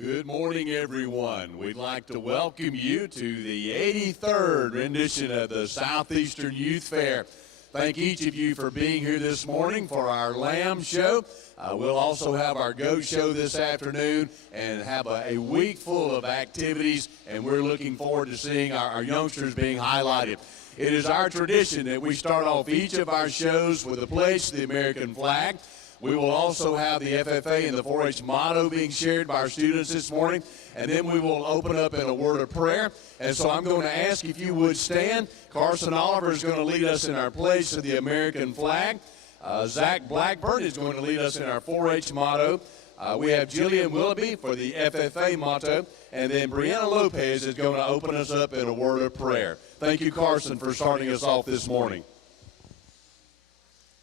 Good morning, everyone. We'd like to welcome you to the 83rd rendition of the Southeastern Youth Fair. Thank each of you for being here this morning for our Lamb Show. We'll also have our Go Show this afternoon and have a week full of activities, and we're looking forward to seeing our youngsters being highlighted. It is our tradition that we start off each of our shows with a pledge to the American flag. We will also have the FFA and the 4-H motto being shared by our students this morning, and then we will open up in a word of prayer. And so I'm going to ask if you would stand. Carson Oliver is going to lead us in our pledge to the American flag. Zach Blackburn is going to lead us in our 4-H motto. We have Jillian Willoughby for the FFA motto, and then Brianna Lopez is going to open us up in a word of prayer. Thank you, Carson, for starting us off this morning.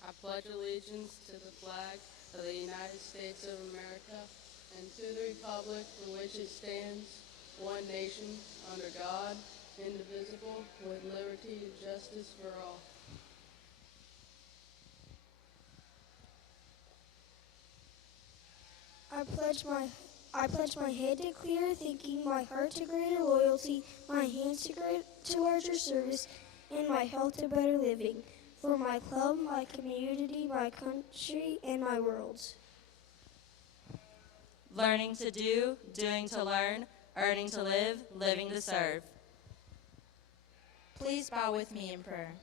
I pledge allegiance to the flag of the United States of America and to the republic for which it stands, one nation, under God, indivisible, with liberty and justice for all. I pledge my head to clear thinking, my heart to greater loyalty, my hands to larger service, and my health to better living. For my club, my community, my country, and my worlds. Learning to do, doing to learn, earning to live, living to serve. Please bow with me in prayer.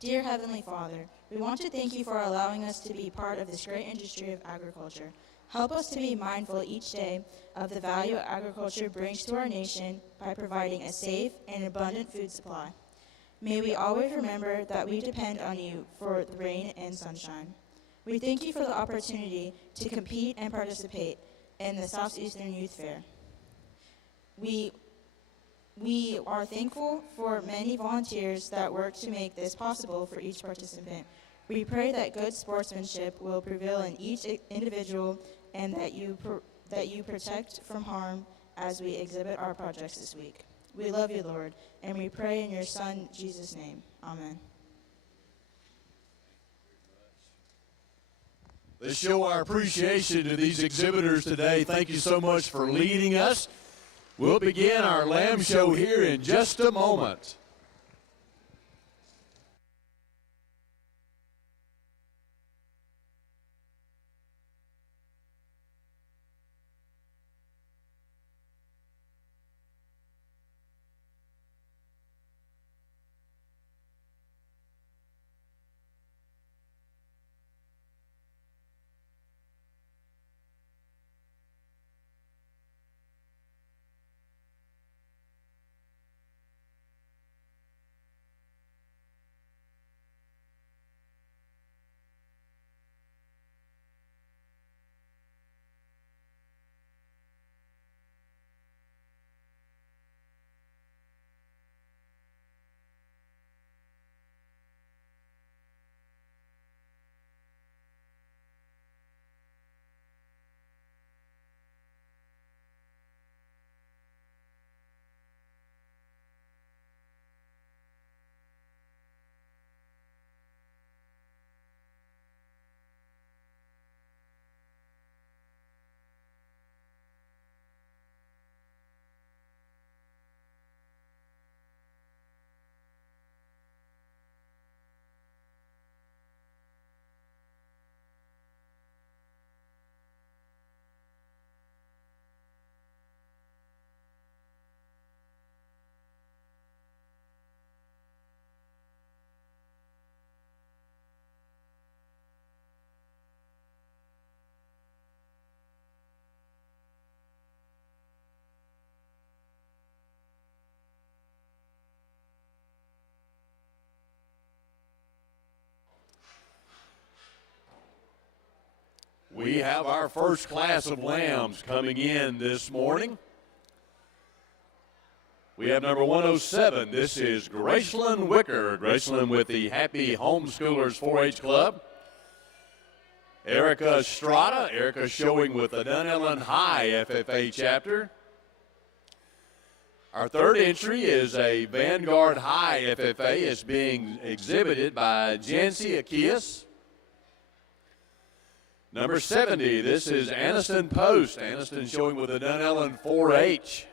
Dear Heavenly Father, we want to thank you for allowing us to be part of this great industry of agriculture. Help us to be mindful each day of the value agriculture brings to our nation by providing a safe and abundant food supply. May we always remember that we depend on you for the rain and sunshine. We thank you for the opportunity to compete and participate in the Southeastern Youth Fair. We are thankful for many volunteers that work to make this possible for each participant. We pray that good sportsmanship will prevail in each individual and that you protect from harm as we exhibit our projects this week. We love you, Lord, and we pray in your Son, Jesus' name. Amen. Let's show our appreciation to these exhibitors today. Thank you so much for leading us. We'll begin our Lamb Show here in just a moment. we have our first class of lambs coming in this morning. We have number 107. This is Graceland Wicker. Graceland with the Happy Homeschoolers 4-H Club. Erica Estrada. Erica showing with the Dunellen High FFA chapter. Our third entry is a Vanguard High FFA. It's being exhibited by Jancy Akias. Number 70, this is Aniston Post. Aniston showing with the Dunellen 4-H.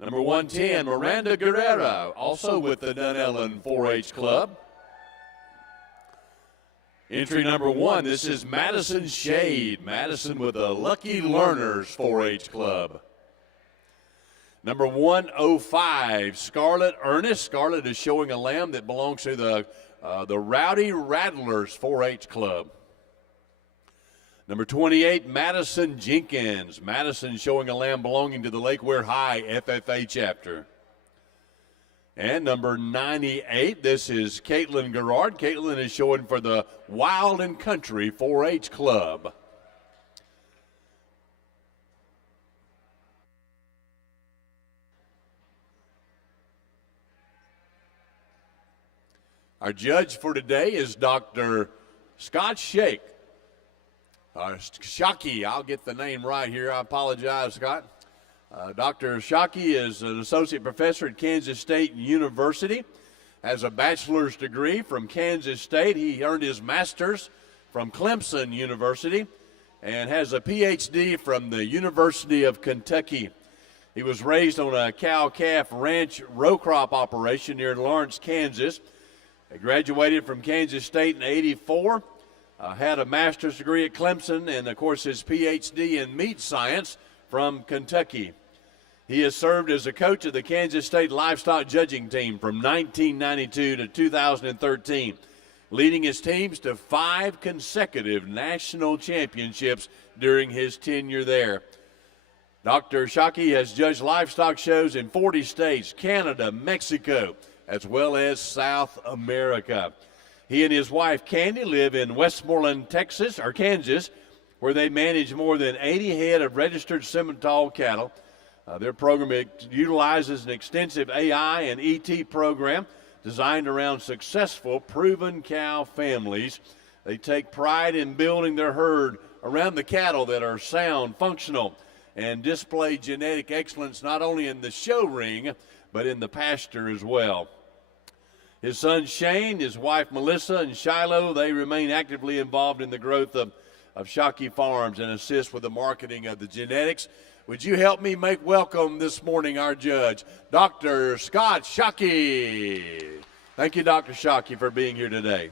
Number 110, Miranda Guerrero, also with the Dunellen 4-H Club. Entry number 1, this is Madison Shade. Madison with the Lucky Learners 4-H Club. Number 105, Scarlett Ernest. Scarlett is showing a lamb that belongs to the Rowdy Rattlers 4-H Club. Number 28, Madison Jenkins. Madison showing a lamb belonging to the Lake Weir High FFA chapter. And number 98, this is Caitlin Gerard. Caitlin is showing for the Wild and Country 4-H Club. Our judge for today is Dr. Scott Shake. Shockey, I'll get the name right here. I apologize, Scott. Dr. Shockey is an associate professor at Kansas State University, has a bachelor's degree from Kansas State. He earned his master's from Clemson University and has a PhD from the University of Kentucky. He was raised on a cow-calf ranch row crop operation near Lawrence, Kansas. He graduated from Kansas State in '84. Had a master's degree at Clemson and, of course, his PhD in meat science from Kentucky. He has served as a coach of the Kansas State Livestock Judging Team from 1992 to 2013, leading his teams to 5 consecutive national championships during his tenure there. Dr. Shockey has judged livestock shows in 40 states, Canada, Mexico, as well as South America. He and his wife, Candy, live in Westmoreland, Kansas, where they manage more than 80 head of registered Simmental cattle. Their program utilizes an extensive AI and ET program designed around successful, proven cow families. They take pride in building their herd around the cattle that are sound, functional, and display genetic excellence not only in the show ring, but in the pasture as well. His son Shane, his wife Melissa, and Shiloh, they remain actively involved in the growth of Shockey Farms and assist with the marketing of the genetics. Would you help me make welcome this morning our judge, Dr. Scott Shockey. Thank you, Dr. Shockey, for being here today.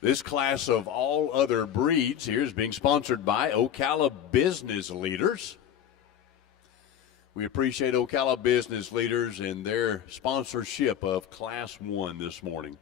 This class of all other breeds here is being sponsored by Ocala Business Leaders. We appreciate Ocala Business Leaders and their sponsorship of Class 1 this morning.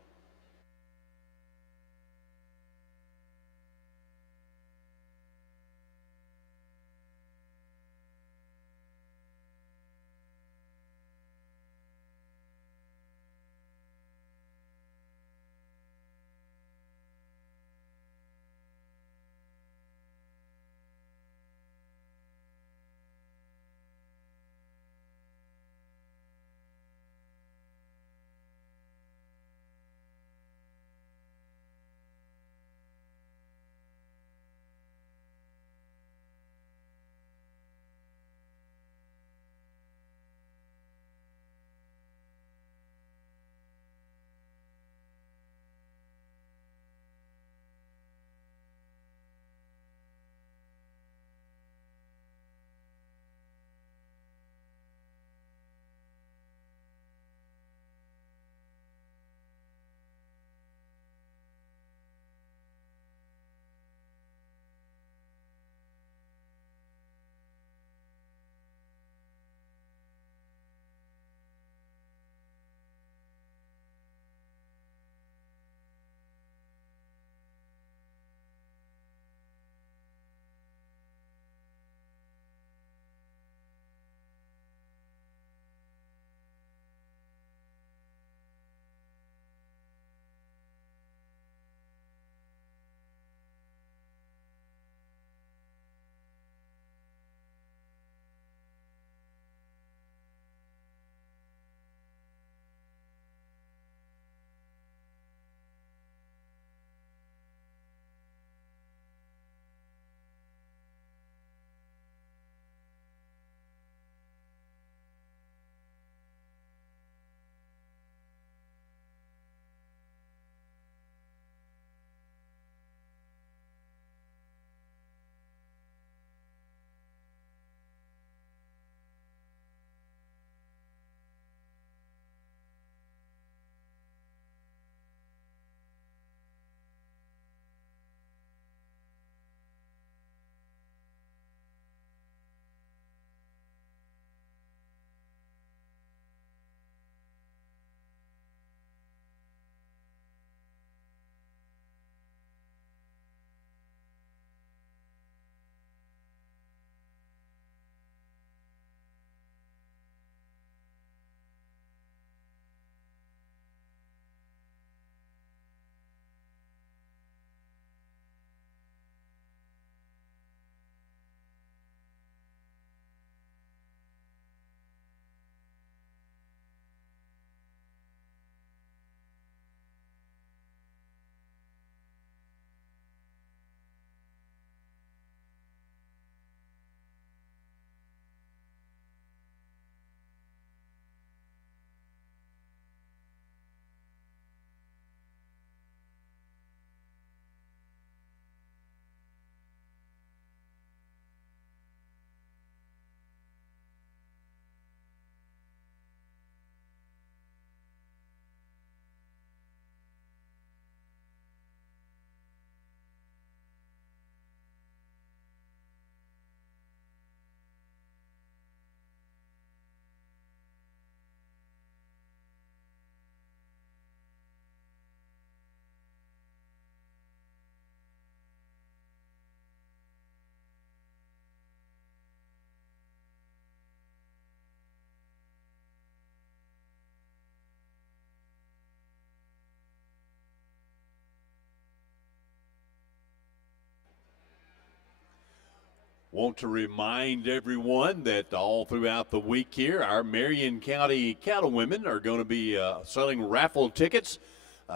Want to remind everyone that all throughout the week here, our Marion County cattlewomen are going to be selling raffle tickets.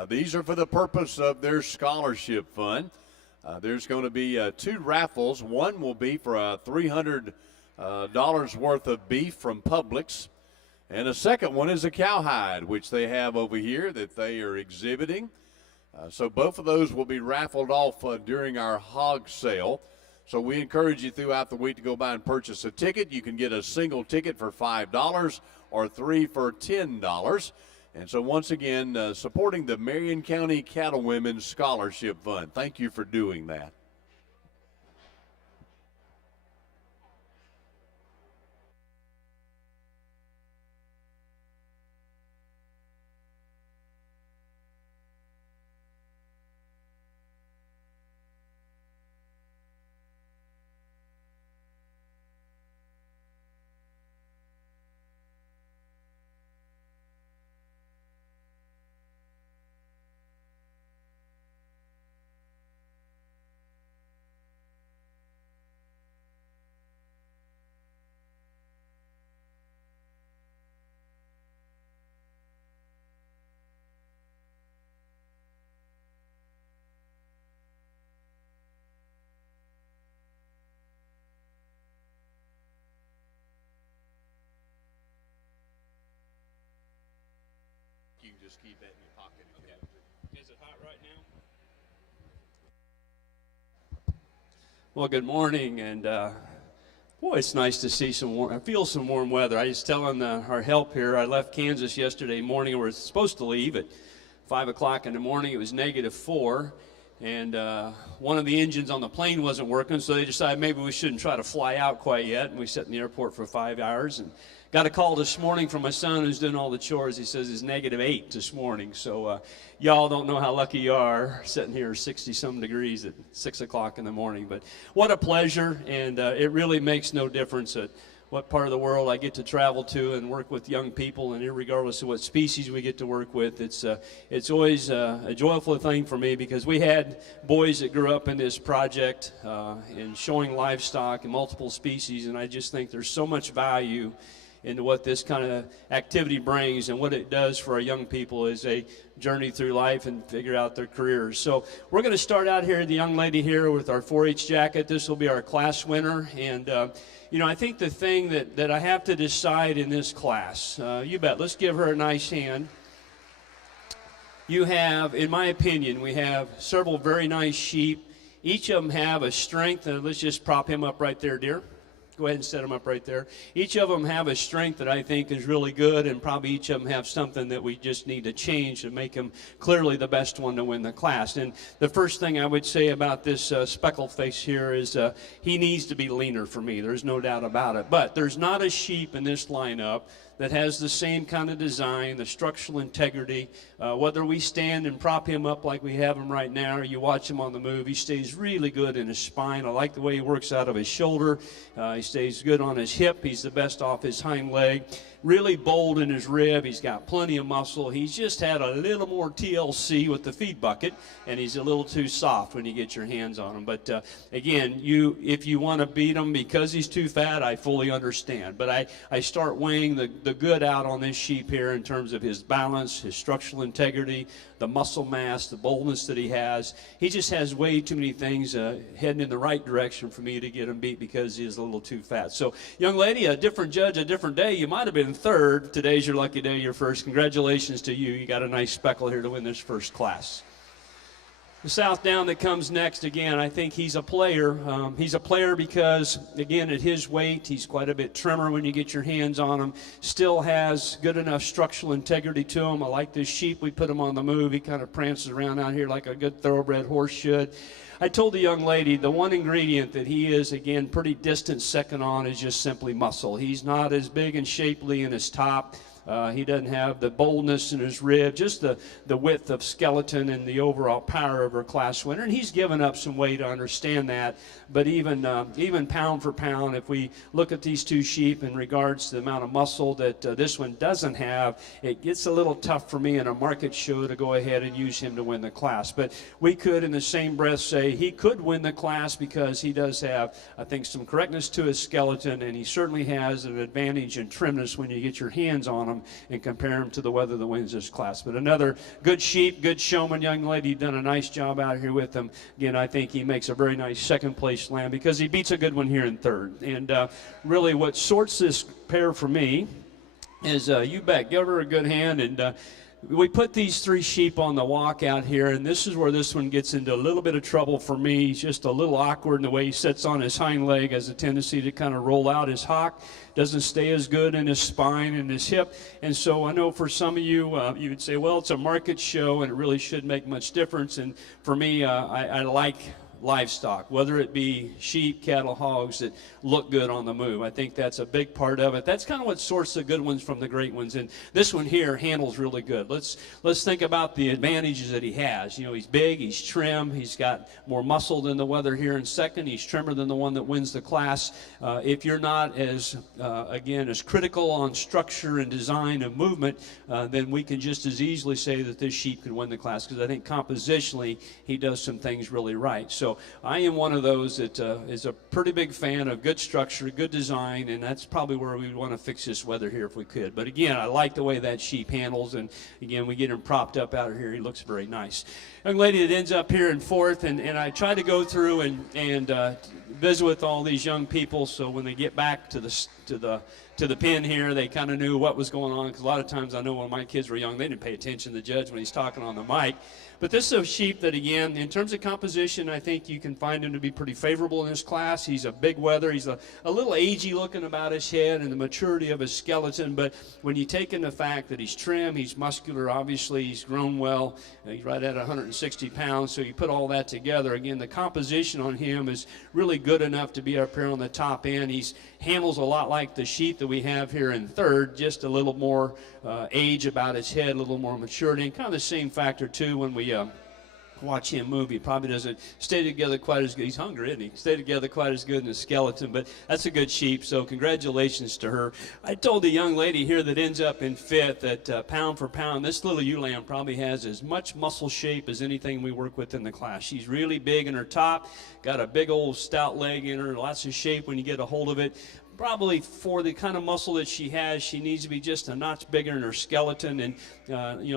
These are for the purpose of their scholarship fund. There's going to be 2 raffles. One will be for $300 worth of beef from Publix. And a second one is a cowhide, which they have over here that they are exhibiting. So both of those will be raffled off during our hog sale. So we encourage you throughout the week to go by and purchase a ticket. You can get a single ticket for $5 or 3 for $10. And so once again, supporting the Marion County Cattlewomen's Scholarship Fund. Thank you for doing that. You can just keep that in your pocket. Okay. Is it hot right now? Well, good morning, and boy, it's nice to see I feel some warm weather. I was telling our help here, I left Kansas yesterday morning. We were supposed to leave at 5 o'clock in the morning. It was -4, and one of the engines on the plane wasn't working, so they decided maybe we shouldn't try to fly out quite yet, and we sat in the airport for 5 hours, and got a call this morning from my son who's doing all the chores. He says it's -8 this morning. So y'all don't know how lucky you are sitting here 60-some degrees at 6 o'clock in the morning. But what a pleasure, and it really makes no difference at what part of the world I get to travel to and work with young people, and regardless of what species we get to work with. It's always a joyful thing for me, because we had boys that grew up in this project in showing livestock and multiple species, and I just think there's so much value into what this kind of activity brings and what it does for our young people as they journey through life and figure out their careers. So we're going to start out here, the young lady here with our 4-H jacket. This will be our class winner. And, I think the thing that I have to decide in this class, you bet, let's give her a nice hand. You have, in my opinion, we have several very nice sheep. Each of them have a strength, and let's just prop him up right there, dear. Go ahead and set them up right there. Each of them have a strength that I think is really good, and probably each of them have something that we just need to change to make them clearly the best one to win the class. And the first thing I would say about this speckled face here is he needs to be leaner for me. There's no doubt about it. But there's not a sheep in this lineup that has the same kind of design, the structural integrity. Whether we stand and prop him up like we have him right now, or you watch him on the move, he stays really good in his spine. I like the way he works out of his shoulder. He stays good on his hip. He's the best off his hind leg. Really bold in his rib. He's got plenty of muscle. He's just had a little more TLC with the feed bucket, and he's a little too soft when you get your hands on him. But again, if you want to beat him because he's too fat, I fully understand. But I start weighing the good out on this sheep here in terms of his balance, his structural integrity, the muscle mass, the boldness that he has. He just has way too many things heading in the right direction for me to get him beat because he is a little too fat. So, young lady, a different judge, a different day. You might have been third. Today's your lucky day, you're first. Congratulations to you. You got a nice speckle here to win this first class. The Southdown that comes next, again, I think he's a player. He's a player because, again, at his weight, he's quite a bit trimmer when you get your hands on him. Still has good enough structural integrity to him. I like this sheep. We put him on the move. He kind of prances around out here like a good thoroughbred horse should. I told the young lady the one ingredient that he is, again, pretty distant second on is just simply muscle. He's not as big and shapely in his top. He doesn't have the boldness in his rib, just the width of skeleton and the overall power of her class winner. And he's given up some weight to understand that. But even pound for pound, if we look at these two sheep in regards to the amount of muscle that this one doesn't have, it gets a little tough for me in a market show to go ahead and use him to win the class. But we could, in the same breath, say he could win the class because he does have, I think, some correctness to his skeleton, and he certainly has an advantage in trimness when you get your hands on him and compare him to the wether that wins this class. But another good sheep, good showman, young lady, done a nice job out here with him. Again, I think he makes a very nice second place lamb because he beats a good one here in third. And really what sorts this pair for me is you bet, give her a good hand. And we put these three sheep on the walk out here, and this is where this one gets into a little bit of trouble for me. He's just a little awkward in the way he sits on his hind leg, has a tendency to kind of roll out his hock, doesn't stay as good in his spine and his hip. And so I know for some of you, you would say, well, it's a market show, and it really shouldn't make much difference. And for me, I like livestock, whether it be sheep, cattle, hogs that look good on the move. I think that's a big part of it. That's kind of what sorts the good ones from the great ones. And this one here handles really good. Let's think about the advantages that he has. You know, he's big, he's trim, he's got more muscle than the wether here in second. He's trimmer than the one that wins the class. If you're not as critical on structure and design and movement, then we can just as easily say that this sheep could win the class, because I think compositionally he does some things really right. So I am one of those that is a pretty big fan of good structure, good design, and that's probably where we would want to fix this wether here if we could. But again, I like the way that sheep handles, and again, we get him propped up out here. He looks very nice. Young lady that ends up here in fourth, and I try to go through and visit with all these young people, so when they get back to the pen here, they kind of knew what was going on, because a lot of times I know when my kids were young, they didn't pay attention to the judge when he's talking on the mic. But this is a sheep that, again, in terms of composition, I think you can find him to be pretty favorable in this class. He's a big wether. He's a little agey looking about his head and the maturity of his skeleton. But when you take in the fact that he's trim, he's muscular, obviously he's grown well. He's right at 160 pounds. So you put all that together. Again, the composition on him is really good enough to be up here on the top end. He handles a lot like the sheep that we have here in third, just a little more age about his head, a little more maturity, and kind of the same factor too when we watch him move. He probably doesn't stay together quite as good. He's hungry, isn't he? Stay together quite as good in his skeleton, but that's a good sheep, so congratulations to her. I told the young lady here that ends up in fifth that pound for pound, this little ewe lamb probably has as much muscle shape as anything we work with in the class. She's really big in her top, got a big old stout leg in her, lots of shape when you get a hold of it. Probably for the kind of muscle that she has, she needs to be just a notch bigger in her skeleton. And,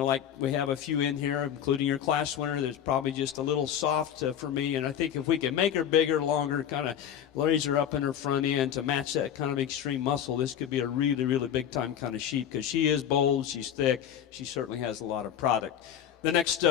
like we have a few in here, including your class winner, there's probably just a little soft for me. And I think if we can make her bigger, longer, kind of raise her up in her front end to match that kind of extreme muscle, this could be a really, really big time kind of sheep, because she is bold, she's thick, she certainly has a lot of product. The next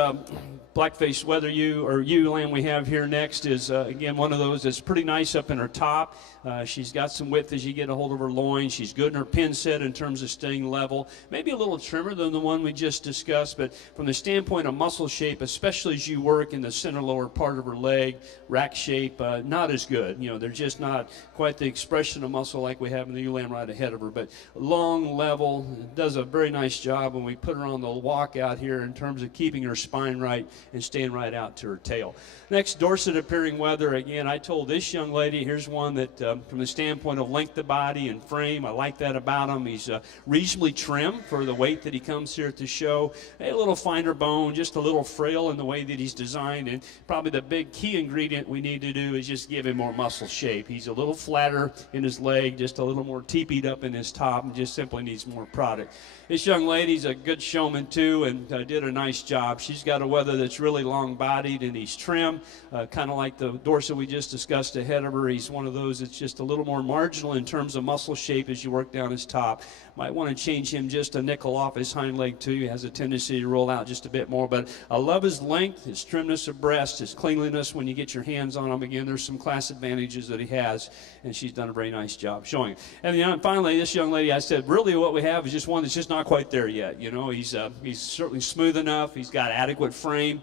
black-faced wether ewe or ewe lamb we have here next is, again, one of those that's pretty nice up in her top. She's got some width as you get a hold of her loin. She's good in her pin set in terms of staying level. Maybe a little trimmer than the one we just discussed, but from the standpoint of muscle shape, especially as you work in the center lower part of her leg, rack shape, not as good. You know, they're just not quite the expression of muscle like we have in the ewe lamb right ahead of her, but long, level, does a very nice job when we put her on the walk out here in terms of keeping her spine right and staying right out to her tail. Next, Dorset appearing wether. Again, I told this young lady, here's one that from the standpoint of length of body and frame, I like that about him. He's reasonably trim for the weight that he comes here at the show. A little finer bone, just a little frail in the way that he's designed, and probably the big key ingredient we need to do is just give him more muscle shape. He's a little flatter in his leg, just a little more teepeed up in his top, and just simply needs more product. This young lady's a good showman too, and did a nice job. She's got a wether that's really long-bodied, and he's trim, kind of like the Dorset we just discussed ahead of her. He's one of those that's just a little more marginal in terms of muscle shape as you work down his top. Might want to change him just a nickel off his hind leg too. He has a tendency to roll out just a bit more, but I love his length, his trimness of breast, his cleanliness when you get your hands on him. Again, there's some class advantages that he has, and she's done a very nice job showing. And finally, this young lady, I said, really what we have is just one that's just not quite there yet. You know, he's certainly smooth enough. He's got adequate frame.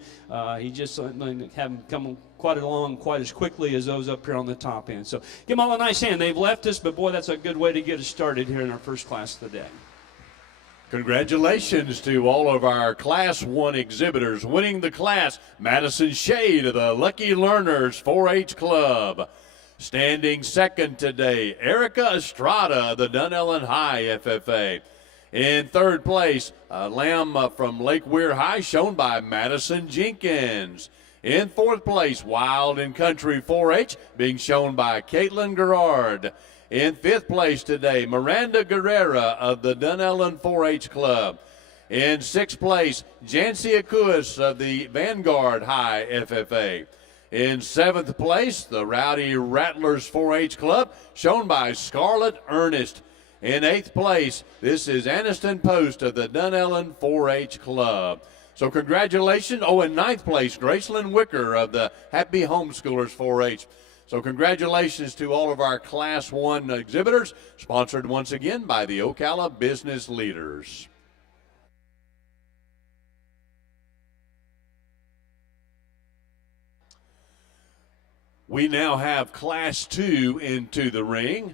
He just haven't come quite along quite as quickly as those up here on the top end. So give them all a nice hand. They've left us, but boy, that's a good way to get us started here in our first class of the day. Congratulations to all of our Class 1 exhibitors. Winning the class, Madison Shade of the Lucky Learners 4-H Club. Standing second today, Erica Estrada of the Dunnellon High FFA. In third place, a lamb from Lake Weir High shown by Madison Jenkins. In fourth place, Wild and Country 4-H being shown by Caitlin Gerard. In fifth place today, Miranda Guerrera of the Dunnellon 4-H Club. In sixth place, Jancy Acuis of the Vanguard High FFA. In seventh place, the Rowdy Rattlers 4-H Club, shown by Scarlett Ernest. In eighth place, this is Aniston Post of the Dunnellon 4-H Club. So congratulations. Oh, in ninth place, Gracelyn Wicker of the Happy Homeschoolers 4-H. So congratulations to all of our Class 1 exhibitors, sponsored once again by the Ocala Business Leaders. We now have Class 2 into the ring.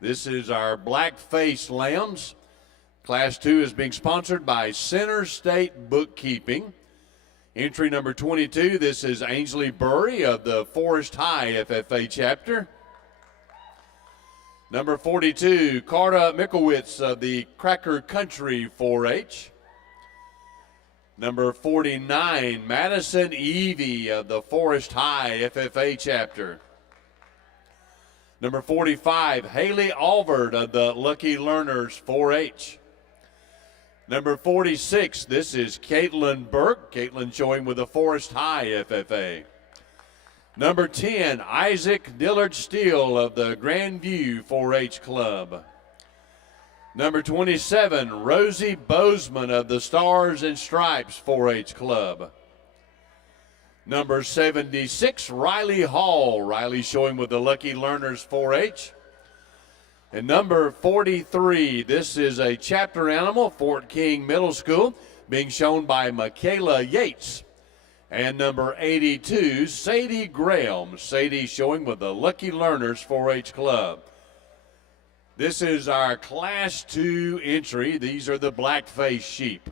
This is our black-faced lambs. Class 2 is being sponsored by Center State Bookkeeping. Entry number 22, this is Ainsley Burry of the Forest High FFA chapter. Number 42, Carta Mikowitz of the Cracker Country 4-H. Number 49, Madison Evie of the Forest High FFA chapter. Number 45, Haley Alvord of the Lucky Learners 4-H. Number 46, this is Caitlin Burke. Caitlin showing with the Forest High FFA. Number 10, Isaac Dillard Steele of the Grandview 4-H Club. Number 27, Rosie Bozeman of the Stars and Stripes 4-H Club. Number 76, Riley Hall. Riley showing with the Lucky Learners 4-H. And number 43, this is a chapter animal, Fort King Middle School, being shown by Michaela Yates. And number 82, Sadie Graham. Sadie showing with the Lucky Learners 4-H Club. This is our Class 2 entry. These are the black-faced sheep.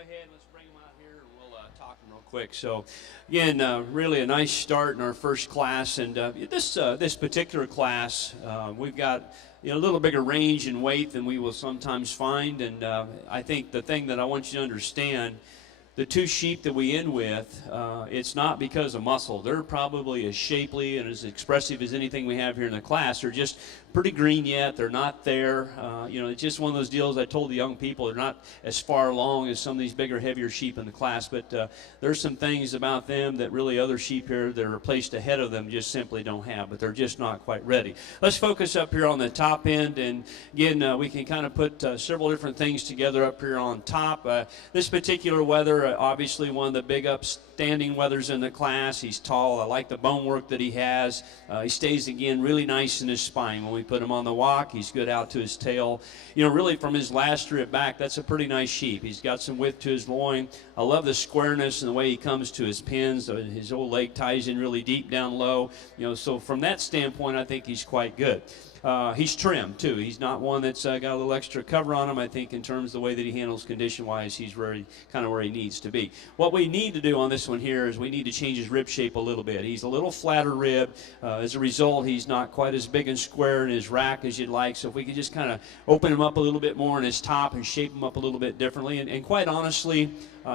ahead, let's bring them out here, and we'll talk them real quick. So, again, really a nice start in our first class, and this particular class, we've got a little bigger range in weight than we will sometimes find, and I think the thing that I want you to understand, the two sheep that we end with, it's not because of muscle. They're probably as shapely and as expressive as anything we have here in the class. They're just pretty green yet. They're not there. It's just one of those deals. I told the young people they're not as far along as some of these bigger, heavier sheep in the class, but there's some things about them that really other sheep here that are placed ahead of them just simply don't have, but they're just not quite ready. Let's focus up here on the top end, and again, we can kind of put several different things together up here on top. This particular wether, obviously one of the big upstanding wethers in the class. He's tall. I like the bone work that he has. He stays, again, really nice in his spine. When we put him on the walk, he's good out to his tail. Really from his last strip back, that's a pretty nice sheep. He's got some width to his loin. I love the squareness and the way he comes to his pins. His old leg ties in really deep down low. So from that standpoint, I think he's quite good. He's trimmed, too. He's not one that's got a little extra cover on him. I think in terms of the way that he handles condition-wise, he's kind of where he needs to be. What we need to do on this one here is we need to change his rib shape a little bit. He's a little flatter rib. As a result, he's not quite as big and square in his rack as you'd like. So if we could just kind of open him up a little bit more in his top and shape him up a little bit differently. And quite honestly,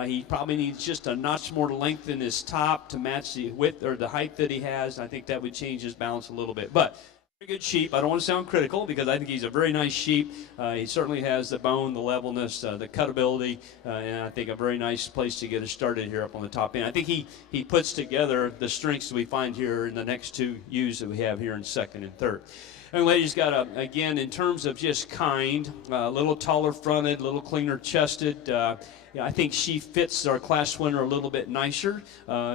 he probably needs just a notch more length in his top to match the width or the height that he has. I think that would change his balance a little bit. But very good sheep. I don't want to sound critical because I think he's a very nice sheep. He certainly has the bone, the levelness, the cutability, and I think a very nice place to get us started here up on the top end. I think he puts together the strengths we find here in the next two ewes that we have here in second and third. And lady's got, again, in terms of just kind, a little taller fronted, a little cleaner chested. I think she fits our class winner a little bit nicer.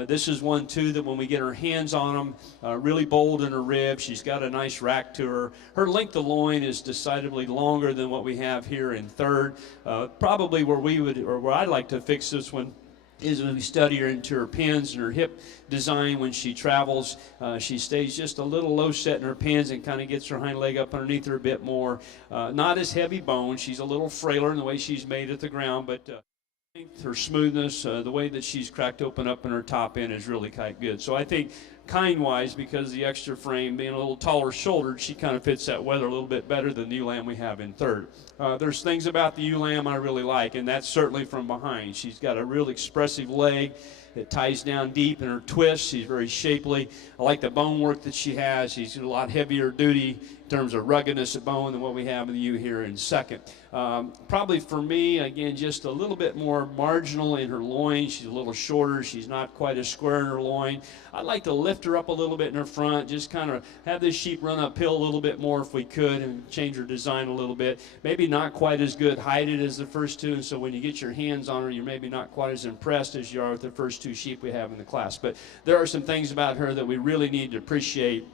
This is one, too, that when we get her hands on them, really bold in her ribs. She's got a nice rack to her. Her length of loin is decidedly longer than what we have here in third. Probably where I'd like to fix this one is when we study her into her pins and her hip design when she travels. She stays just a little low set in her pins and kind of gets her hind leg up underneath her a bit more. Not as heavy bone. She's a little frailer in the way she's made at the ground, but her smoothness, the way that she's cracked open up in her top end is really quite good. So I think kind-wise, because the extra frame being a little taller shouldered, she kind of fits that weather a little bit better than the ewe lamb we have in third. There's things about the ewe lamb I really like, and that's certainly from behind. She's got a real expressive leg. It ties down deep in her twist. She's very shapely. I like the bone work that she has. She's a lot heavier duty in terms of ruggedness of bone than what we have in the ewe here in second. Probably for me, again, just a little bit more marginal in her loin. She's a little shorter. She's not quite as square in her loin. I'd like to lift her up a little bit in her front, just kind of have this sheep run uphill a little bit more if we could and change her design a little bit. Maybe not quite as good heighted as the first two, and so when you get your hands on her, you're maybe not quite as impressed as you are with the first two sheep we have in the class. But there are some things about her that we really need to appreciate.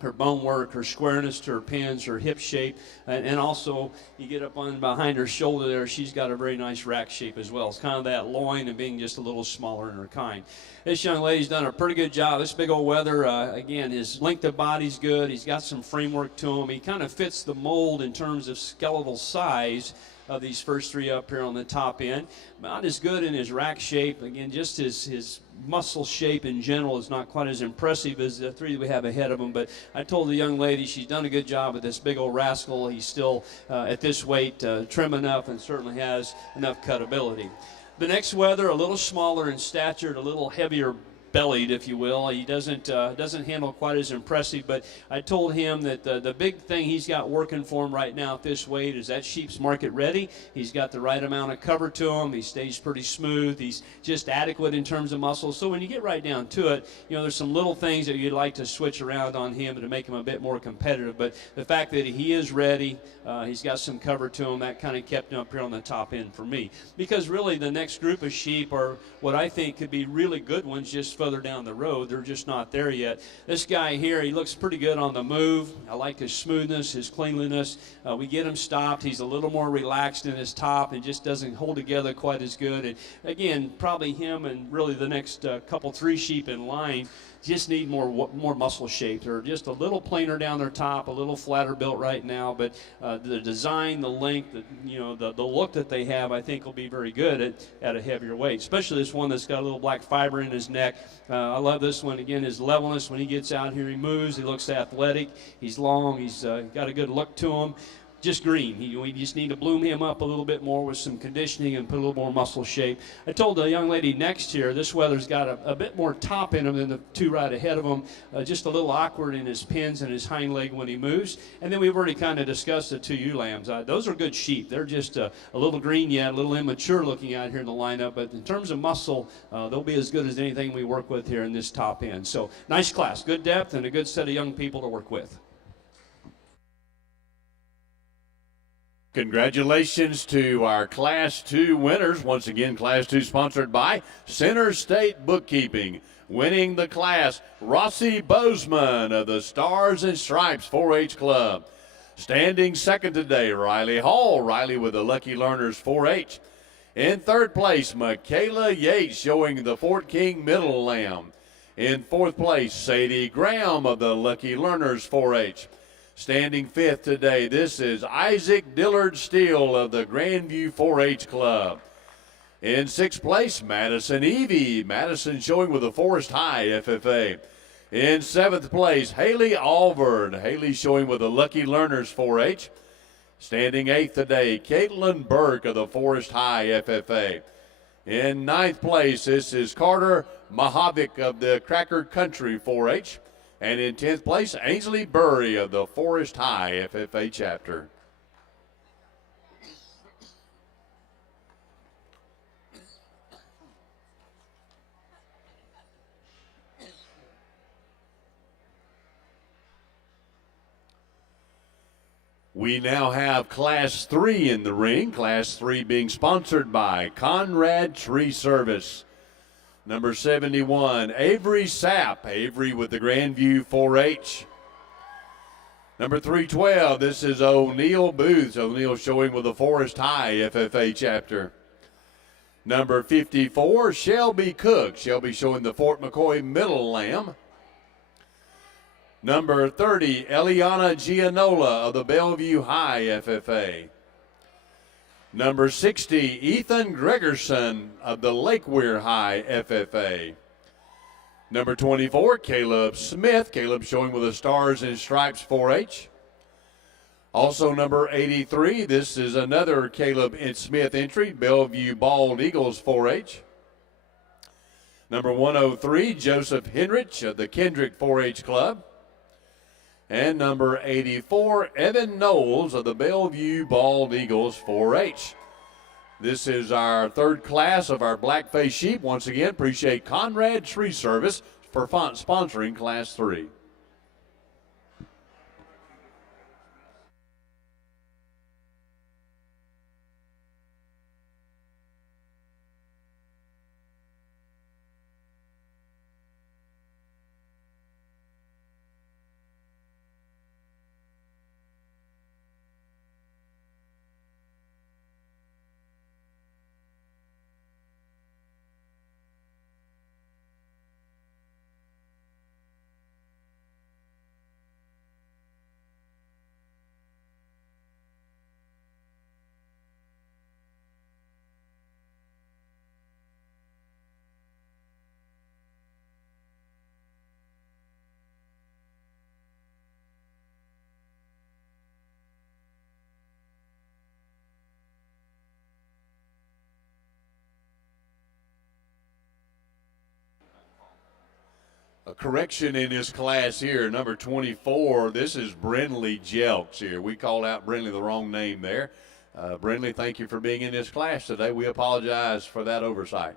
Her bone work, her squareness to her pins, her hip shape, and also you get up on behind her shoulder there, she's got a very nice rack shape as well. It's kind of that loin and being just a little smaller in her kind. This young lady's done a pretty good job. This big old wether, again, his length of body's good. He's got some framework to him. He kind of fits the mold in terms of skeletal size of these first three up here on the top end. Not as good in his rack shape. Again, just his muscle shape in general is not quite as impressive as the three that we have ahead of him. But I told the young lady she's done a good job with this big old rascal. He's still, at this weight, trim enough and certainly has enough cutability. The next wether, a little smaller in stature, a little heavier bellied, if you will. He doesn't handle quite as impressive, but I told him that the big thing he's got working for him right now at this weight is that sheep's market ready. He's got the right amount of cover to him. He stays pretty smooth. He's just adequate in terms of muscle. So when you get right down to it, there's some little things that you'd like to switch around on him to make him a bit more competitive, but the fact that he is ready, he's got some cover to him, that kind of kept him up here on the top end for me. Because really the next group of sheep are what I think could be really good ones just further down the road. They're just not there yet. This guy here, he looks pretty good on the move. I like his smoothness, his cleanliness. We get him stopped. He's a little more relaxed in his top and just doesn't hold together quite as good. And again, probably him and really the next couple, 3 sheep in line just need more muscle shape. They're just a little plainer down their top, a little flatter built right now, but the design, the length, the look that they have, I think will be very good at a heavier weight, especially this one that's got a little black fiber in his neck. I love this one. Again, his levelness. When he gets out here, he moves. He looks athletic. He's long. He's got a good look to him. Just green. We just need to bloom him up a little bit more with some conditioning and put a little more muscle shape. I told the young lady next here, this wether's got a bit more top in him than the 2 right ahead of him. Just a little awkward in his pins and his hind leg when he moves. And then we've already kind of discussed the 2 ewe lambs. Those are good sheep. They're just a little green yet, a little immature looking out here in the lineup. But in terms of muscle, they'll be as good as anything we work with here in this top end. So nice class, good depth, and a good set of young people to work with. Congratulations to our Class 2 winners. Once again, Class 2 sponsored by Center State Bookkeeping. Winning the class, Rossi Bozeman of the Stars and Stripes 4-H Club. Standing second today, Riley Hall. Riley with the Lucky Learners 4-H. In third place, Michaela Yates showing the Fort King Middle Lamb. In fourth place, Sadie Graham of the Lucky Learners 4-H. Standing fifth today, this is Isaac Dillard Steele of the Grandview 4-H Club. In sixth place, Madison Evie. Madison showing with the Forest High FFA. In seventh place, Haley Alvord. Haley showing with the Lucky Learners 4-H. Standing eighth today, Caitlin Burke of the Forest High FFA. In ninth place, this is Carter Mahavik of the Cracker Country 4-H. And in 10th place, Ainsley Burry of the Forest High FFA chapter. We now have Class 3 in the ring. Class 3 being sponsored by Conrad Tree Service. Number 71, Avery Sapp. Avery with the Grandview 4-H. Number 312, this is O'Neill Booth. O'Neill showing with the Forest High FFA chapter. Number 54, Shelby Cook. Shelby showing the Fort McCoy Middle Lamb. Number 30, Eliana Gianola of the Bellevue High FFA. Number 60, Ethan Gregerson of the Lake Weir High FFA. Number 24, Caleb Smith. Caleb showing with the Stars and Stripes 4-H. Also number 83, this is another Caleb Smith entry, Bellevue Bald Eagles 4-H. Number 103, Joseph Henrich of the Kendrick 4-H Club. And number 84, Evan Knowles of the Bellevue Bald Eagles 4-H. This is our third class of our Blackface Sheep. Once again, appreciate Conrad Tree Service for sponsoring Class 3. A correction in this class here, number 24, this is Brinley Jelks here. We called out Brinley the wrong name there. Brinley, thank you for being in this class today. We apologize for that oversight.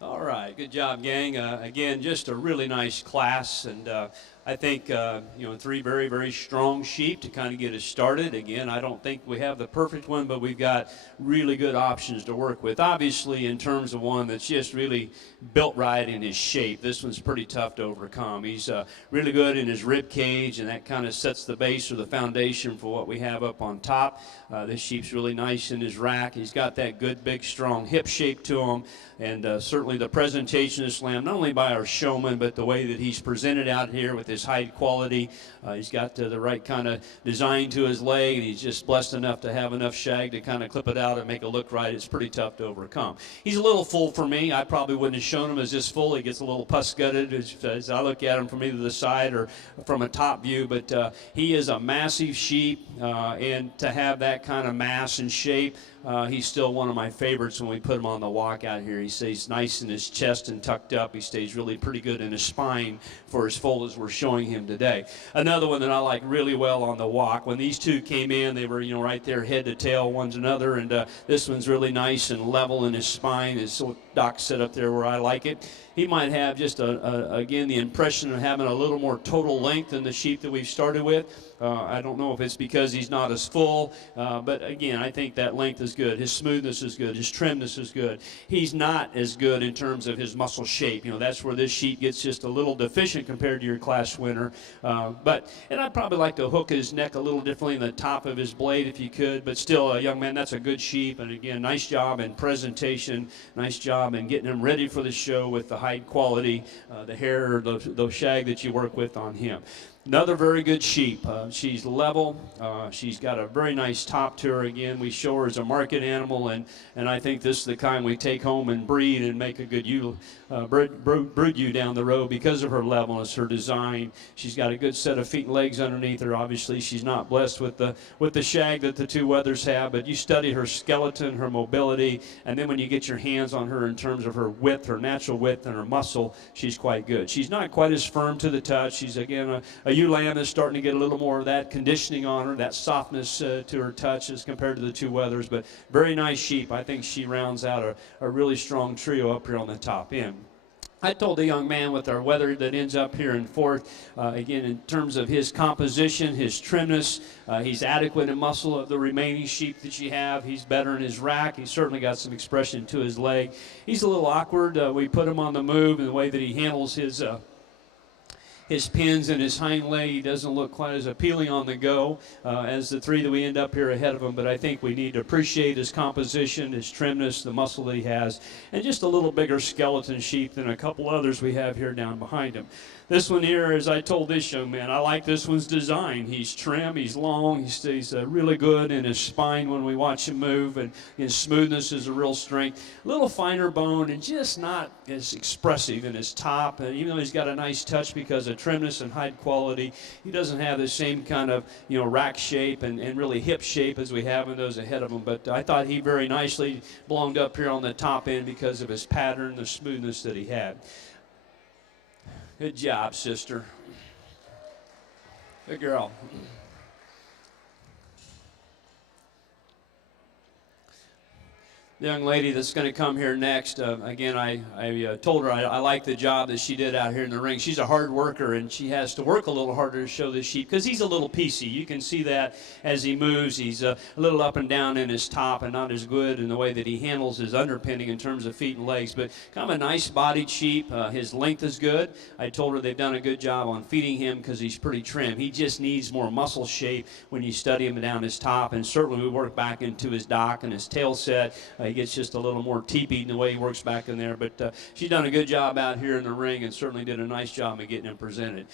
All right, good job, gang. Again, just a really nice class, and I think, 3 very, very strong sheep to kind of get us started. Again, I don't think we have the perfect one, but we've got really good options to work with. Obviously, in terms of one that's just really built right in his shape, this one's pretty tough to overcome. He's really good in his rib cage, and that kind of sets the base or the foundation for what we have up on top. This sheep's really nice in his rack. He's got that good, big, strong hip shape to him, and certainly the presentation of this lamb, not only by our showman, but the way that he's presented out here with his hide quality. He's got the right kind of design to his leg, and he's just blessed enough to have enough shag to kind of clip it out and make it look right. It's pretty tough to overcome. He's a little full for me. I probably wouldn't have shown him as this full. He gets a little pus-gutted as I look at him from either the side or from a top view, but he is a massive sheep, and to have that kind of mass and shape, he's still one of my favorites when we put him on the walk out here. He stays nice in his chest and tucked up. He stays really pretty good in his spine for as full as we're showing him today. Another one that I like really well on the walk, when these two came in, they were right there head to tail, one's another, and this one's really nice and level in his spine. His dock set up there where I like it. He might have just, again, the impression of having a little more total length than the sheep that we've started with. I don't know if it's because he's not as full, but again, I think that length is good. His smoothness is good. His trimness is good. He's not as good in terms of his muscle shape. That's where this sheep gets just a little deficient compared to your class winner. And I'd probably like to hook his neck a little differently in the top of his blade if you could, but still, young man, that's a good sheep. And again, nice job in presentation, nice job in getting him ready for the show with the hide quality, the hair, the shag that you work with on him. Another very good sheep. She's level. She's got a very nice top to her. Again, we show her as a market animal, and I think this is the kind we take home and breed and make a good brood ewe down the road because of her levelness, her design. She's got a good set of feet and legs underneath her. Obviously, she's not blessed with the shag that the two Weathers have, but you study her skeleton, her mobility, and then when you get your hands on her in terms of her width, her natural width, and her muscle, she's quite good. She's not quite as firm to the touch. She's, again, a ewe lamb is starting to get a little more of that conditioning on her, that softness to her touch as compared to the two Weathers, but very nice sheep. I think she rounds out a really strong trio up here on the top end. I told the young man with our Weather that ends up here in fourth, again, in terms of his composition, his trimness, he's adequate in muscle of the remaining sheep that you have. He's better in his rack. He's certainly got some expression to his leg. He's a little awkward. We put him on the move, and the way that he handles his pins and his hind leg, he doesn't look quite as appealing on the go as the three that we end up here ahead of him, but I think we need to appreciate his composition, his trimness, the muscle that he has, and just a little bigger skeleton sheep than a couple others we have here down behind him. This one here, as I told this young man, I like this one's design. He's trim, he's long, he stays really good in his spine when we watch him move, and his smoothness is a real strength. A little finer bone and just not as expressive in his top. And even though he's got a nice touch because of trimness and hide quality, he doesn't have the same kind of rack shape and really hip shape as we have in those ahead of him. But I thought he very nicely belonged up here on the top end because of his pattern, the smoothness that he had. Good job, sister. Good girl. The young lady that's going to come here next, again, I told her I like the job that she did out here in the ring. She's a hard worker, and she has to work a little harder to show this sheep because he's a little piecey. You can see that as he moves. He's a little up and down in his top and not as good in the way that he handles his underpinning in terms of feet and legs, but kind of a nice-bodied sheep. His length is good. I told her they've done a good job on feeding him because he's pretty trim. He just needs more muscle shape when you study him down his top, and certainly we work back into his dock and his tail set. He gets just a little more teepeed in the way he works back in there. But she's done a good job out here in the ring and certainly did a nice job of getting him presented.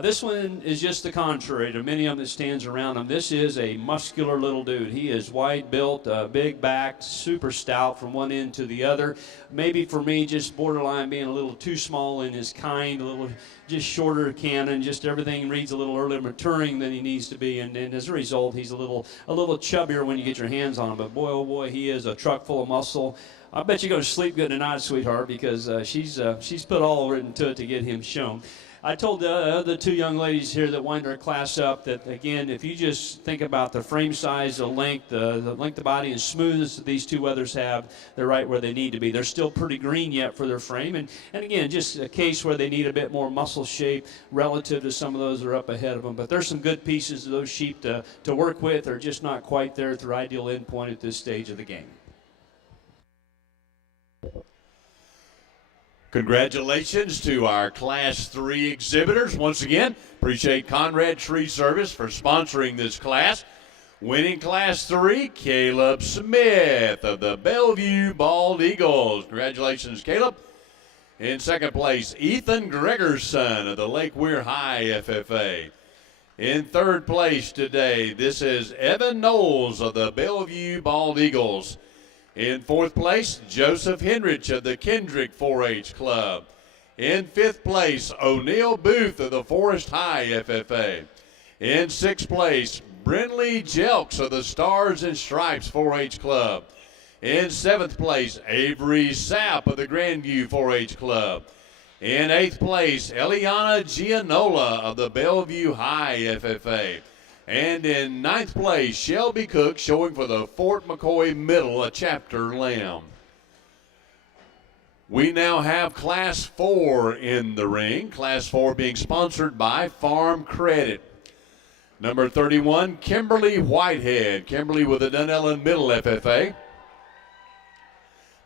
This one is just the contrary to many of them that stands around him. This is a muscular little dude. He is wide-built, big-backed, super stout from one end to the other. Maybe for me, just borderline being a little too small in his kind, a little just shorter cannon, just everything reads a little earlier maturing than he needs to be, and as a result, he's a little chubbier when you get your hands on him. But boy, oh boy, he is a truck full of muscle. I bet you go to sleep good tonight, sweetheart, because she's put all into it to get him shown. I told the other two young ladies here that wind our class up that, again, if you just think about the frame size, the length of body, and smoothness that these two others have, they're right where they need to be. They're still pretty green yet for their frame, and again, just a case where they need a bit more muscle shape relative to some of those that are up ahead of them. But there's some good pieces of those sheep to work with. They're just not quite there at their ideal endpoint at this stage of the game. Congratulations to our Class 3 exhibitors. Once again, appreciate Conrad Tree Service for sponsoring this class. Winning Class 3, Caleb Smith of the Bellevue Bald Eagles. Congratulations, Caleb. In second place, Ethan Gregerson of the Lake Weir High FFA. In third place today, this is Evan Knowles of the Bellevue Bald Eagles. In fourth place, Joseph Henrich of the Kendrick 4-H Club. In fifth place, O'Neill Booth of the Forest High FFA. In sixth place, Brinley Jelks of the Stars and Stripes 4-H Club. In seventh place, Avery Sapp of the Grandview 4-H Club. In eighth place, Eliana Gianola of the Bellevue High FFA. And in ninth place, Shelby Cook showing for the Fort McCoy Middle, a chapter lamb. We now have Class 4 in the ring. Class 4 being sponsored by Farm Credit. Number 31, Kimberly Whitehead. Kimberly with the Dunellen Middle FFA.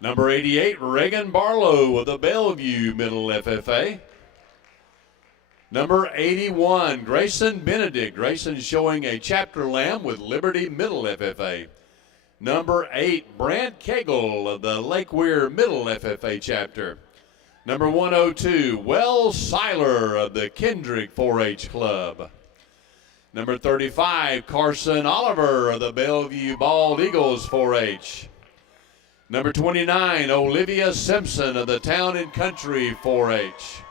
Number 88, Reagan Barlow of the Bellevue Middle FFA. Number 81, Grayson Benedict. Grayson showing a chapter lamb with Liberty Middle FFA. Number 8, Brant Cagle of the Lake Weir Middle FFA chapter. Number 102, Wells Seiler of the Kendrick 4-H Club. Number 35, Carson Oliver of the Bellevue Bald Eagles 4-H. Number 29, Olivia Simpson of the Town and Country 4-H.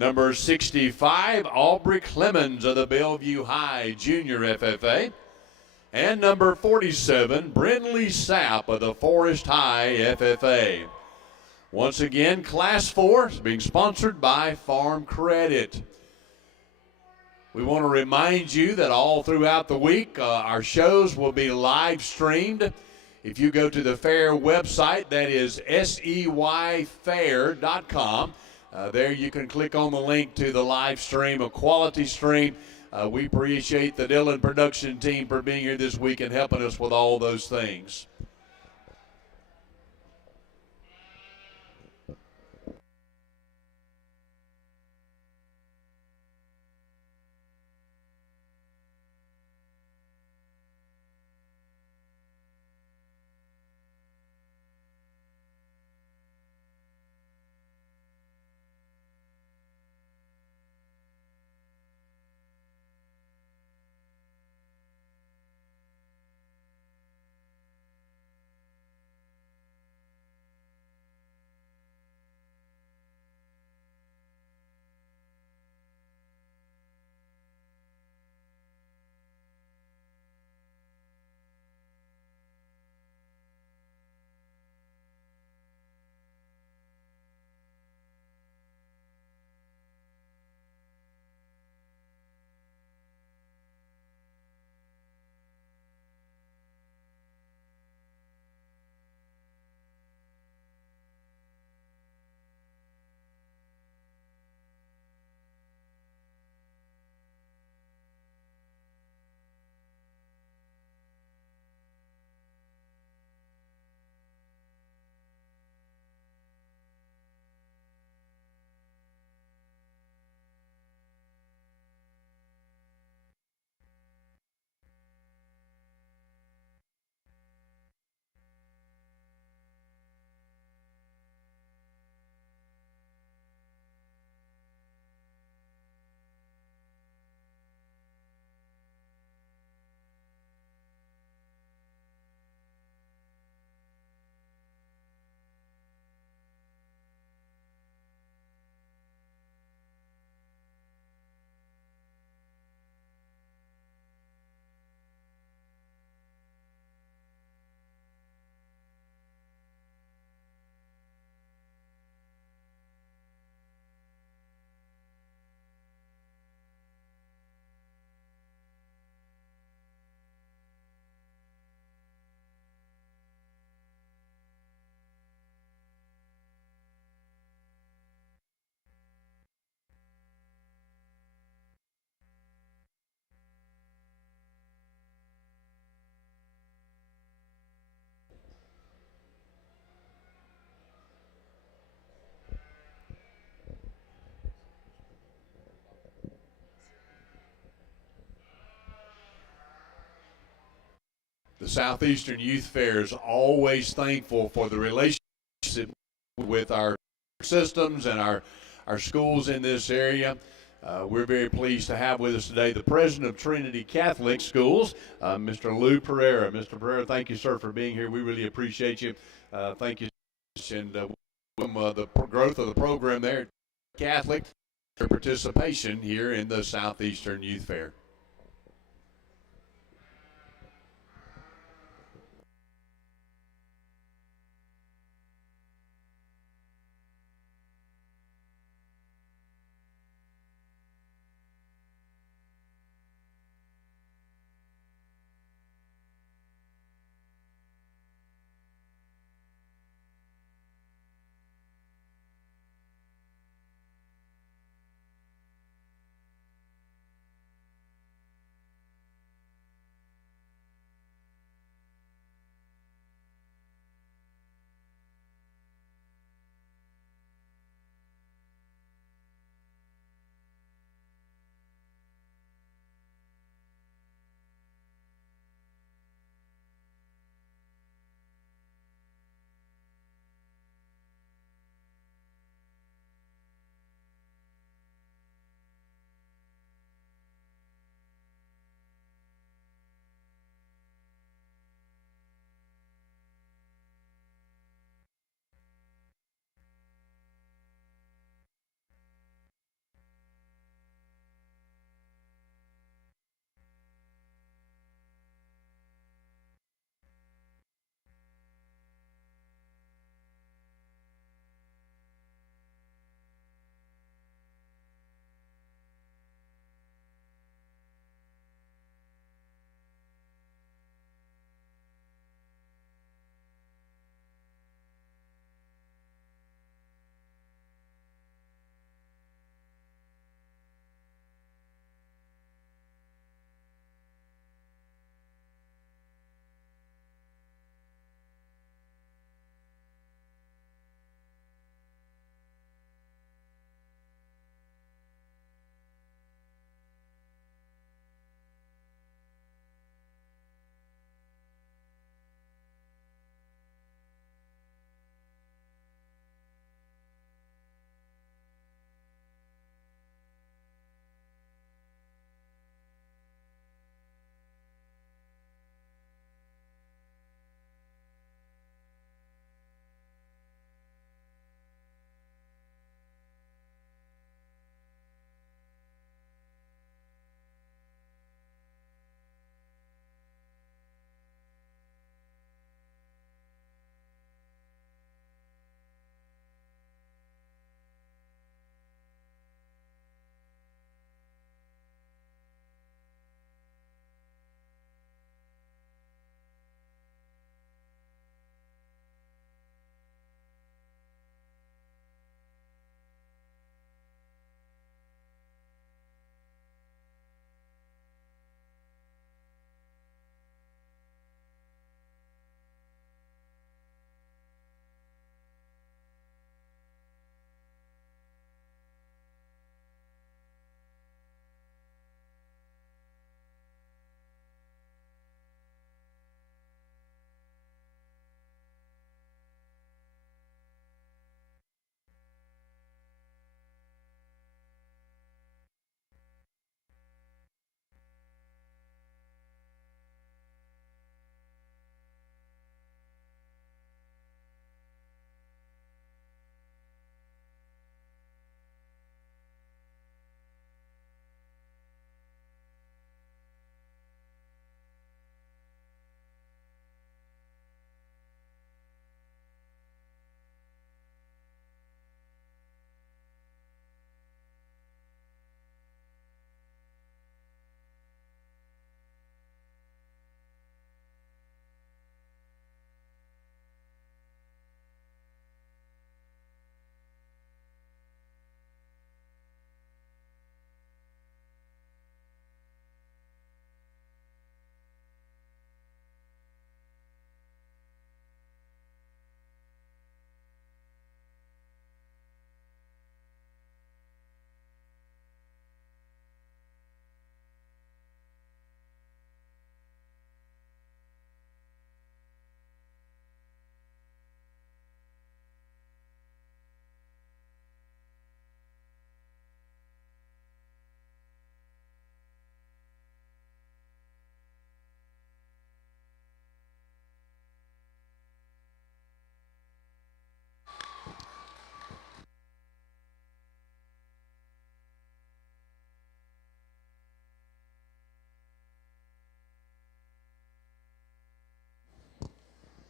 Number 65, Aubrey Clemens of the Bellevue High Junior FFA. And number 47, Brinley Sapp of the Forest High FFA. Once again, Class 4 is being sponsored by Farm Credit. We want to remind you that all throughout the week, our shows will be live streamed. If you go to the fair website, that is seyfair.com. There you can click on the link to the live stream, a quality stream. We appreciate the Dillon production team for being here this week and helping us with all those things. The Southeastern Youth Fair is always thankful for the relationship with our systems and our schools in this area. We're very pleased to have with us today the president of Trinity Catholic Schools, Mr. Lou Pereira. Mr. Pereira, thank you, sir, for being here. We really appreciate you. Thank you, and the growth of the program there at Catholic, your participation here in the Southeastern Youth Fair.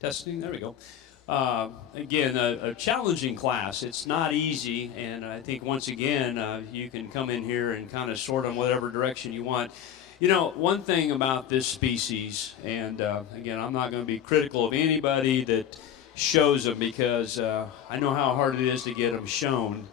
Testing, there we go. Again, a challenging class. It's not easy, and I think once again, you can come in here and kind of sort on whatever direction you want. You know, one thing about this species, and again, I'm not going to be critical of anybody that shows them because I know how hard it is to get them shown,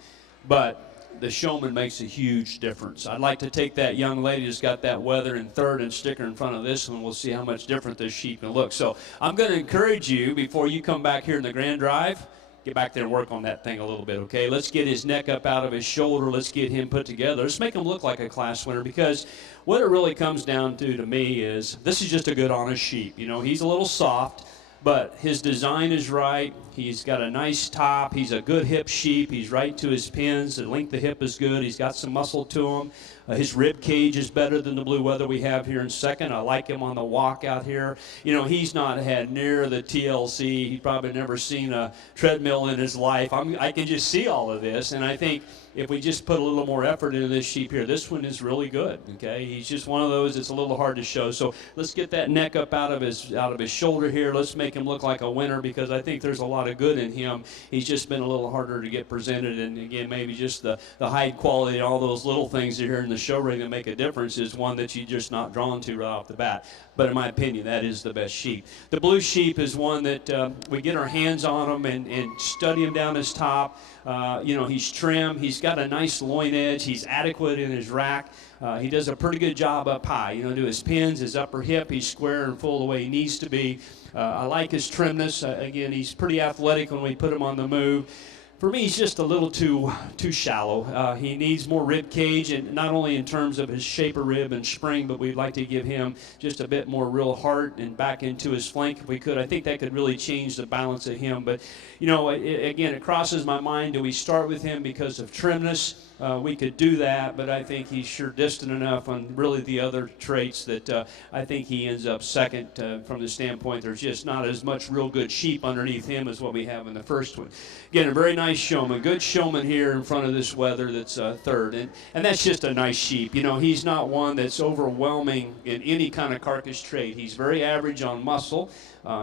but the showman makes a huge difference. I'd like to take that young lady who's got that wether in third and stick her in front of this one. We'll see how much different this sheep can look. So I'm going to encourage you, before you come back here in the Grand Drive, get back there and work on that thing a little bit, okay? Let's get his neck up out of his shoulder. Let's get him put together. Let's make him look like a class winner, because what it really comes down to me is this is just a good, honest sheep. You know, he's a little soft, but his design is right. He's got a nice top. He's a good hip sheep. He's right to his pins. The length of hip is good. He's got some muscle to him. His rib cage is better than the blue wether we have here in second. I like him on the walk out here. You know, he's not had near the TLC. He's probably never seen a treadmill in his life. I can just see all of this, and I think if we just put a little more effort into this sheep here, this one is really good, okay? He's just one of those that's a little hard to show. So let's get that neck up out of his shoulder here. Let's make him look like a winner, because I think there's a lot of good in him. He's just been a little harder to get presented, and again, maybe just the hide quality, all those little things that are here in the show ring that make a difference is one that you're just not drawn to right off the bat. But in my opinion, that is the best sheep. The blue sheep is one that we get our hands on him and study him down his top. You know, he's trim. He's got a nice loin edge. He's adequate in his rack. He does a pretty good job up high. You know, to his pins, his upper hip, he's square and full the way he needs to be. I like his trimness. Again, he's pretty athletic when we put him on the move. For me, he's just a little too shallow. He needs more rib cage, and not only in terms of his shape of rib and spring, but we'd like to give him just a bit more real heart and back into his flank if we could. I think that could really change the balance of him. But, you know, again, it crosses my mind, do we start with him because of trimness? We could do that, but I think he's sure distant enough on really the other traits that I think he ends up second from the standpoint. There's just not as much real good sheep underneath him as what we have in the first one. Again, a very nice showman, good showman here in front of this wether that's third, and that's just a nice sheep. You know, he's not one that's overwhelming in any kind of carcass trait. He's very average on muscle.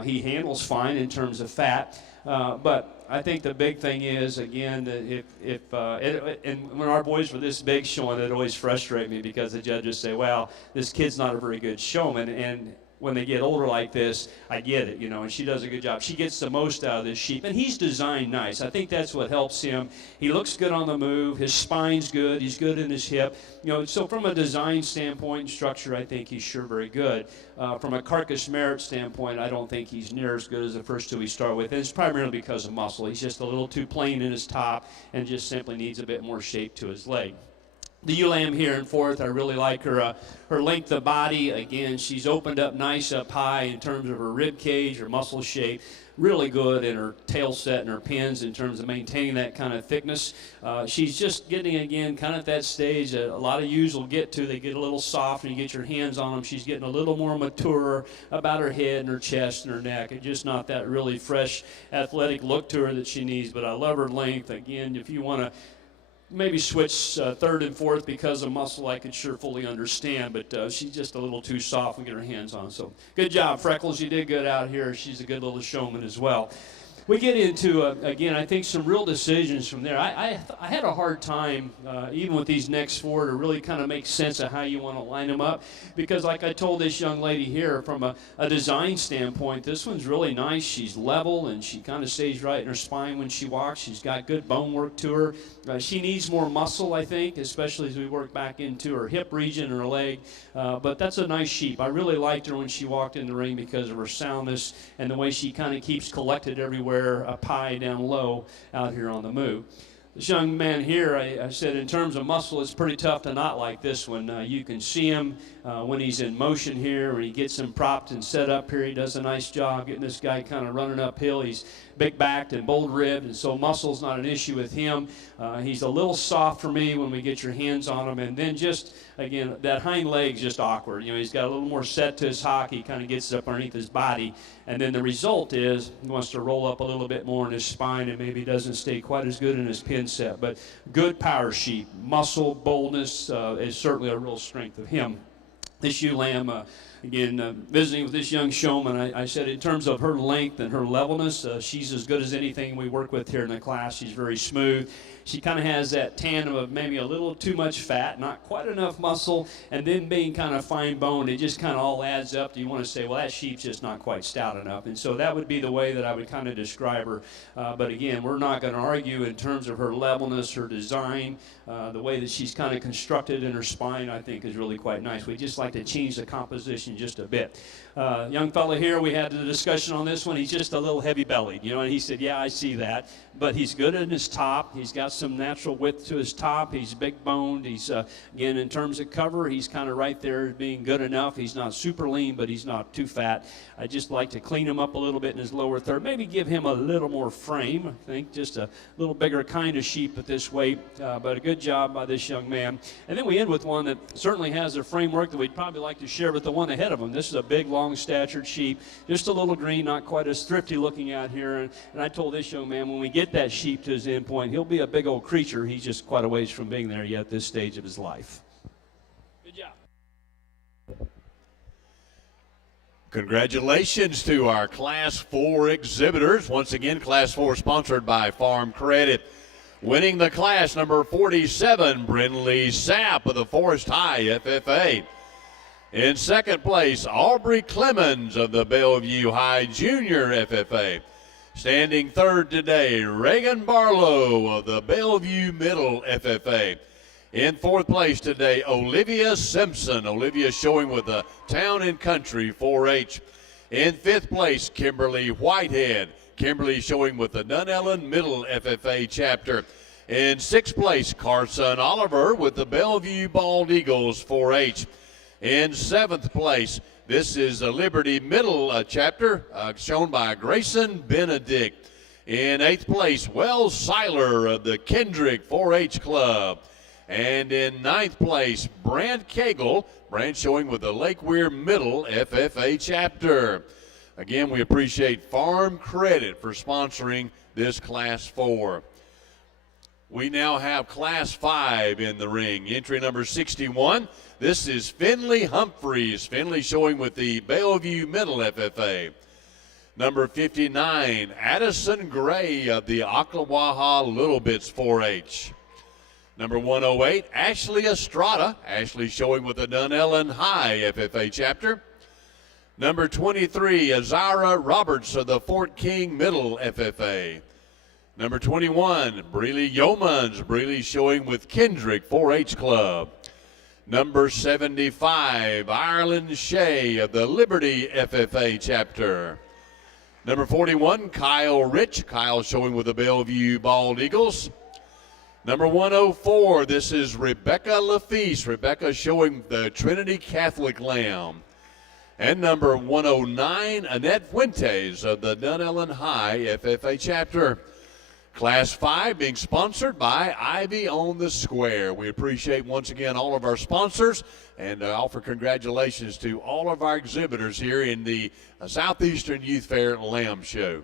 He handles fine in terms of fat, but I think the big thing is, again, and when our boys were this big showing, it always frustrated me because the judges say, well, this kid's not a very good showman, and when they get older like this, I get it, you know, and she does a good job. She gets the most out of this sheep, and he's designed nice. I think that's what helps him. He looks good on the move. His spine's good. He's good in his hip. You know, so from a design standpoint and structure, I think he's sure very good. From a carcass merit standpoint, I don't think he's near as good as the first two we start with, and it's primarily because of muscle. He's just a little too plain in his top and just simply needs a bit more shape to his leg. The ewe lamb here in fourth, I really like her length of body. Again, she's opened up nice up high in terms of her rib cage, her muscle shape. Really good in her tail set and her pins in terms of maintaining that kind of thickness. She's just getting, again, kind of at that stage that a lot of ewes will get to. They get a little soft and you get your hands on them. She's getting a little more mature about her head and her chest and her neck. It's just not that really fresh, athletic look to her that she needs. But I love her length. Again, if you want to maybe switch third and fourth because of muscle, I could sure fully understand, but she's just a little too soft and get her hands on. So good job, Freckles. You did good out here. She's a good little showman as well. We get into, again, I think some real decisions from there. I had a hard time, even with these next four, to really kind of make sense of how you want to line them up. Because like I told this young lady here, from a design standpoint, this one's really nice. She's level, and she kind of stays right in her spine when she walks. She's got good bone work to her. She needs more muscle, I think, especially as we work back into her hip region and her leg. But that's a nice sheep. I really liked her when she walked in the ring because of her soundness and the way she kind of keeps collected everywhere up high down low out here on the move. This young man here, I said in terms of muscle, it's pretty tough to not like this one. You can see him when he's in motion here, when he gets him propped and set up here. He does a nice job getting this guy kind of running uphill. He's big-backed and bold-ribbed, and so muscle's not an issue with him. He's a little soft for me when we get your hands on him, and then just, again, that hind leg's just awkward. You know, he's got a little more set to his hock. He kind of gets up underneath his body, and then the result is he wants to roll up a little bit more in his spine and maybe doesn't stay quite as good in his pin set. But good power sheep. Muscle, boldness is certainly a real strength of him. this ewe lamb, again, visiting with this young showman, I said in terms of her length and her levelness, she's as good as anything we work with here in the class. She's very smooth. She kind of has that tandem of maybe a little too much fat, not quite enough muscle, and then being kind of fine boned. It just kind of all adds up. You want to say, well, that sheep's just not quite stout enough. And so that would be the way that I would kind of describe her. But again, we're not going to argue in terms of her levelness, her design, the way that she's kind of constructed in her spine, I think is really quite nice. We just like to change the composition just a bit. Young fella here, we had the discussion on this one. He's just a little heavy-bellied, and he said, yeah, I see that. But he's good in his top. He's got some natural width to his top. He's big-boned. He's, again, in terms of cover, he's kind of right there being good enough. He's not super lean, but he's not too fat. I just like to clean him up a little bit in his lower third. Maybe give him a little more frame, I think, just a little bigger kind of sheep at this weight. But a good job by this young man. And then we end with one that certainly has a framework that we'd probably like to share with the one ahead of him. This is a big, long-statured sheep, just a little green, not quite as thrifty looking out here. And I told this young man, when we get that sheep to his end point, he'll be a big old creature. He's just quite a ways from being there yet at this stage of his life. Good job. Congratulations to our Class 4 exhibitors. Once again, Class 4 sponsored by Farm Credit. Winning the class, number 47, Brinley Sapp of the Forest High FFA. In second place, Aubrey Clemens of the Bellevue High Junior FFA. Standing third today, Reagan Barlow of the Bellevue Middle FFA. In fourth place today, Olivia Simpson. Olivia showing with the Town and Country 4-H. In fifth place, Kimberly Whitehead. Kimberly showing with the Dunellen Middle FFA chapter. In sixth place, Carson Oliver with the Bellevue Bald Eagles 4-H. In seventh place, this is the Liberty Middle chapter shown by Grayson Benedict. In eighth place, Wells Seiler of the Kendrick 4-H Club. And in ninth place, Brant Cagle. Brant showing with the Lake Weir Middle FFA chapter. Again, we appreciate Farm Credit for sponsoring this Class 4. We now have Class 5 in the ring. Entry number 61. This is Finley Humphreys. Finley showing with the Bellevue Middle FFA. Number 59, Addison Gray of the Ocklawaha Little Bits 4-H. Number 108, Ashley Estrada. Ashley showing with the Dunellen High FFA chapter. Number 23, Azara Roberts of the Fort King Middle FFA. Number 21, Breeley Yeomans. Breeley showing with Kendrick 4-H Club. Number 75, Ireland Shea of the Liberty FFA chapter. Number 41, Kyle Rich. Kyle showing with the Bellevue Bald Eagles. Number 104, this is Rebecca Lafise. Rebecca showing the Trinity Catholic Lamb. And number 109, Annette Fuentes of the Dunellen High FFA chapter. Class 5 being sponsored by Ivy on the Square. We appreciate once again all of our sponsors and offer congratulations to all of our exhibitors here in the Southeastern Youth Fair Lamb Show.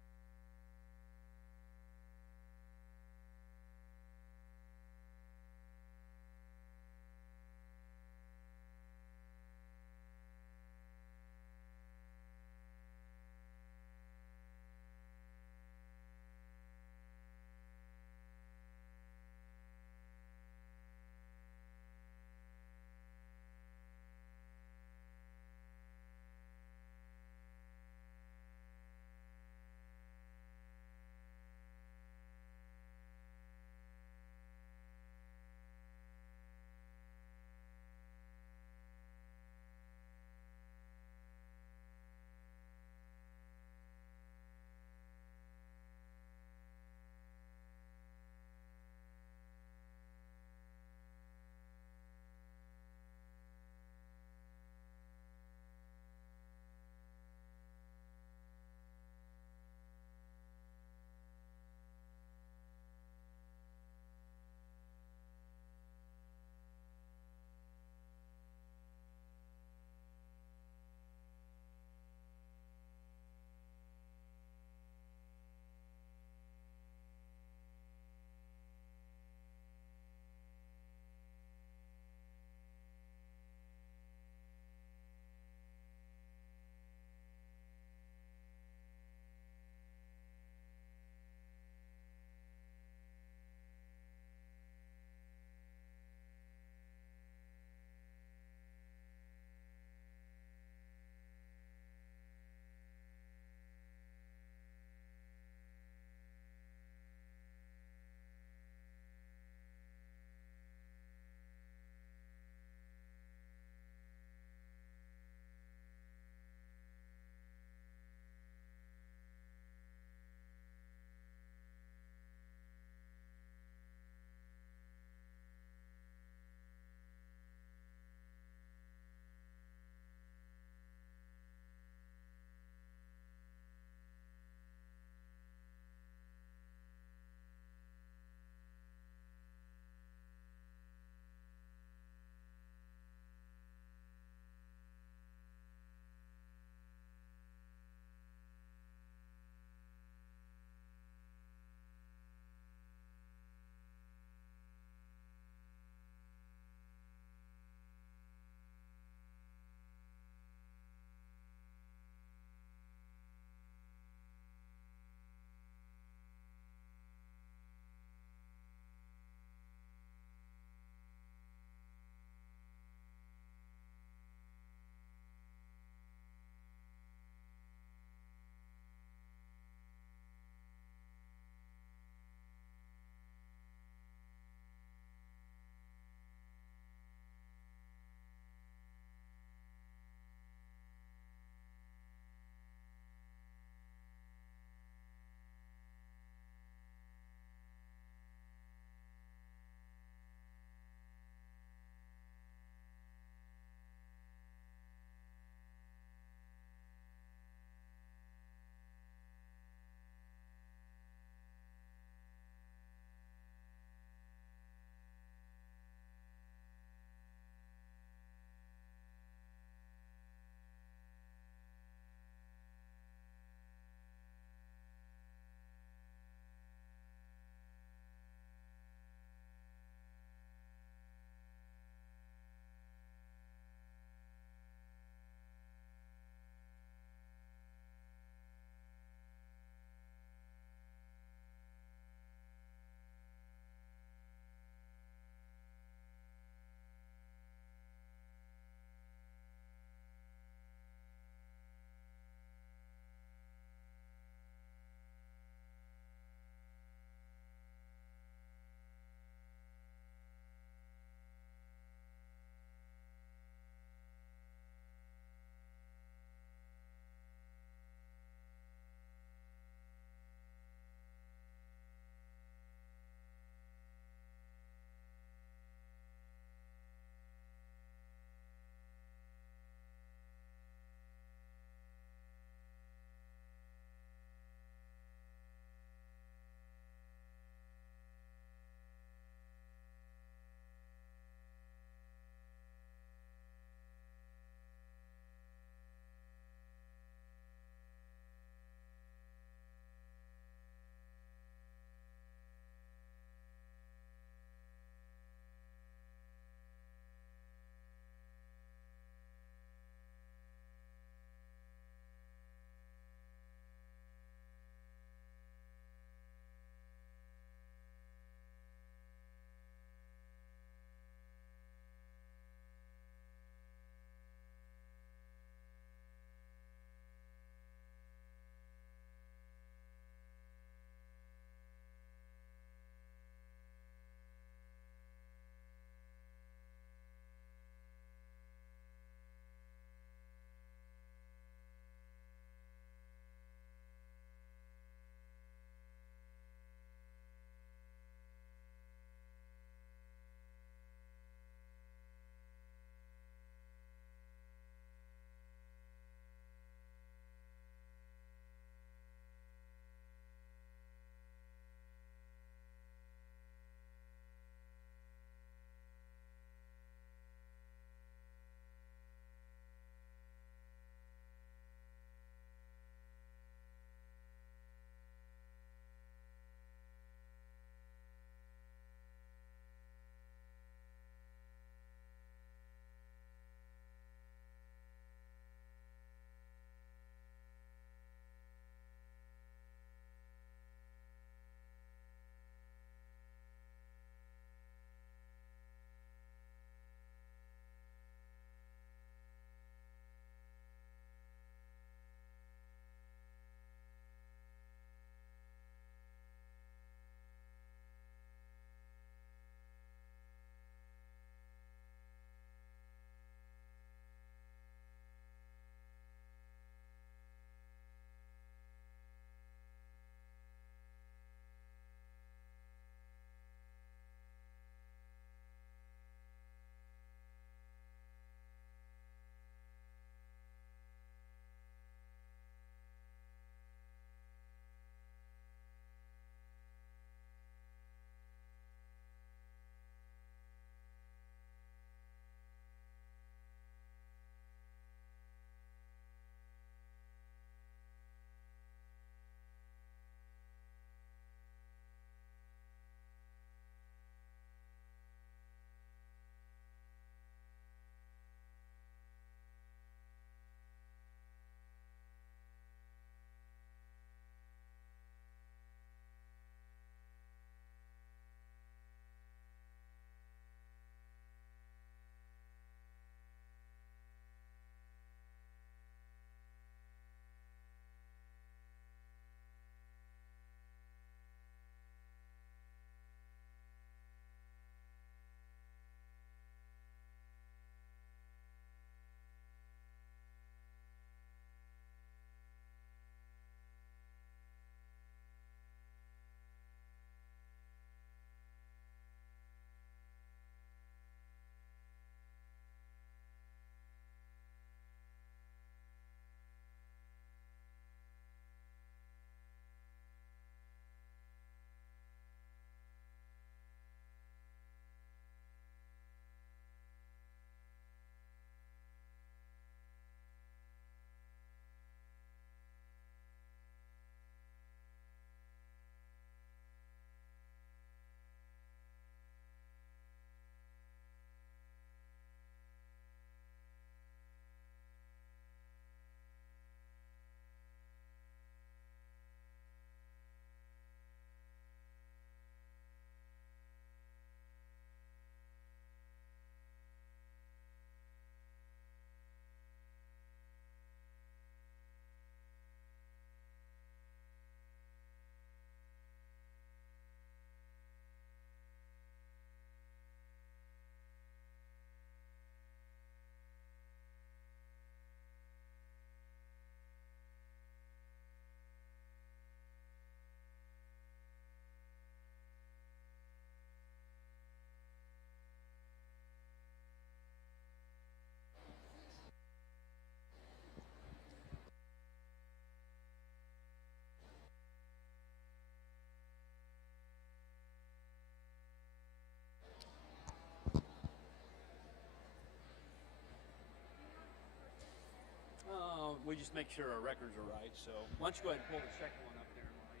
just make sure our records are right. So why don't you go ahead and pull the second one up there, Marty?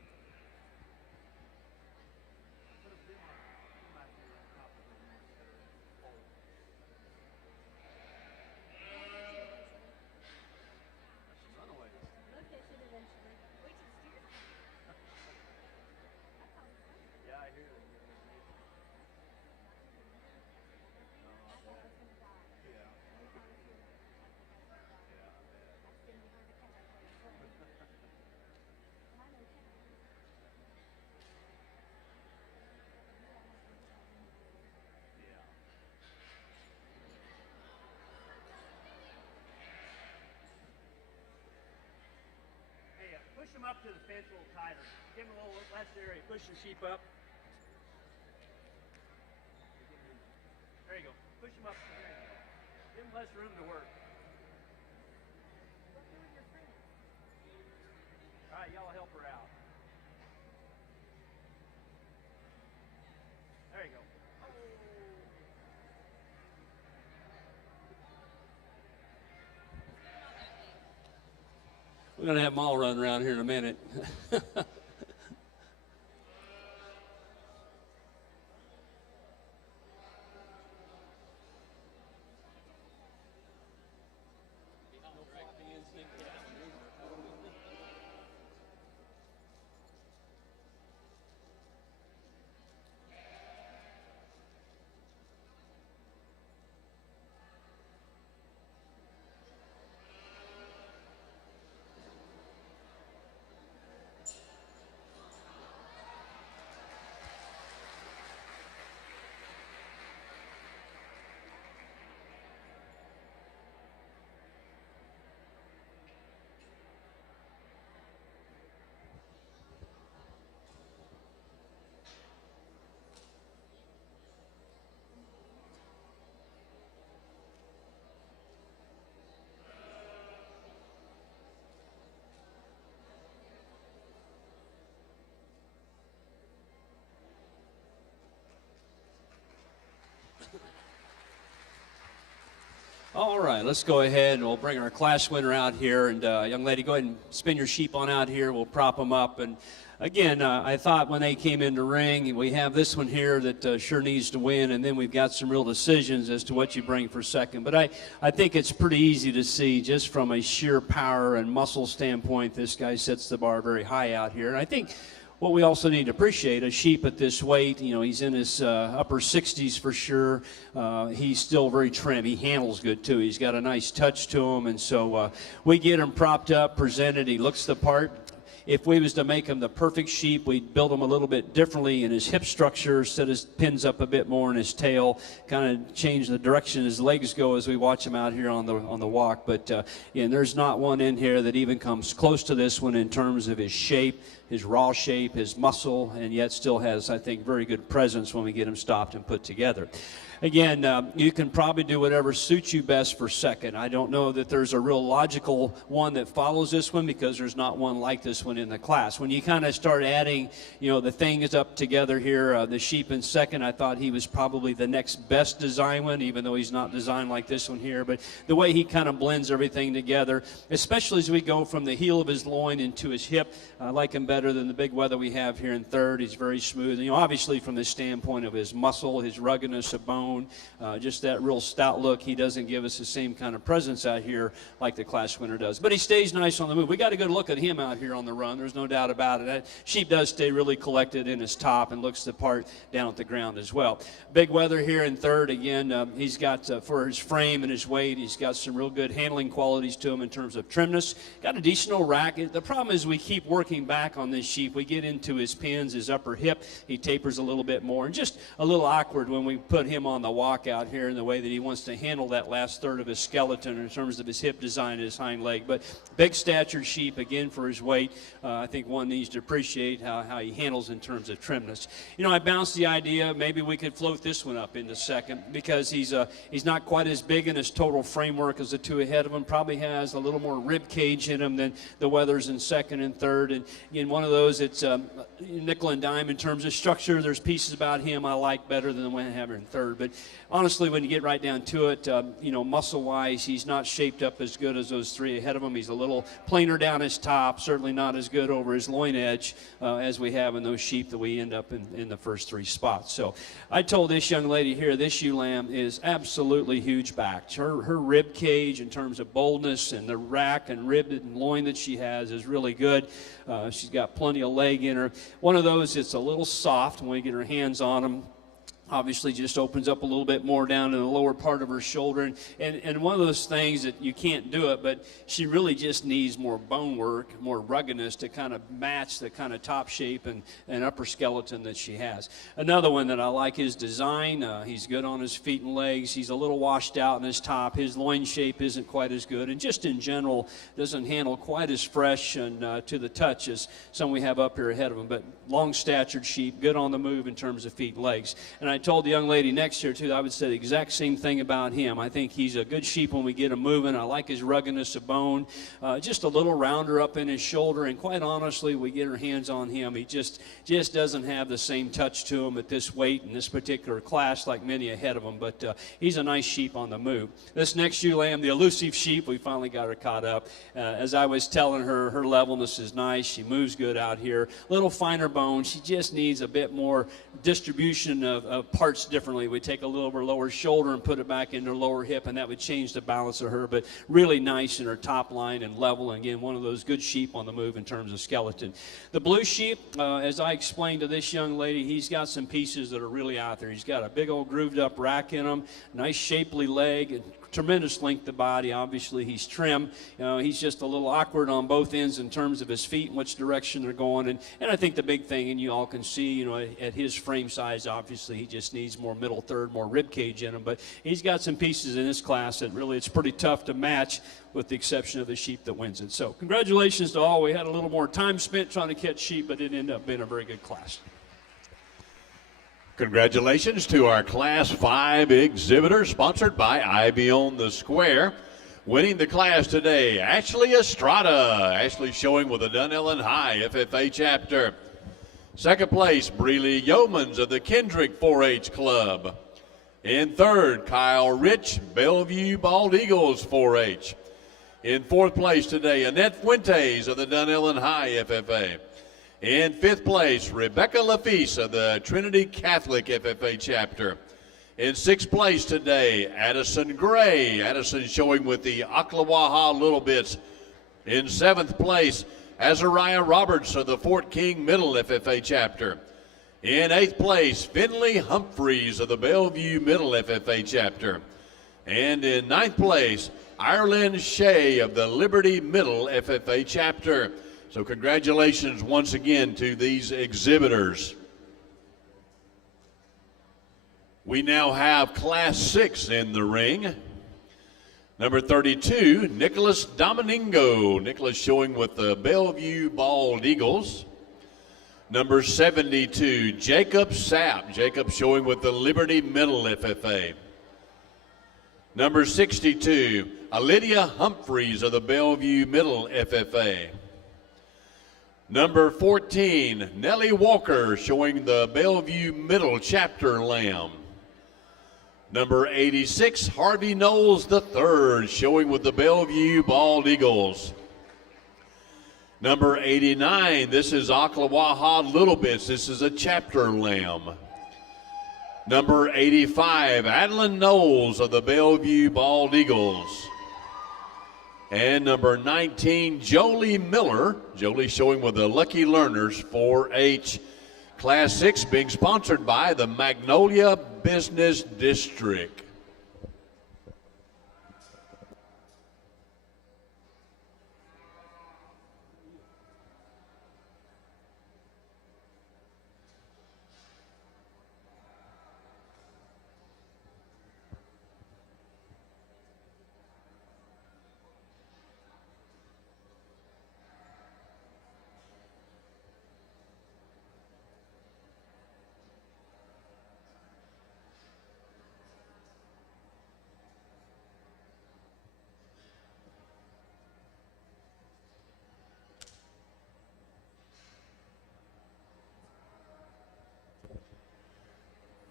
Runaways. Yeah, I hear that. Push them up to the fence a little tighter. Give them a little less area. Push the sheep up. There you go. Push them up. There you go. Give them less room to work. All right, y'all help her out. There you go. We're going to have them all run around here in a minute. All right, let's go ahead and we'll bring our class winner out here. And young lady, go ahead and spin your sheep on out here. We'll prop them up. And again, I thought when they came in the ring, we have this one here that sure needs to win. And then we've got some real decisions as to what you bring for second. But I think it's pretty easy to see just from a sheer power and muscle standpoint, this guy sets the bar very high out here. And I think what we also need to appreciate, a sheep at this weight, you know, he's in his upper 60s for sure. He's still very trim. He handles good too. He's got a nice touch to him. And so we get him propped up, presented. He looks the part. If we was to make him the perfect sheep, we'd build him a little bit differently in his hip structure, set his pins up a bit more in his tail, kind of change the direction his legs go as we watch him out here on the walk. But and there's not one in here that even comes close to this one in terms of his shape, his raw shape, his muscle, and yet still has, I think, very good presence when we get him stopped and put together. Again, you can probably do whatever suits you best for second. I don't know that there's a real logical one that follows this one because there's not one like this one in the class. When you kind of start adding, you know, the things up together here, the sheep in second, I thought he was probably the next best design one, even though he's not designed like this one here. But the way he kind of blends everything together, especially as we go from the heel of his loin into his hip, I like him better than the big weather we have here in third. He's very smooth. You know, obviously from the standpoint of his muscle, his ruggedness of bone, just that real stout look, he doesn't give us the same kind of presence out here like the class winner does. But he stays nice on the move. We got a good look at him out here on the run. There's no doubt about it. That sheep does stay really collected in his top and looks the part down at the ground as well. Big weather here in third. Again, he's got, for his frame and his weight, he's got some real good handling qualities to him in terms of trimness. Got a decent old rack. The problem is we keep working back on this sheep. We get into his pins, his upper hip. He tapers a little bit more. And just a little awkward when we put him on the walk out here in the way that he wants to handle that last third of his skeleton in terms of his hip design and his hind leg. But big statured sheep, again, for his weight. I think one needs to appreciate how he handles in terms of trimness. You know, I bounced the idea maybe we could float this one up into second because he's not quite as big in his total framework as the two ahead of him. Probably has a little more rib cage in him than the Weathers in second and third. And again, one one of those that's nickel and dime in terms of structure. There's pieces about him I like better than the one I have in third. But honestly, when you get right down to it, muscle-wise, he's not shaped up as good as those three ahead of him. He's a little plainer down his top, certainly not as good over his loin edge as we have in those sheep that we end up in the first three spots. So I told this young lady here, this ewe lamb is absolutely huge backed. Her rib cage in terms of boldness and the rack and rib and loin that she has is really good. She's got plenty of leg in her. One of those that's a little soft when we get our hands on them. Obviously just opens up a little bit more down in the lower part of her shoulder. And one of those things that you can't do it, but she really just needs more bone work, more ruggedness to kind of match the kind of top shape and upper skeleton that she has. Another one that I like his design. He's good on his feet and legs. He's a little washed out in his top. His loin shape isn't quite as good. And just in general, doesn't handle quite as fresh and to the touch as some we have up here ahead of him. But long-statured sheep, good on the move in terms of feet and legs. And I told the young lady next here, too, I would say the exact same thing about him. I think he's a good sheep when we get him moving. I like his ruggedness of bone, just a little rounder up in his shoulder. And quite honestly, we get our hands on him, he just doesn't have the same touch to him at this weight in this particular class like many ahead of him. But he's a nice sheep on the move. This next ewe lamb, the elusive sheep, we finally got her caught up. As I was telling her, her levelness is nice. She moves good out here. A little finer bone. She just needs a bit more distribution of parts differently. We take a little of her lower shoulder and put it back in her lower hip, and that would change the balance of her, but really nice in her top line and level. And again, one of those good sheep on the move in terms of skeleton. The blue sheep, as I explained to this young lady, he's got some pieces that are really out there. He's got a big old grooved up rack in him, nice shapely leg, and tremendous length of body. Obviously, he's trim. He's just a little awkward on both ends in terms of his feet and which direction they're going. And I think the big thing, and you all can see, at his frame size, obviously, he just needs more middle third, more rib cage in him. But he's got some pieces in this class that really it's pretty tough to match, with the exception of the sheep that wins it. So congratulations to all. We had a little more time spent trying to catch sheep, but it ended up being a very good class. Congratulations to our Class 5 exhibitor, sponsored by Ivy on the Square. Winning the class today, Ashley Estrada. Ashley showing with the Dunellen High FFA chapter. Second place, Breeley Yeomans of the Kendrick 4-H Club. In third, Kyle Rich, Bellevue Bald Eagles 4-H. In fourth place today, Annette Fuentes of the Dunellen High FFA. In fifth place, Rebecca Lafise of the Trinity Catholic FFA chapter. In sixth place today, Addison Gray. Addison showing with the Ocklawaha Little Bits. In seventh place, Azariah Roberts of the Fort King Middle FFA chapter. In eighth place, Finley Humphreys of the Bellevue Middle FFA chapter. And in ninth place, Ireland Shea of the Liberty Middle FFA chapter. So congratulations once again to these exhibitors. We now have Class 6 in the ring. Number 32, Nicholas Domingo. Nicholas showing with the Bellevue Bald Eagles. Number 72, Jacob Sapp. Jacob showing with the Liberty Middle FFA. Number 62, Lydia Humphreys of the Bellevue Middle FFA. Number 14, Nellie Walker showing the Bellevue Middle Chapter Lamb. Number 86, Harvey Knowles III showing with the Bellevue Bald Eagles. Number 89, this is Ocklawaha Little Bits. This is a chapter lamb. Number 85, Adeline Knowles of the Bellevue Bald Eagles. And number 19, Jolie Miller. Jolie showing with the Lucky Learners 4-H. Class 6 being sponsored by the Magnolia Business District.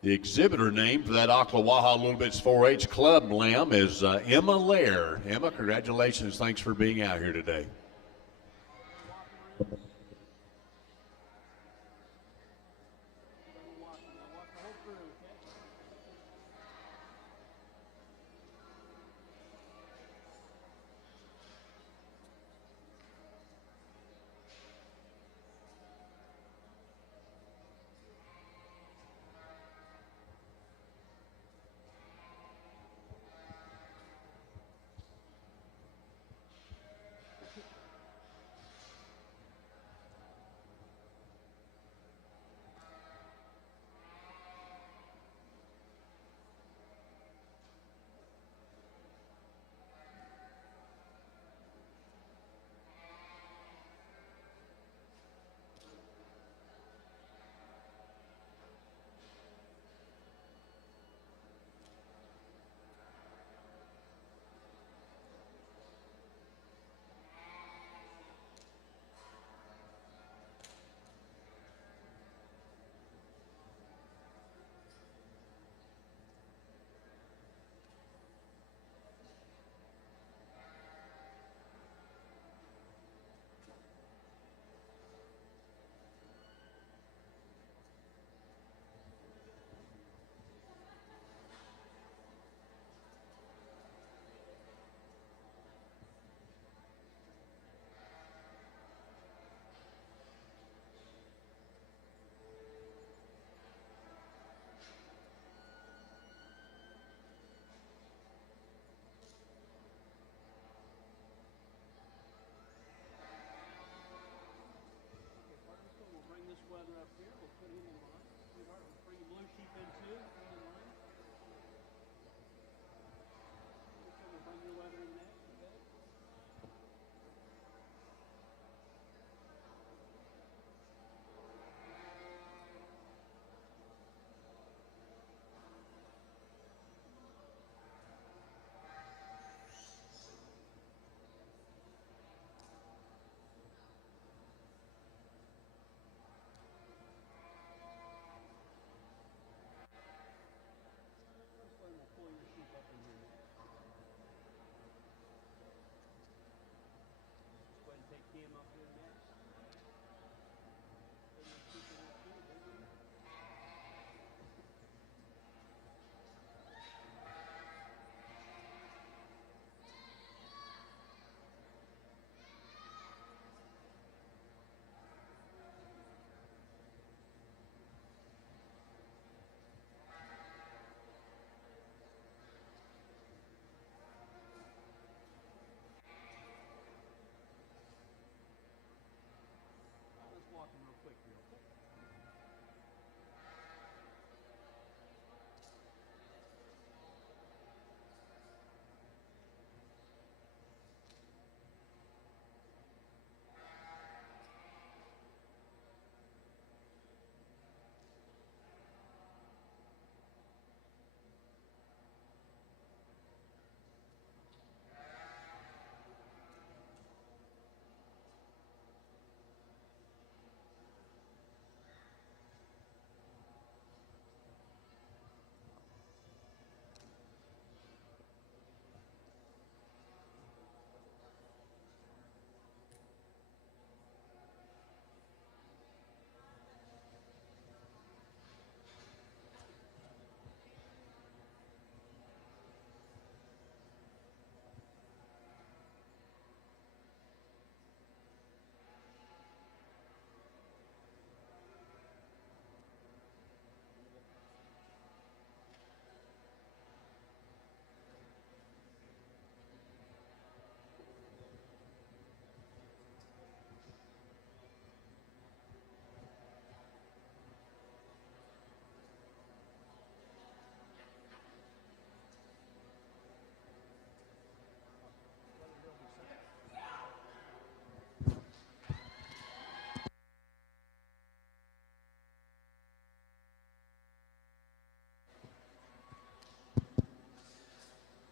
The exhibitor name for that Ocklawaha Little Bits 4-H Club lamb is Emma Lair. Emma, congratulations. Thanks for being out here today.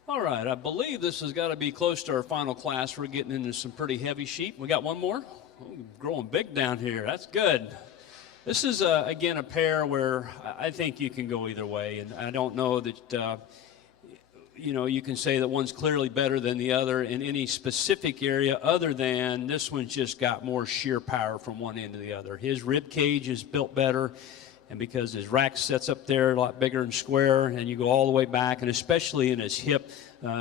All right, I believe this has got to be close to our final class. We're getting into some pretty heavy sheep. We got one more. Oh, growing big down here. That's good. This is, again, a pair where I think you can go either way, and I don't know that, you can say that one's clearly better than the other in any specific area other than this one's just got more sheer power from one end to the other. His rib cage is built better, and because his rack sets up there a lot bigger and square, and you go all the way back, and especially in his hip,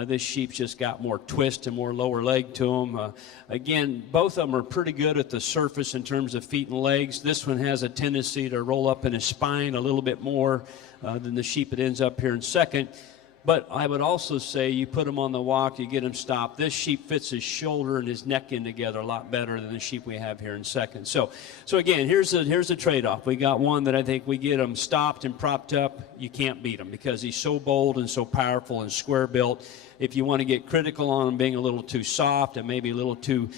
this sheep's just got more twist and more lower leg to him. Again, both of them are pretty good at the surface in terms of feet and legs. This one has a tendency to roll up in his spine a little bit more than the sheep that ends up here in second. But I would also say you put him on the walk, you get him stopped. This sheep fits his shoulder and his neck in together a lot better than the sheep we have here in second. So again, here's the trade-off. We got one that I think we get him stopped and propped up. You can't beat him because he's so bold and so powerful and square-built. If you want to get critical on him being a little too soft and maybe a little too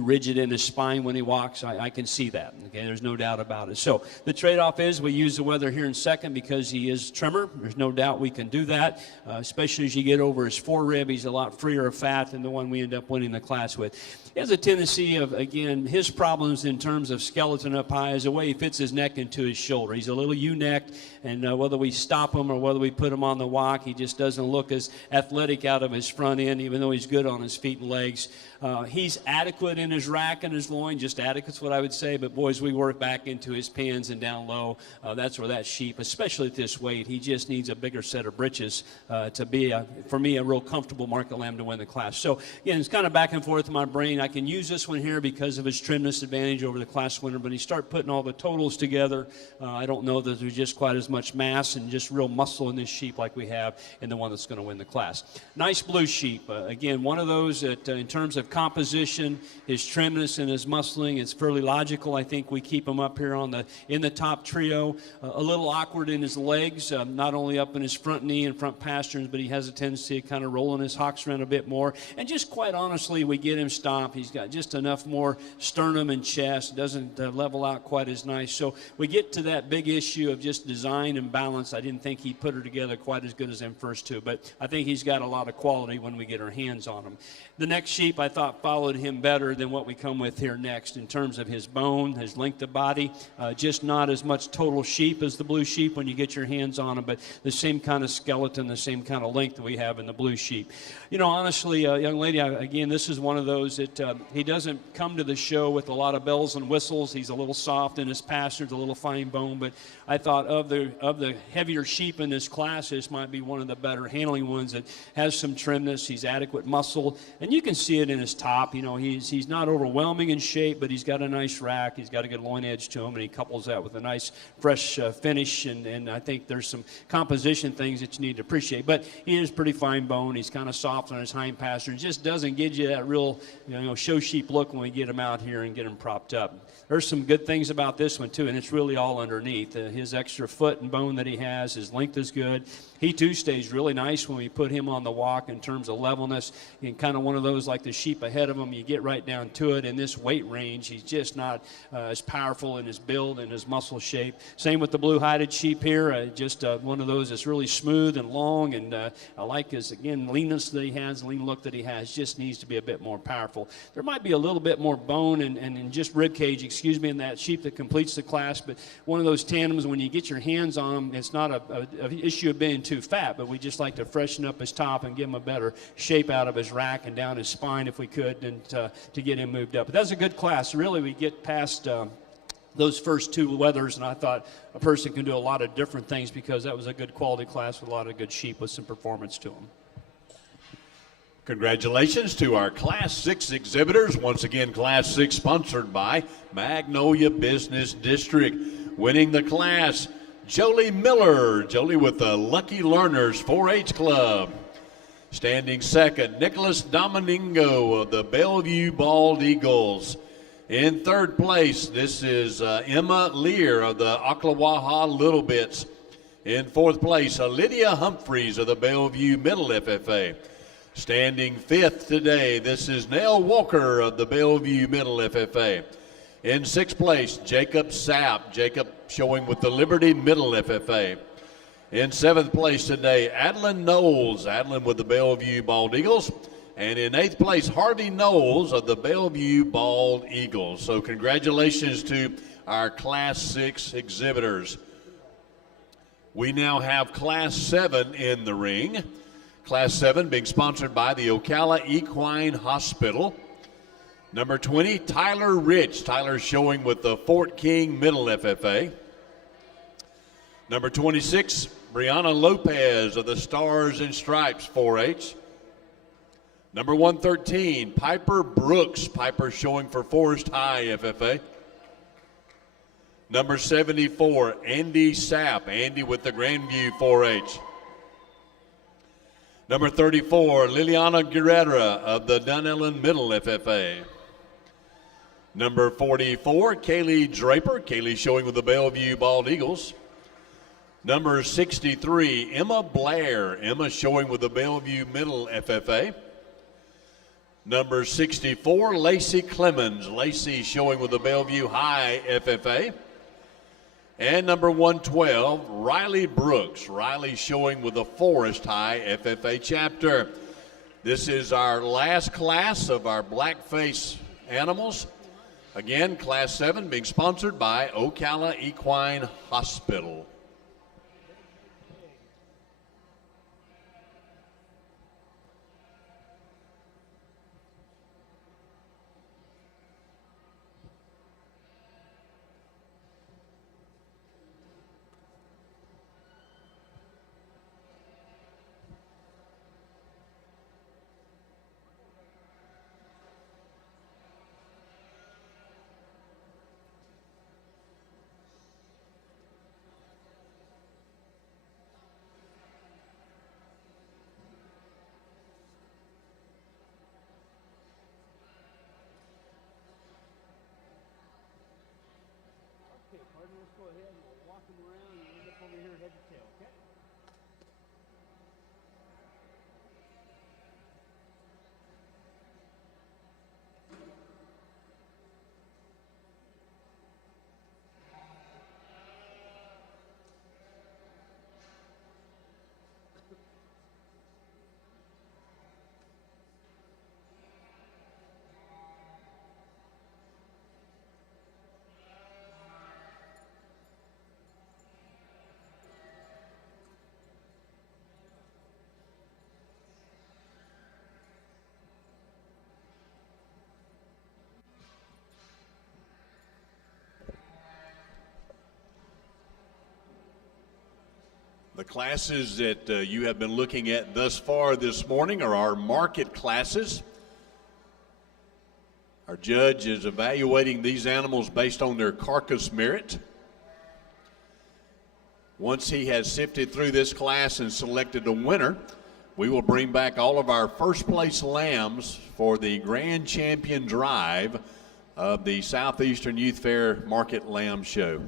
rigid in his spine when he walks, I can see that. Okay, there's no doubt about it. So the trade-off is we use the weather here in second because he is trimmer. There's no doubt we can do that, especially as you get over his forerib. He's a lot freer of fat than the one we end up winning the class with. He has a tendency of, again, his problems in terms of skeleton up high is the way he fits his neck into his shoulder. He's a little ewe-necked, and whether we stop him or whether we put him on the walk, he just doesn't look as athletic out of his front end, even though he's good on his feet and legs. He's adequate in his rack and his loin, just adequate's what I would say, but boys, we work back into his pins and down low. That's where that sheep, especially at this weight, he just needs a bigger set of britches to be, for me, a real comfortable market lamb to win the class. So, again, it's kind of back and forth in my brain. I can use this one here because of his trimness advantage over the class winner, but you start putting all the totals together, I don't know that there's just quite as much mass and just real muscle in this sheep like we have in the one that's going to win the class. Nice blue sheep. Again, one of those that in terms of composition, his trimness and his muscling, it's fairly logical. I think we keep him up here in the top trio. A little awkward in his legs, not only up in his front knee and front pasterns, but he has a tendency to kind of rolling his hocks around a bit more. And just quite honestly, we get him stopped. He's got just enough more sternum and chest, doesn't level out quite as nice. So we get to that big issue of just design and balance. I didn't think he put her together quite as good as them first two, but I think he's got a lot of quality when we get our hands on him. The next sheep I thought followed him better than what we come with here next in terms of his bone, his length of body, just not as much total sheep as the blue sheep when you get your hands on him, but the same kind of skeleton, the same kind of length that we have in the blue sheep. You know, honestly, young lady, again, this is one of those that he doesn't come to the show with a lot of bells and whistles. He's a little soft in his pasterns, a little fine bone, but I thought of the heavier sheep in this class, this might be one of the better handling ones that has some trimness. He's adequate muscle, and you can see it in his top. You know, he's not overwhelming in shape, but he's got a nice rack. He's got a good loin edge to him, and he couples that with a nice fresh finish, and I think there's some composition things that you need to appreciate. But he is pretty fine bone. He's kind of soft on his hind pasterns. Just doesn't give you that real, show sheep look when we get him out here and get him propped up. There's some good things about this one, too, and it's really all underneath. His extra foot and bone that he has, his length is good. He, too, stays really nice when we put him on the walk in terms of levelness. And kind of one of those like the sheep ahead of him, you get right down to it. In this weight range, he's just not as powerful in his build and his muscle shape. Same with the blue-hided sheep here, just one of those that's really smooth and long, and I like his, again, leanness that he has, lean look that he has, just needs to be a bit more powerful. There might be a little bit more bone and just rib cage, in that sheep that completes the class, but one of those tandems, when you get your hands on them, it's not an issue of being too fat, but we just like to freshen up his top and give him a better shape out of his rack and down his spine if we could, and to get him moved up. But that's a good class. Really, we get past those first two weathers, and I thought a person can do a lot of different things because that was a good quality class with a lot of good sheep with some performance to them. Congratulations to our Class 6 exhibitors. Once again, Class 6 sponsored by Magnolia Business District. Winning the class, Jolie Miller. Jolie with the Lucky Learners 4-H Club. Standing second, Nicholas Domingo of the Bellevue Bald Eagles. In third place, this is Emma Lear of the Ocklawaha Little Bits. In fourth place, Lydia Humphreys of the Bellevue Middle FFA. Standing fifth today, this is Nell Walker of the Bellevue Middle FFA. In sixth place, Jacob Sapp. Jacob showing with the Liberty Middle FFA. In seventh place today, Adeline Knowles. Adeline with the Bellevue Bald Eagles. And in eighth place, Harvey Knowles of the Bellevue Bald Eagles. So congratulations to our Class 6 exhibitors. We now have Class 7 in the ring. Class 7 being sponsored by the Ocala Equine Hospital. Number 20, Tyler Rich. Tyler showing with the Fort King Middle FFA. Number 26, Brianna Lopez of the Stars and Stripes 4-H. Number 113, Piper Brooks. Piper showing for Forest High FFA. Number 74, Andy Sapp. Andy with the Grandview 4-H. Number 34, Liliana Guerrera of the Dunellen Middle FFA. Number 44, Kaylee Draper. Kaylee showing with the Bellevue Bald Eagles. Number 63, Emma Blair. Emma showing with the Bellevue Middle FFA. Number 64, Lacey Clemens. Lacey showing with the Bellevue High FFA. And number 112, Riley Brooks. Riley showing with the Forest High FFA chapter. This is our last class of our blackface animals. Again, Class 7 being sponsored by Ocala Equine Hospital. Let's go ahead and we'll walk them around and end up over here head to tail, okay? The classes that you have been looking at thus far this morning are our market classes. Our judge is evaluating these animals based on their carcass merit. Once he has sifted through this class and selected a winner, we will bring back all of our first place lambs for the grand champion drive of the Southeastern Youth Fair Market Lamb Show.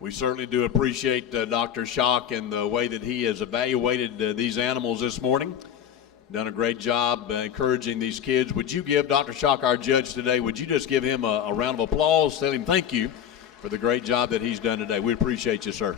We certainly do appreciate Dr. Schock and the way that he has evaluated these animals this morning. Done a great job encouraging these kids. Would you give Dr. Schock, our judge today, would you just give him a round of applause, tell him thank you for the great job that he's done today. We appreciate you, sir.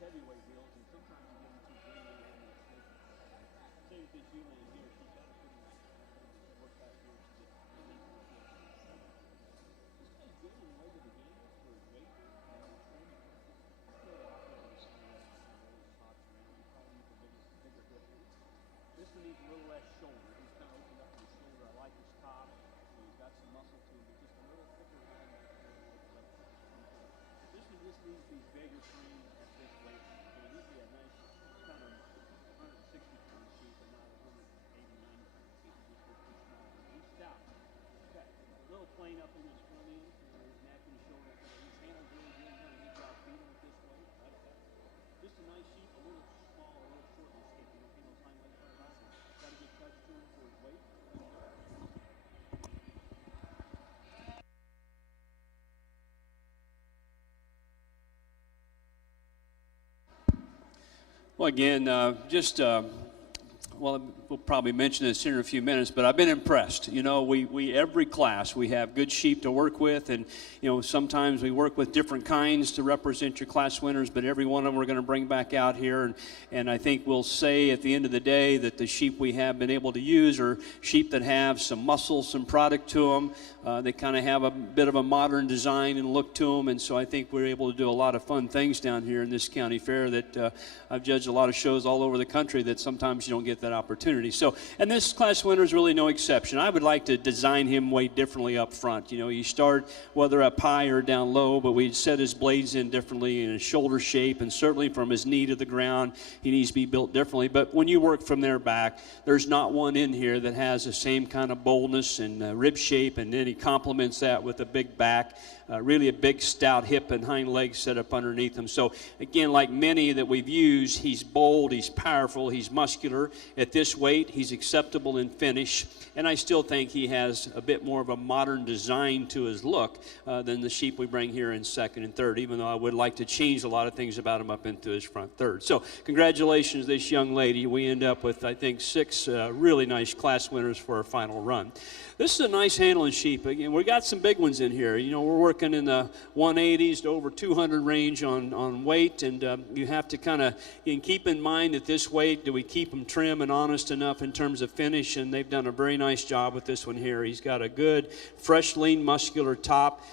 heavyweight deals, and sometimes you give them too big and they have no space. Same with this human in here. She's got a pretty nice work back here. She gets really good. This guy's good in the way that the game is for his weight and his training. He's really out there on the side of that really hot training. You probably need the bigger hip. This one needs a little less shoulder. He's kind of opened up his shoulder. I like his top. So he's got some muscle to him, but just a little thicker hand. This one just needs these bigger frames at this weight. So it needs to be a nice kind of 160-pound sheep and not 180, 90-pound sheep. Just too small. He's stout. He's got a little plane up in his front end, his neck and his shoulder. His handle's really good. He's done a good job feeding with this weight. Right at that. Just a nice sheep, a little small, a little short and sticky. You know, those hind legs right around him. Got to get touch to him for his weight. Well, again, well, we'll probably mention this here in a few minutes, but I've been impressed. You know, we every class, we have good sheep to work with, and, you know, sometimes we work with different kinds to represent your class winners, but every one of them we're going to bring back out here, and I think we'll say at the end of the day that the sheep we have been able to use are sheep that have some muscle, some product to them. They kind of have a bit of a modern design and look to them, and so I think we're able to do a lot of fun things down here in this county fair that I've judged a lot of shows all over the country that sometimes you don't get that opportunity. So, and this class winner is really no exception. I would like to design him way differently up front. You know, you start whether up high or down low, but we set his blades in differently in his shoulder shape, and certainly from his knee to the ground, he needs to be built differently. But when you work from there back, there's not one in here that has the same kind of boldness and rib shape, and then he complements that with a big back. Really a big stout hip and hind legs set up underneath him. So again, like many that we've used, he's bold, he's powerful, he's muscular. At this weight, he's acceptable in finish, and I still think he has a bit more of a modern design to his look than the sheep we bring here in second and third, even though I would like to change a lot of things about him up into his front third. So congratulations, this young lady. We end up with, I think, 6 really nice class winners for our final run. This is a nice handling sheep. Again, we got some big ones in here. You know, we're working in the 180s to over 200 range on weight, and you have to kind of keep in mind that this weight, do we keep them trim and honest enough in terms of finish? And they've done a very nice job with this one here. He's got a good, fresh, lean, muscular top.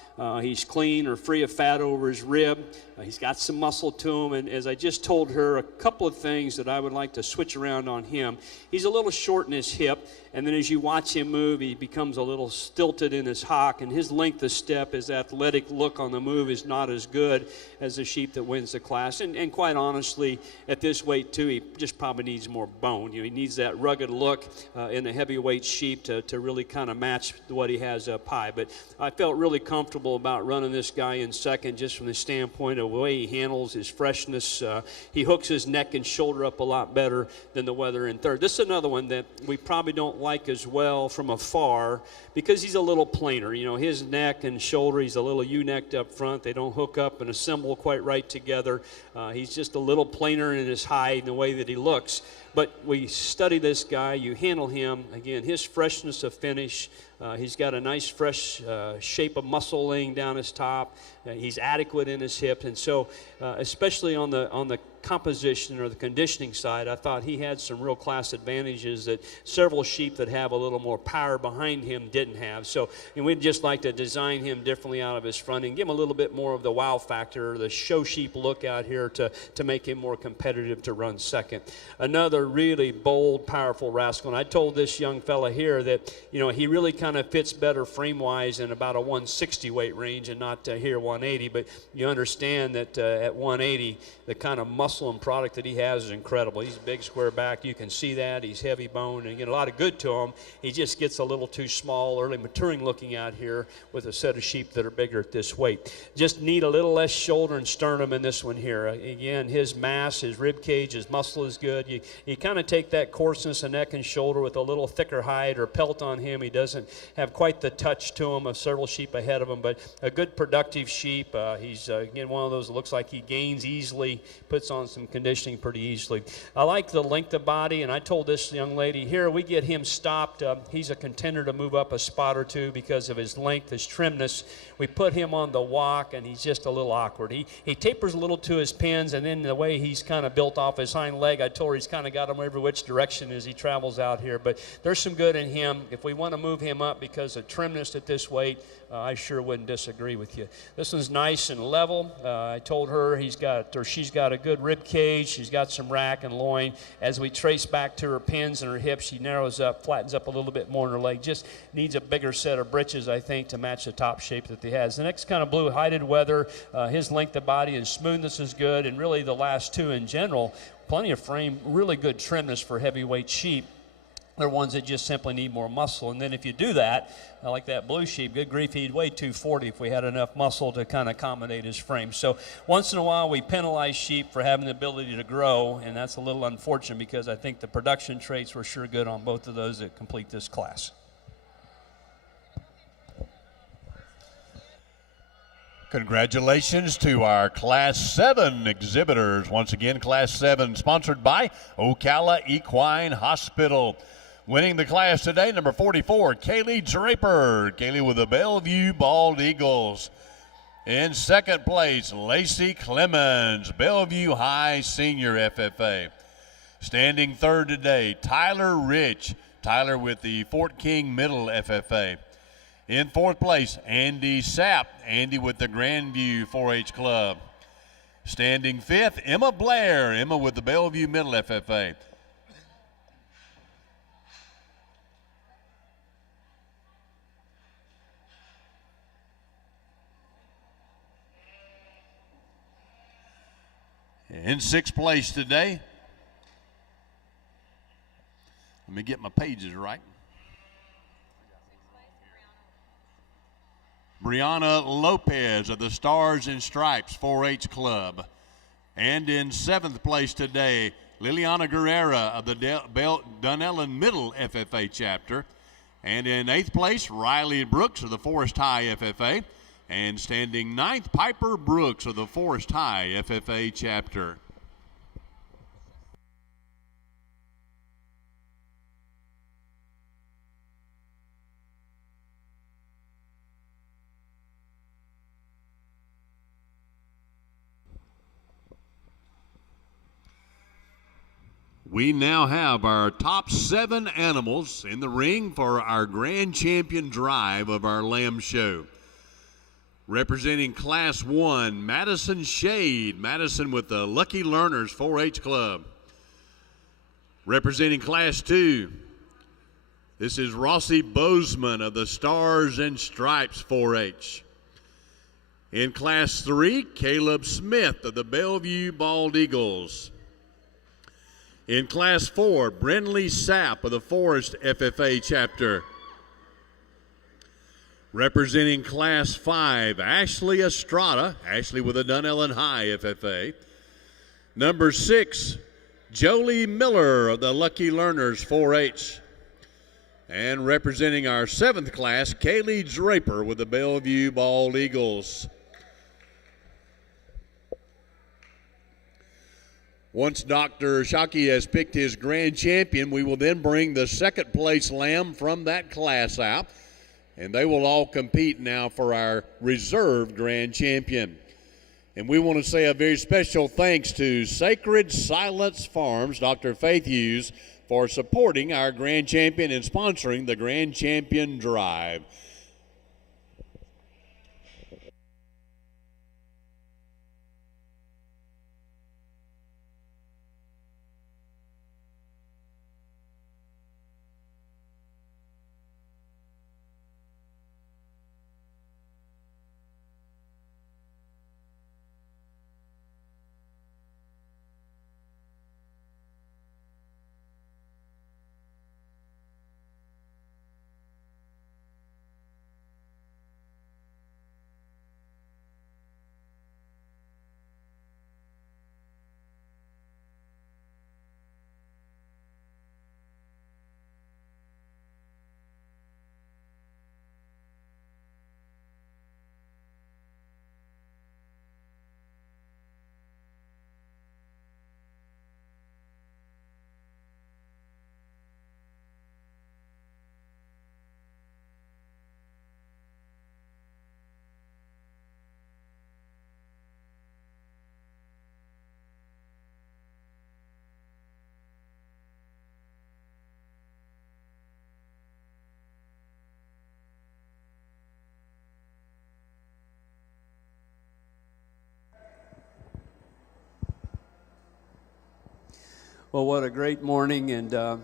He's clean or free of fat over his rib. He's got some muscle to him, and as I just told her, a couple of things that I would like to switch around on him. He's a little short in his hip, and then as you watch him move, he becomes a little stilted in his hock, and his length of step, his athletic look on the move is not as good as the sheep that wins the class. And quite honestly, at this weight too, he just probably needs more bone. You know, he needs that rugged look in a heavyweight sheep to really kind of match what he has up high. But I felt really comfortable about running this guy in second just from the standpoint of the way he handles his freshness. He hooks his neck and shoulder up a lot better than the weather in third. This is another one that we probably don't like as well from afar because he's a little plainer. You know, his neck and shoulder, he's a little U-necked up front. They don't hook up and assemble quite right together. He's just a little plainer in his hide and the way that he looks. But we study this guy. You handle him. Again, his freshness of finish. He's got a nice fresh shape of muscle laying down his top. He's adequate in his hips. And so especially on the composition or the conditioning side, I thought he had some real class advantages that several sheep that have a little more power behind him didn't have. So, and we'd just like to design him differently out of his front and give him a little bit more of the wow factor, the show sheep look out here to make him more competitive to run second. Another really bold, powerful rascal. And I told this young fella here that, you know, he really kind of fits better frame-wise in about a 160 weight range and not here 180. But you understand that at 180, the kind of muscle and product that he has is incredible. He's a big square back. You can see that. He's heavy boned and you get a lot of good to him. He just gets a little too small, early maturing looking out here with a set of sheep that are bigger at this weight. Just need a little less shoulder and sternum in this one here. Again, his mass, his rib cage, his muscle is good. You kind of take that coarseness of neck and shoulder with a little thicker hide or pelt on him. He doesn't have quite the touch to him of several sheep ahead of him, but a good productive sheep. He's again one of those that looks like he gains easily, puts on some conditioning pretty easily. I like the length of body, and I told this young lady here, we get him stopped. He's a contender to move up a spot or two because of his length, his trimness. We put him on the walk, and he's just a little awkward. He tapers a little to his pins, and then the way he's kind of built off his hind leg, I told her he's kind of got him every which direction as he travels out here. But there's some good in him. If we want to move him up because of trimness at this weight, I sure wouldn't disagree with you. This one's nice and level. I told her she's got a good rib cage. She's got some rack and loin. As we trace back to her pins and her hips, she narrows up, flattens up a little bit more in her leg. Just needs a bigger set of britches, I think, to match the top shape that he has. The next kind of blue-hided wether, his length of body and smoothness is good, and really the last two in general, plenty of frame, really good trimness for heavyweight sheep. They're ones that just simply need more muscle. And then if you do that, like that blue sheep, good grief, he'd weigh 240 if we had enough muscle to kind of accommodate his frame. So once in a while we penalize sheep for having the ability to grow, and that's a little unfortunate because I think the production traits were sure good on both of those that complete this class. Congratulations to our Class 7 exhibitors. Once again, Class 7 sponsored by Ocala Equine Hospital. Winning the class today, number 44, Kaylee Draper. Kaylee with the Bellevue Bald Eagles. In second place, Lacey Clemens, Bellevue High Senior FFA. Standing third today, Tyler Rich. Tyler with the Fort King Middle FFA. In fourth place, Andy Sapp. Andy with the Grandview 4-H Club. Standing fifth, Emma Blair. Emma with the Bellevue Middle FFA. In sixth place today, let me get my pages right. Brianna Lopez of the Stars and Stripes 4-H Club. And in seventh place today, Liliana Guerrera of the Dunellen Middle FFA chapter. And in eighth place, Riley Brooks of the Forest High FFA. And standing ninth, Piper Brooks of the Forest High FFA chapter. We now have our top 7 animals in the ring for our grand champion drive of our Lamb Show. Representing Class 1, Madison Shade. Madison with the Lucky Learners 4-H Club. Representing Class 2, this is Rossi Bozeman of the Stars and Stripes 4-H. In Class 3, Caleb Smith of the Bellevue Bald Eagles. In Class 4, Brenley Sapp of the Forest FFA chapter. Representing Class 5, Ashley Estrada, Ashley with the Dunellen High FFA. Number 6, Jolie Miller of the Lucky Learners 4-H. And representing our 7th class, Kaylee Draper with the Bellevue Bald Eagles. Once Dr. Shockey has picked his grand champion, we will then bring the second place lamb from that class out, and they will all compete now for our reserve grand champion. And we want to say a very special thanks to Sacred Silence Farms, Dr. Faith Hughes, for supporting our grand champion and sponsoring the Grand Champion Drive. Well, what a great morning, and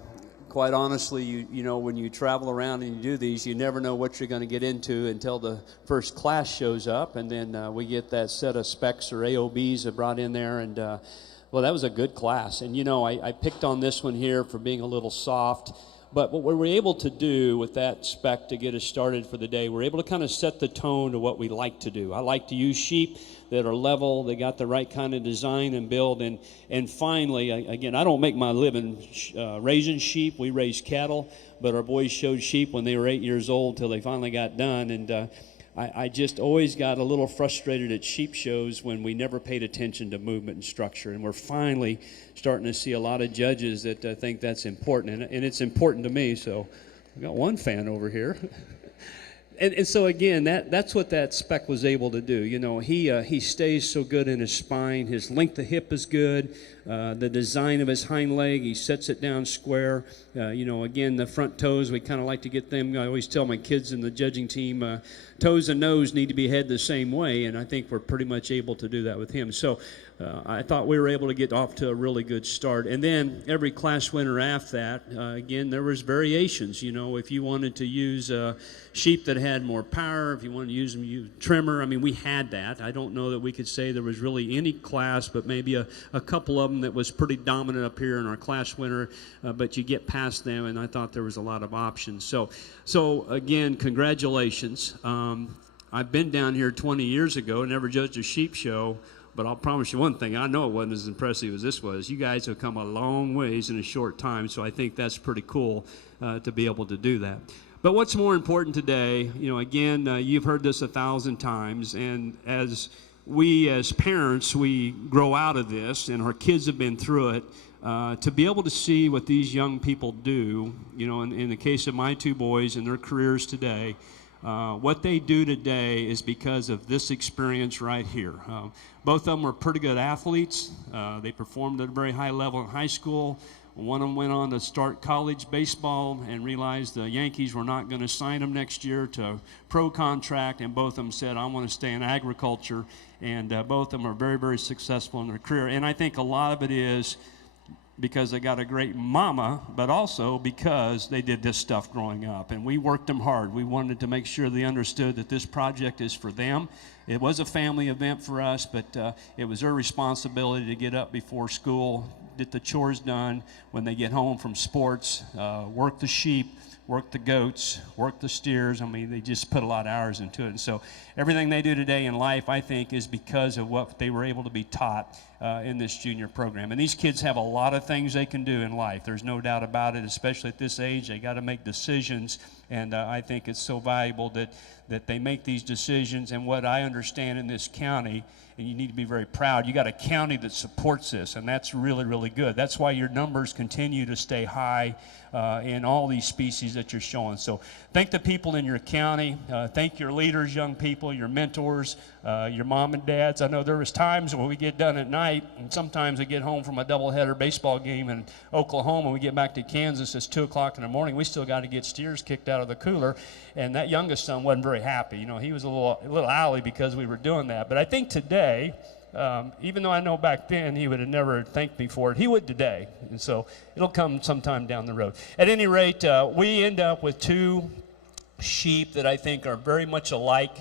quite honestly, you know, when you travel around and you do these, you never know what you're going to get into until the first class shows up, and then we get that set of specs or AOBs brought in there, and well, that was a good class. And you know, I picked on this one here for being a little soft, but what we were able to do with that spec to get us started for the day, we're able to kind of set the tone to what we like to do. I like to use sheep that are level, they got the right kind of design and build, and finally, again, I don't make my living raising sheep. We raise cattle, but our boys showed sheep when they were 8 years old till they finally got done, and I just always got a little frustrated at sheep shows when we never paid attention to movement and structure, and we're finally starting to see a lot of judges that think that's important, and it's important to me, so we got one fan over here. And so again, that's what that spec was able to do. You know, he stays so good in his spine. His length of hip is good. The design of his hind leg, he sets it down square. You know, again, the front toes, we kind of like to get them. I always tell my kids in the judging team, toes and nose need to be head the same way, and I think we're pretty much able to do that with him. So I thought we were able to get off to a really good start. And then every class winner after that, again, there was variations. You know, if you wanted to use sheep that had more power, if you wanted to use them, use trimmer, I mean, we had that. I don't know that we could say there was really any class, but maybe a couple of them that was pretty dominant up here in our class winner, but you get past them, and I thought there was a lot of options. So again, congratulations. I've been down here 20 years ago, never judged a sheep show, but I'll promise you one thing, I know it wasn't as impressive as this was. You guys have come a long ways in a short time, so I think that's pretty cool to be able to do that. But what's more important today, you know, again, you've heard this 1,000 times, and as we as parents, we grow out of this, and our kids have been through it, to be able to see what these young people do, you know, in the case of my two boys and their careers today, what they do today is because of this experience right here. Both of them were pretty good athletes. They performed at a very high level in high school. One of them went on to start college baseball and realized the Yankees were not going to sign him next year to a pro contract, and both of them said, I want to stay in agriculture, and both of them are very, very successful in their career. And I think a lot of it is because they got a great mama, but also because they did this stuff growing up, and we worked them hard. We wanted to make sure they understood that this project is for them. It was a family event for us, but it was their responsibility to get up before school, get the chores done when they get home from sports, work the sheep, work the goats, work the steers. I mean, they just put a lot of hours into it. And so everything they do today in life, I think, is because of what they were able to be taught in this junior program. And these kids have a lot of things they can do in life. There's no doubt about it, especially at this age. They got to make decisions, and I think it's so valuable that they make these decisions. And what I understand in this county, and you need to be very proud, you got a county that supports this, and that's really, really good. That's why your numbers continue to stay high in all these species that you're showing. So thank the people in your county. Thank your leaders, young people, your mentors, your mom and dads. I know there was times when we get done at night, and sometimes we get home from a doubleheader baseball game in Oklahoma, and we get back to Kansas, it's 2 o'clock in the morning. We still got to get steers kicked out of the cooler, and that youngest son wasn't very happy. You know, he was a little owly because we were doing that. But I think today, even though I know back then he would have never thanked me for it, he would today. And so it'll come sometime down the road. At any rate, we end up with 2 sheep that I think are very much alike.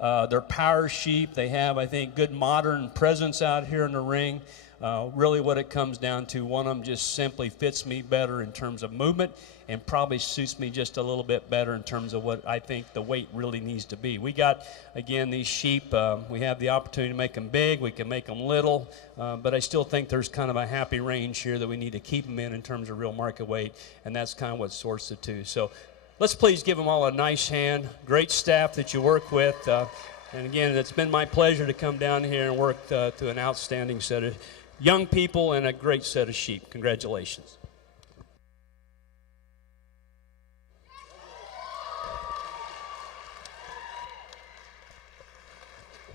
They're power sheep. They have, I think, good modern presence out here in the ring. Really what it comes down to, one of them just simply fits me better in terms of movement and probably suits me just a little bit better in terms of what I think the weight really needs to be. We got, again, these sheep, we have the opportunity to make them big, we can make them little, but I still think there's kind of a happy range here that we need to keep them in terms of real market weight, and that's kind of what sorts the two. So let's please give them all a nice hand. Great staff that you work with, and again, it's been my pleasure to come down here and work to an outstanding set of young people and a great set of sheep. Congratulations.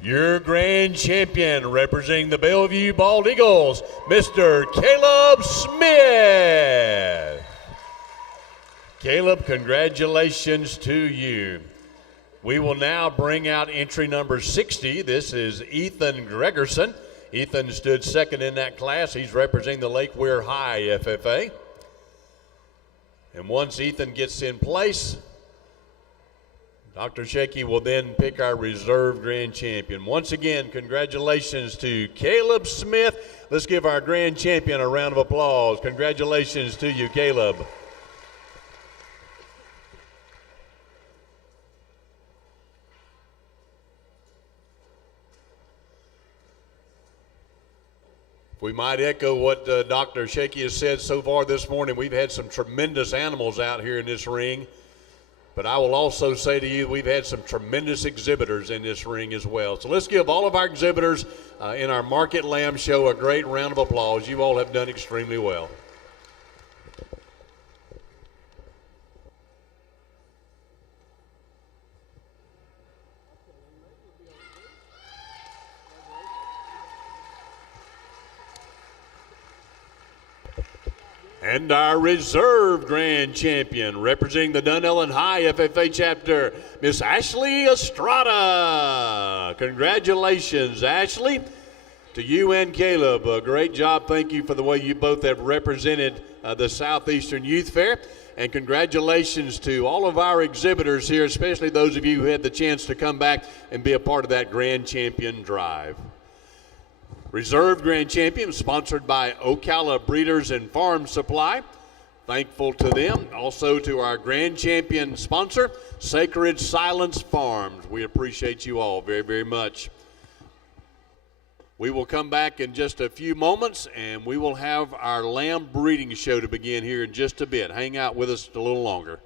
Your grand champion representing the Bellevue Bald Eagles, Mr. Caleb Smith. Caleb, congratulations to you. We will now bring out entry number 60. This is Ethan Gregerson. Ethan stood second in that class. He's representing the Lake Weir High FFA. And once Ethan gets in place, Dr. Shaky will then pick our reserve grand champion. Once again, congratulations to Caleb Smith. Let's give our grand champion a round of applause. Congratulations to you, Caleb. We might echo what Dr. Shaky has said so far this morning. We've had some tremendous animals out here in this ring. But I will also say to you, we've had some tremendous exhibitors in this ring as well. So let's give all of our exhibitors in our Market Lamb show a great round of applause. You all have done extremely well. And our reserve grand champion, representing the Dunnellon High FFA chapter, Miss Ashley Estrada. Congratulations, Ashley. To you and Caleb, a great job. Thank you for the way you both have represented the Southeastern Youth Fair. And congratulations to all of our exhibitors here, especially those of you who had the chance to come back and be a part of that grand champion drive. Reserve Grand Champion, sponsored by Ocala Breeders and Farm Supply. Thankful to them. Also to our Grand Champion sponsor, Sacred Silence Farms. We appreciate you all very, very much. We will come back in just a few moments, and we will have our lamb breeding show to begin here in just a bit. Hang out with us a little longer.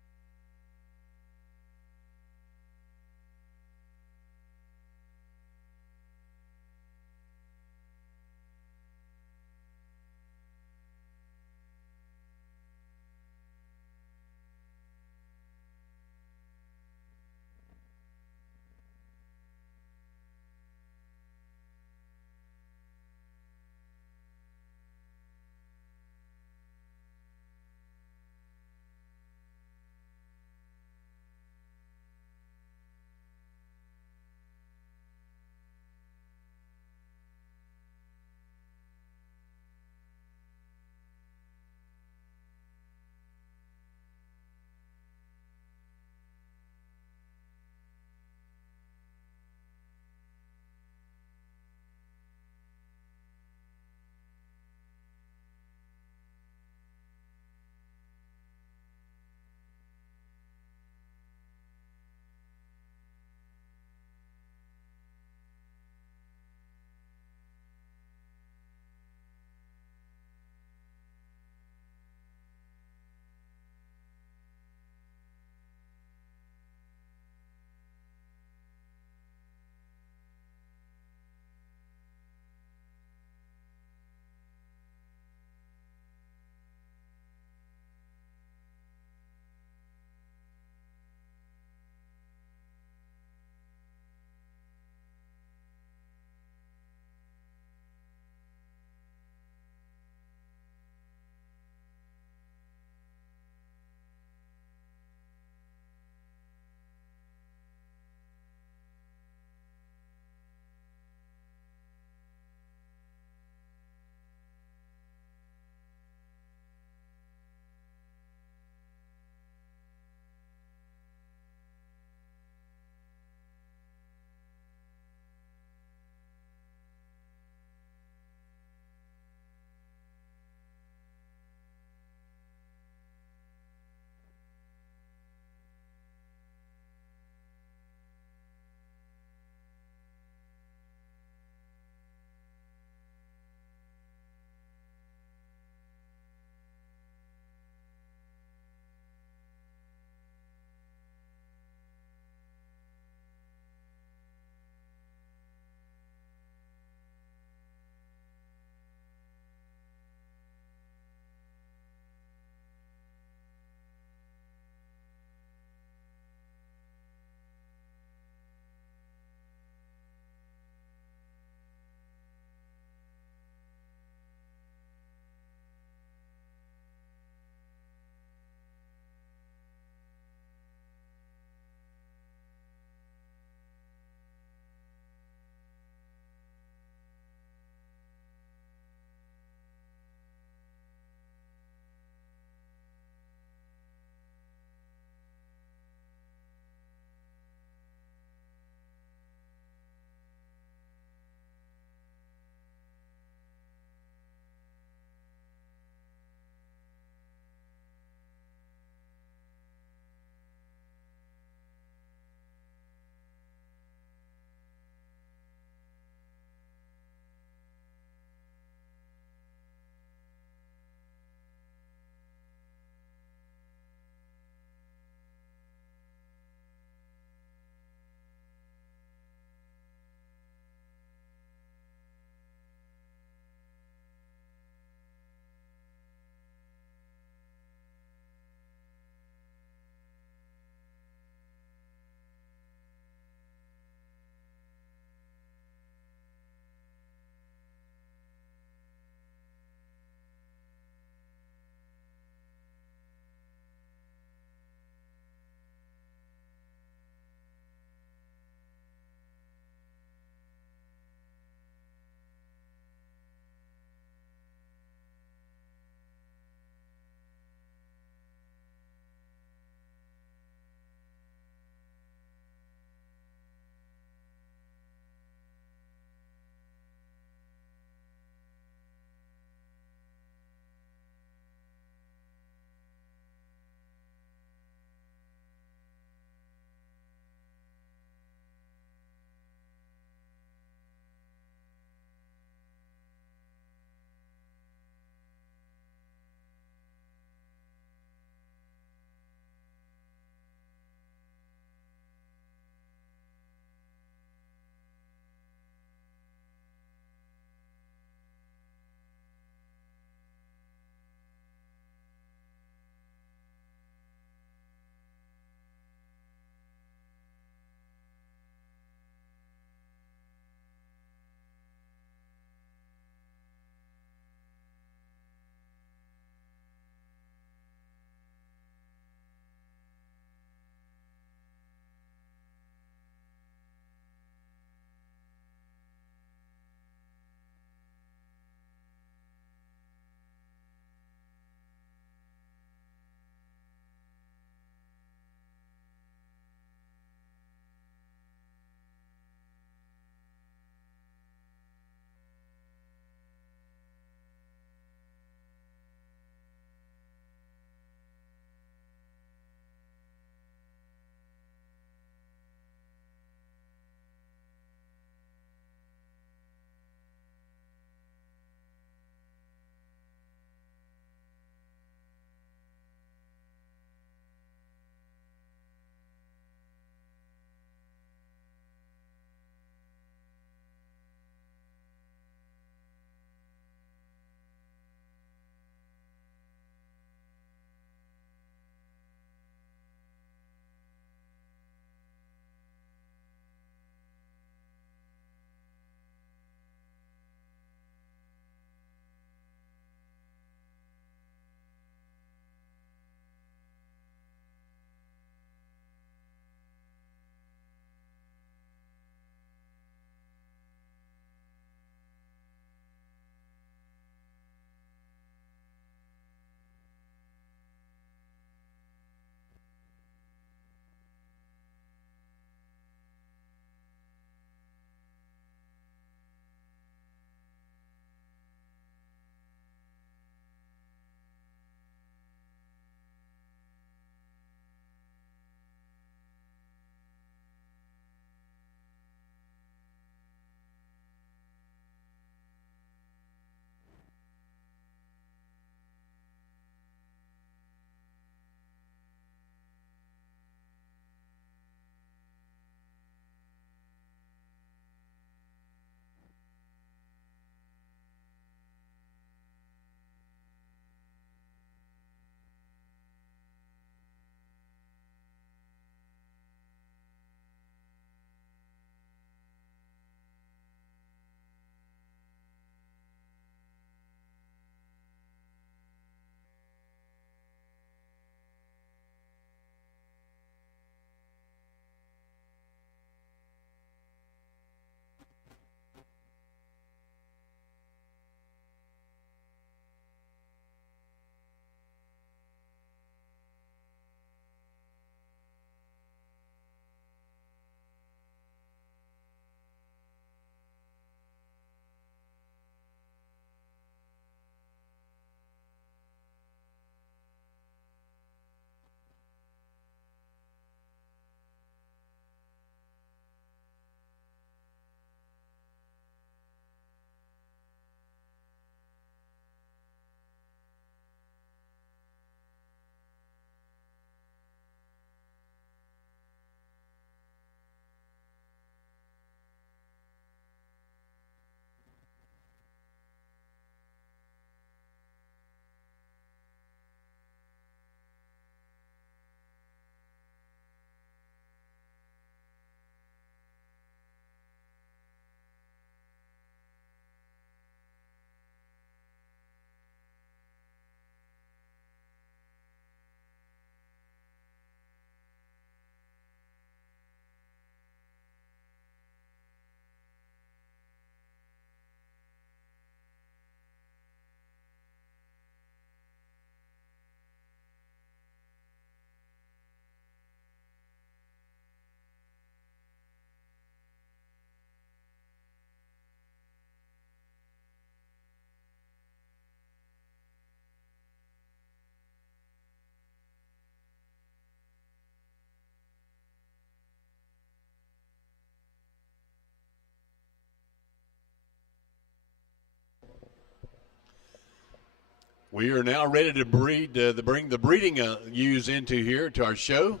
We are now ready to bring the breeding ewes into here to our show.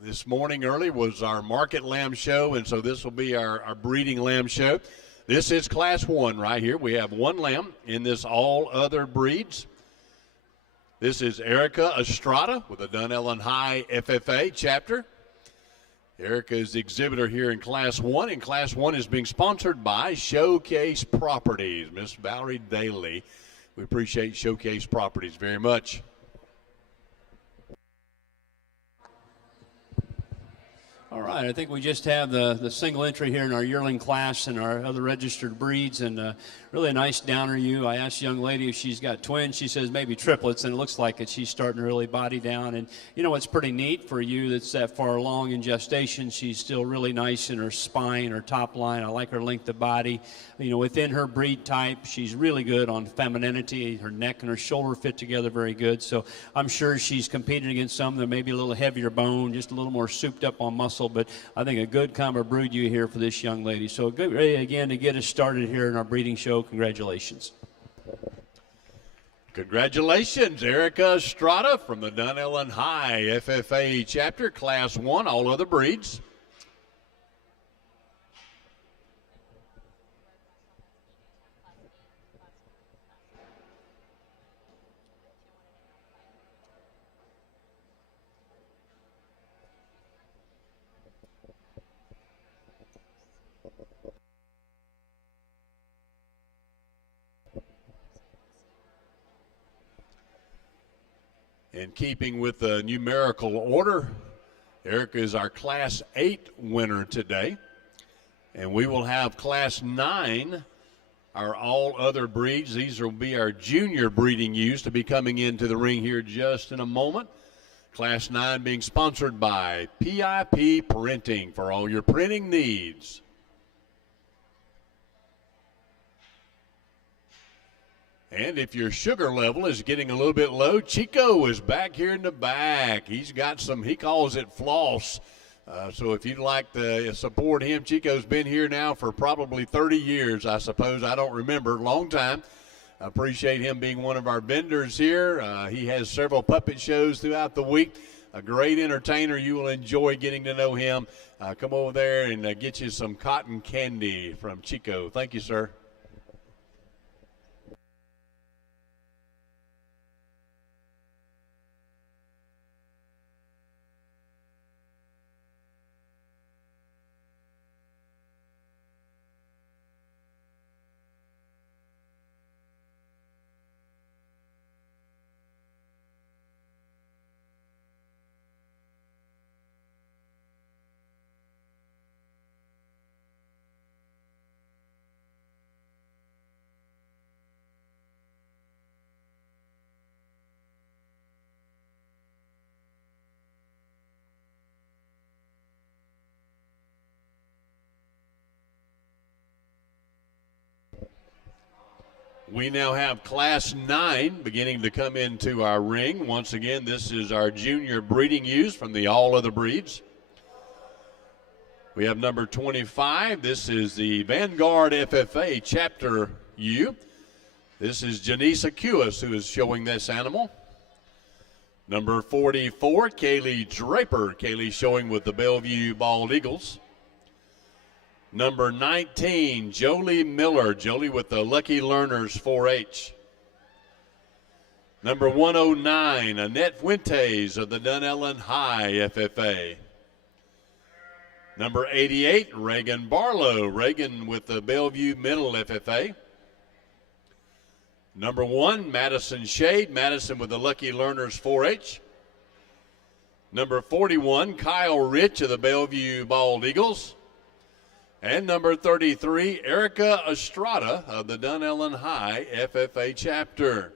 This morning early was our market lamb show, and so this will be our breeding lamb show. This is class 1 right here. We have one lamb in this all other breeds. This is Erica Estrada with the Dunellen High FFA chapter. Erica is the exhibitor here in Class 1, and Class 1 is being sponsored by Showcase Properties. Miss Valerie Daly. We appreciate Showcase Properties very much. All right, I think we just have the single entry here in our yearling class and our other registered breeds, and really a nice downer ewe. I asked the young lady if she's got twins. She says maybe triplets, and it looks like it. She's starting to really body down, and you know what's pretty neat for a ewe that's that far along in gestation, she's still really nice in her spine, her top line. I like her length of body. You know, within her breed type, she's really good on femininity. Her neck and her shoulder fit together very good, so I'm sure she's competing against some that may be a little heavier bone, just a little more souped up on muscle, but I think a good kind of brood ewe here for this young lady. So good, ready again to get us started here in our breeding show. Congratulations. Congratulations, Erica Estrada from the Dunellen High FFA chapter, Class 1, all other breeds. In keeping with the numerical order, Erica is our Class 8 winner today. And we will have Class 9, our all other breeds. These will be our junior breeding ewes to be coming into the ring here just in a moment. Class 9 being sponsored by PIP Printing for all your printing needs. And if your sugar level is getting a little bit low, Chico is back here in the back. He's got some, he calls it floss. So if you'd like to support him, Chico's been here now for probably 30 years, I suppose. I don't remember, long time. I appreciate him being one of our vendors here. He has several puppet shows throughout the week. A great entertainer. You will enjoy getting to know him. Come over there and get you some cotton candy from Chico. Thank you, sir. We now have Class 9 beginning to come into our ring. Once again, this is our junior breeding ewes from the all other breeds. We have number 25. This is the Vanguard FFA chapter ewe. This is Janice Acuis who is showing this animal. Number 44, Kaylee Draper. Kaylee showing with the Bellevue Bald Eagles. Number 19, Jolie Miller. Jolie with the Lucky Learners 4-H. Number 109, Annette Fuentes of the Dunellen High FFA. Number 88, Reagan Barlow. Reagan with the Bellevue Middle FFA. Number 1, Madison Shade. Madison with the Lucky Learners 4-H. Number 41, Kyle Rich of the Bellevue Bald Eagles. And number 33, Erica Estrada of the Dunellen High FFA chapter.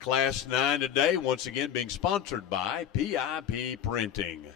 Class 9 today, once again being sponsored by PIP Printing.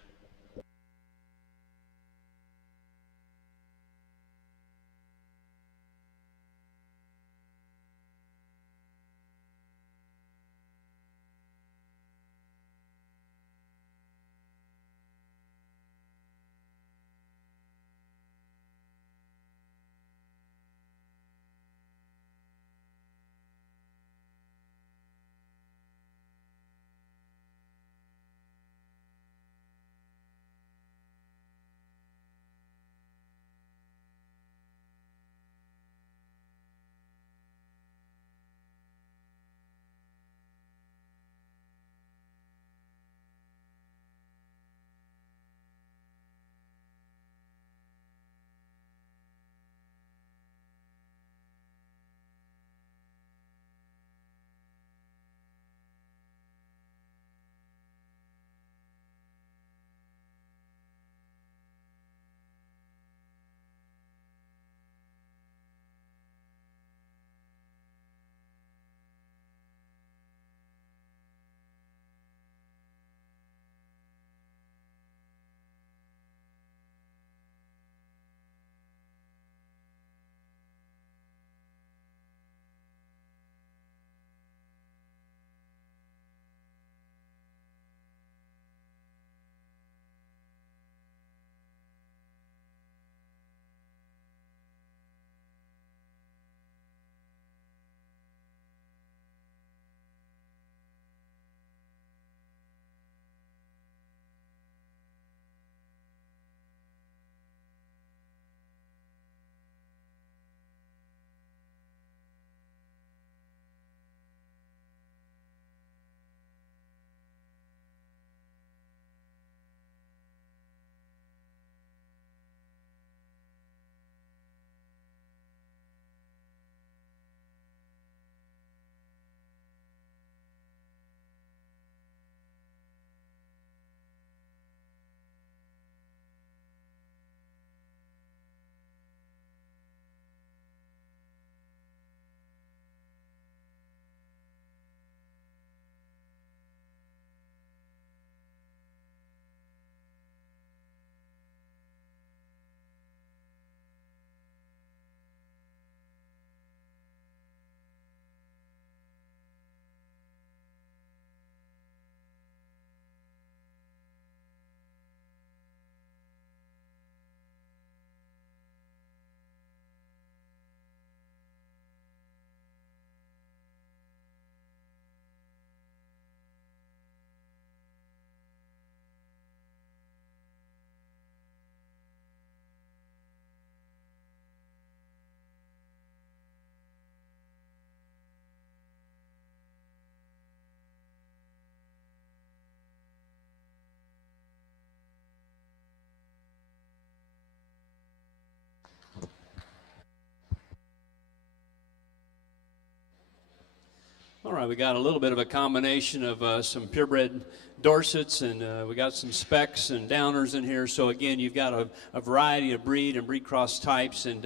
All right, we got a little bit of a combination of some purebred Dorsets, and we got some Specks and Downers in here. So again, you've got a variety of breed and breed cross types. And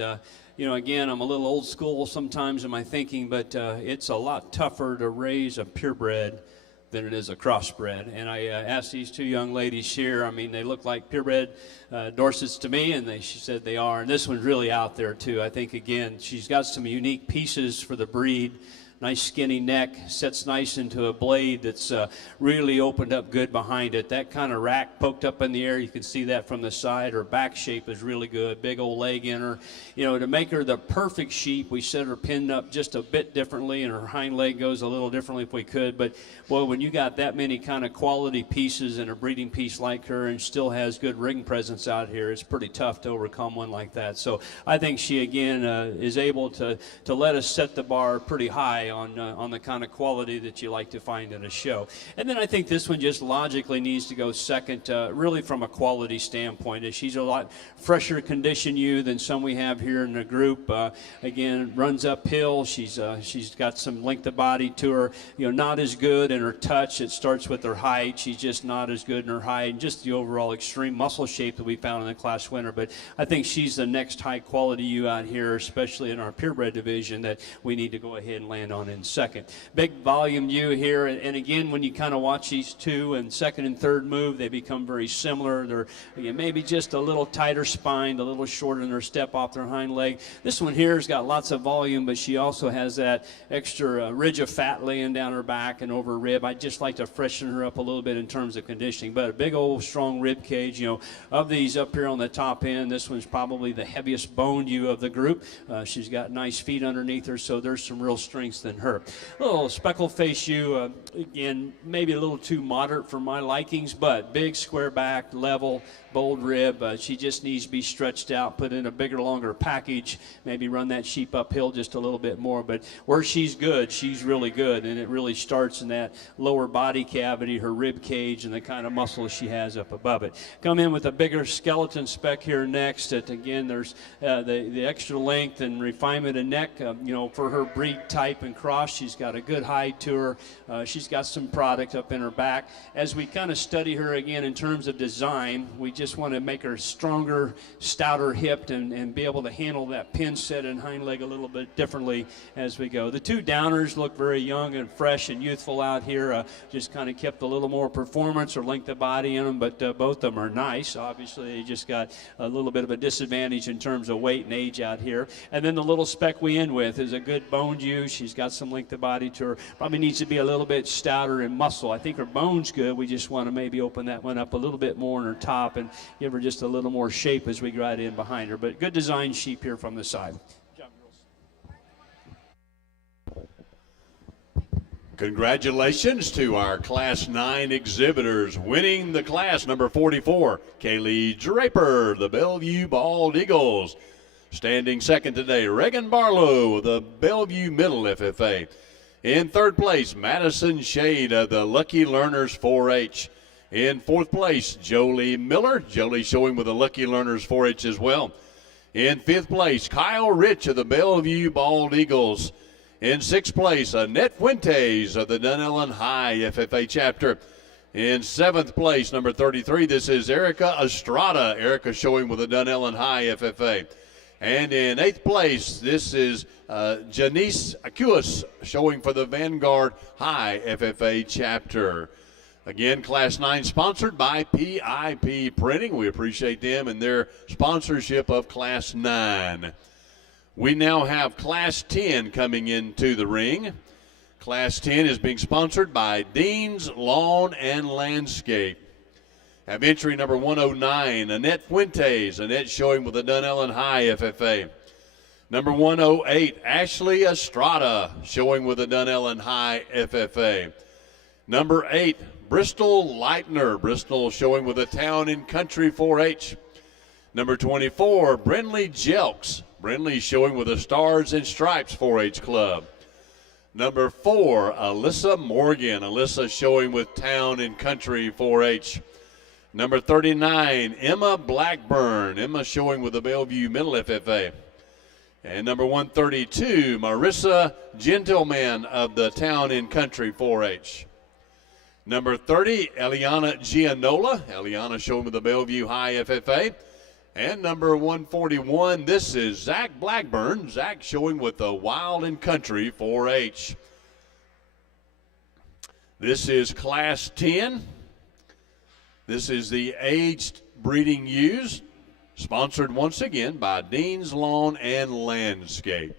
you know, again, I'm a little old school sometimes in my thinking, but it's a lot tougher to raise a purebred than it is a crossbred. And I asked these two young ladies here, I mean, they look like purebred Dorsets to me, and she said they are. And this one's really out there too. I think, again, she's got some unique pieces for the breed. Nice skinny neck, sets nice into a blade that's really opened up good behind it. That kind of rack poked up in the air, you can see that from the side. Her back shape is really good, big old leg in her. You know, to make her the perfect sheep, we set her pinned up just a bit differently, and her hind leg goes a little differently if we could. But boy, when you got that many kind of quality pieces in a breeding piece like her and still has good ring presence out here, it's pretty tough to overcome one like that. So I think she, again, is able to let us set the bar pretty high on the kind of quality that you like to find in a show. And then I think this one just logically needs to go second, really from a quality standpoint. She's a lot fresher condition ewe than some we have here in the group. Again, runs uphill. She's got some length of body to her. You know, not as good in her touch. It starts with her height. She's just not as good in her height, and just the overall extreme muscle shape that we found in the class winner. But I think she's the next high quality ewe out here, especially in our purebred division, that we need to go ahead and land on in second. Big volume ewe here, and again, when you kind of watch these two and second and third move, they become very similar. They're, again, maybe just a little tighter spined, a little shorter in their step off their hind leg. This one here has got lots of volume, but she also has that extra ridge of fat laying down her back and over her rib. I'd just like to freshen her up a little bit in terms of conditioning, but a big old strong rib cage. You know, of these up here on the top end, this one's probably the heaviest boned ewe of the group. She's got nice feet underneath her, so there's some real strength in her. Little speckle face ewe, again, maybe a little too moderate for my likings, but big, square back, level, bold rib. She just needs to be stretched out, put in a bigger, longer package, maybe run that sheep uphill just a little bit more. But where she's good, she's really good, and it really starts in that lower body cavity, her rib cage, and the kind of muscles she has up above it. Come in with a bigger skeleton spec here next. Again, there's the extra length and refinement of neck, you know, for her breed type and cross. She's got a good height to her. She's got some product up in her back. As we kind of study her again in terms of design, we just want to make her stronger, stouter hipped, and be able to handle that pin set and hind leg a little bit differently as we go. The two downers look very young and fresh and youthful out here. Just kind of kept a little more performance or length of body in them, but both of them are nice. Obviously, they just got a little bit of a disadvantage in terms of weight and age out here. And then the little spec we end with is a good boned ewe. She's got some length of body to her. Probably needs to be a little bit stouter in muscle. I think her bone's good. We just want to maybe open that one up a little bit more in her top and give her just a little more shape as we ride in behind her. But good design sheep here from the side. Congratulations to our Class 9 exhibitors. Winning the class, number 44, Kaylee Draper, the Bellevue Bald Eagles. Standing second today, Reagan Barlow of the Bellevue Middle FFA. In third place, Madison Shade of the Lucky Learners 4-H. In fourth place, Jolie Miller. Jolie showing with the Lucky Learners 4-H as well. In fifth place, Kyle Rich of the Bellevue Bald Eagles. In sixth place, Annette Fuentes of the Dunellen High FFA chapter. In seventh place, number 33, this is Erica Estrada. Erica showing with the Dunellen High FFA. And in eighth place, this is Janice Acuus showing for the Vanguard High FFA chapter. Again, Class 9 sponsored by PIP Printing. We appreciate them and their sponsorship of Class 9. We now have Class 10 coming into the ring. Class 10 is being sponsored by Dean's Lawn and Landscape. Have entry number 109, Annette Fuentes. Annette showing with the Dunellen High FFA. Number 108, Ashley Estrada showing with the Dunellen High FFA. Number 8, Bristol Leitner. Bristol showing with the Town and Country 4-H. Number 24, Brindley Jelks. Brindley showing with the Stars and Stripes 4-H Club. Number 4, Alyssa Morgan. Alyssa showing with Town and Country 4-H. Number 39, Emma Blackburn. Emma showing with the Bellevue Middle FFA. And number 132, Marissa Gentleman of the Town and Country 4-H. Number 30, Eliana Gianola. Eliana showing with the Bellevue High FFA. And number 141, this is Zach Blackburn. Zach showing with the Wild and Country 4-H. This is Class 10. This is the aged breeding ewes, sponsored once again by Dean's Lawn and Landscape.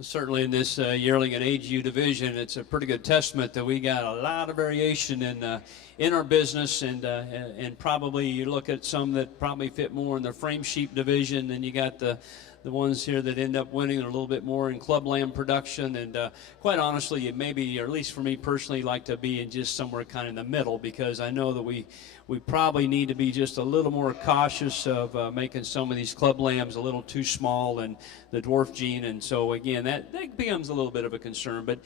Certainly in this yearling and age U division, it's a pretty good testament that we got a lot of variation in our business, and probably you look at some that probably fit more in the frame sheep division, and you got the ones here that end up winning a little bit more in club lamb production. And quite honestly, you maybe, or at least for me personally, like to be in just somewhere kind of in the middle, because I know that we probably need to be just a little more cautious of making some of these club lambs a little too small and the dwarf gene. And so again, that becomes a little bit of a concern. But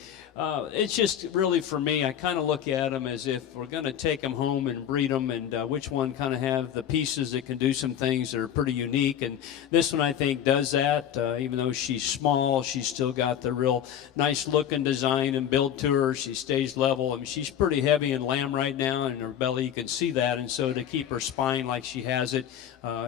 it's just really, for me, I kind of look at them as if we're going to take them home and breed them, and which one kind of have the pieces that can do some things that are pretty unique. And this one, I think, does that. Even though she's small, she's still got the real nice look and design and build to her. She stays level. I mean, she's pretty heavy in lamb right now, and her belly, you can see that. And so to keep her spine like she has it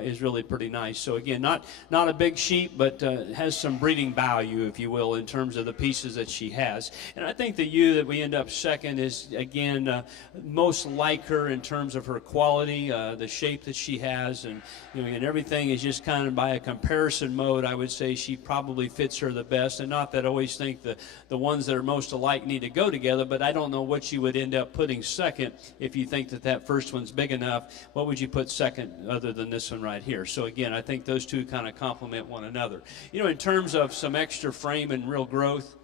is really pretty nice. So again, not a big sheep, but has some breeding value, if you will, in terms of the pieces that she has. And I think the ewe that we end up second is, again, most like her in terms of her quality, the shape that she has, and and everything is just kind of by a comparison mode. I would say she probably fits her the best. And not that I always think the ones that are most alike need to go together, but I don't know what you would end up putting second if you think that first one's big enough. What would you put second other than this one right here? So again, I think those two kind of complement one another. In terms of some extra frame and real growth,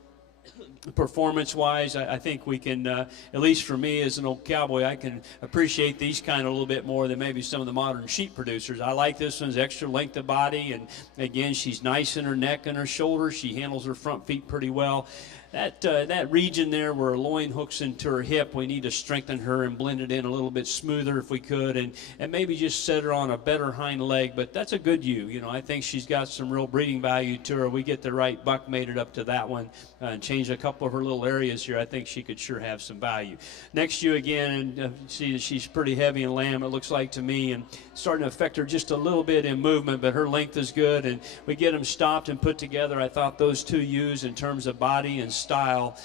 performance-wise, I think we can, at least for me as an old cowboy, I can appreciate these kind of a little bit more than maybe some of the modern sheep producers. I like this one's extra length of body, and again, she's nice in her neck and her shoulders. She handles her front feet pretty well. That region there where her loin hooks into her hip, we need to strengthen her and blend it in a little bit smoother if we could, and maybe just set her on a better hind leg. But that's a good ewe. I think she's got some real breeding value to her. We get the right buck mated up to that one and change a couple of her little areas here. I think she could sure have some value. Next ewe again, and see that she's pretty heavy in lamb, it looks like to me, and starting to affect her just a little bit in movement, but her length is good, and we get them stopped and put together. I thought those two ewes in terms of body and style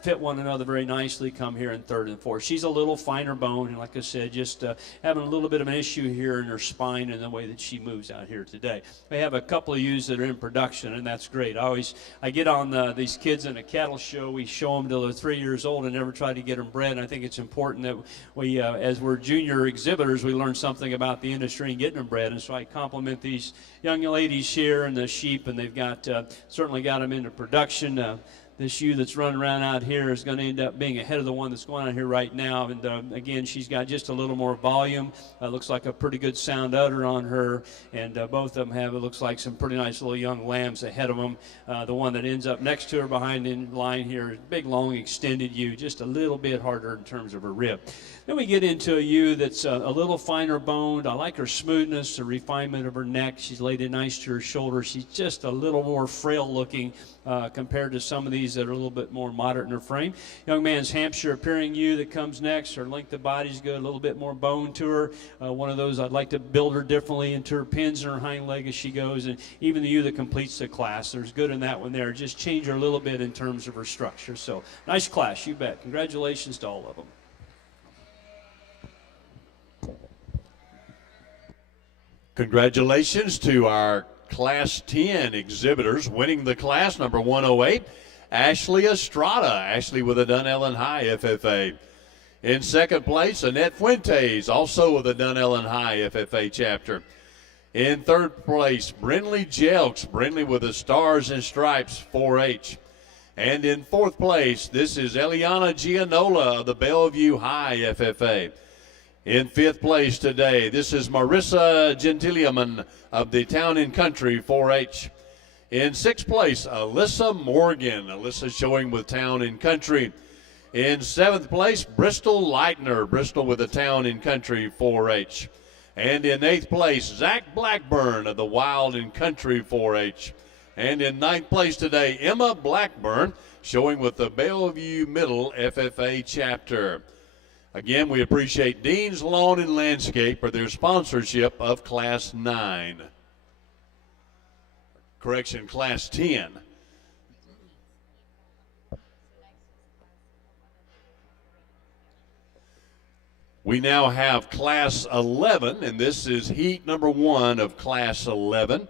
fit one another very nicely, come here in third and fourth. She's a little finer bone, and like I said, just having a little bit of an issue here in her spine and the way that she moves out here today. We have a couple of ewes that are in production, and that's great. I get on these kids in a cattle show. We show them till they're 3 years old and never try to get them bred, and I think it's important that we, as we're junior exhibitors, we learn something about the industry and getting them bred. And so I compliment these young ladies here and the sheep, and they've got certainly got them into production. This ewe that's running around out here is going to end up being ahead of the one that's going on here right now. And again, she's got just a little more volume. Looks like a pretty good sound udder on her. And both of them have, it looks like, some pretty nice little young lambs ahead of them. The one that ends up next to her behind in line here is big, long, extended ewe, just a little bit harder in terms of her rib. Then we get into a ewe that's a little finer boned. I like her smoothness, the refinement of her neck. She's laid it nice to her shoulder. She's just a little more frail looking compared to some of these that are a little bit more moderate in her frame. Young man's Hampshire appearing ewe that comes next. Her length of body's good, a little bit more bone to her. One of those I'd like to build her differently into her pins and her hind leg as she goes. And even the ewe that completes the class, there's good in that one there. Just change her a little bit in terms of her structure. So nice class, you bet. Congratulations to all of them. Congratulations to our Class 10 exhibitors winning the class. Number 108, Ashley Estrada. Ashley with a Dunnellon High FFA. In second place, Annette Fuentes, also with a Dunnellon High FFA chapter. In third place, Brindley Jelks. Brindley with the Stars and Stripes 4-H. And in fourth place, this is Eliana Gianola of the Bellevue High FFA. In fifth place today, this is Marissa Gentiliaman of the Town and Country 4-H. In sixth place, Alyssa Morgan. Alyssa showing with Town and Country. In seventh place, Bristol Leitner. Bristol with the Town and Country 4-H. And in eighth place, Zach Blackburn of the Wild and Country 4-H. And in ninth place today, Emma Blackburn showing with the Bellevue Middle FFA chapter. Again, we appreciate Dean's Lawn and Landscape for their sponsorship of Class 9. Correction, Class 10. We now have Class 11, and this is heat number 1 of Class 11.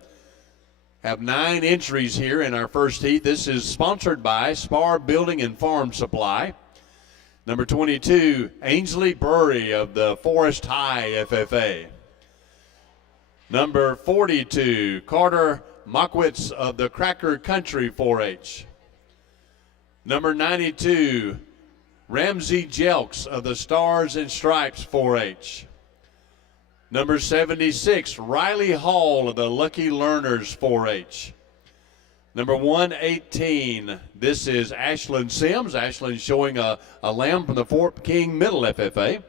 Have 9 entries here in our first heat. This is sponsored by Spar Building and Farm Supply. Number 22, Ainsley Burry of the Forest High FFA. Number 42, Carter Mockwitz of the Cracker Country 4-H. Number 92, Ramsey Jelks of the Stars and Stripes 4-H. Number 76, Riley Hall of the Lucky Learners 4-H. Number 118, this is Ashlyn Sims. Ashlyn showing a lamb from the Fort King Middle FFA.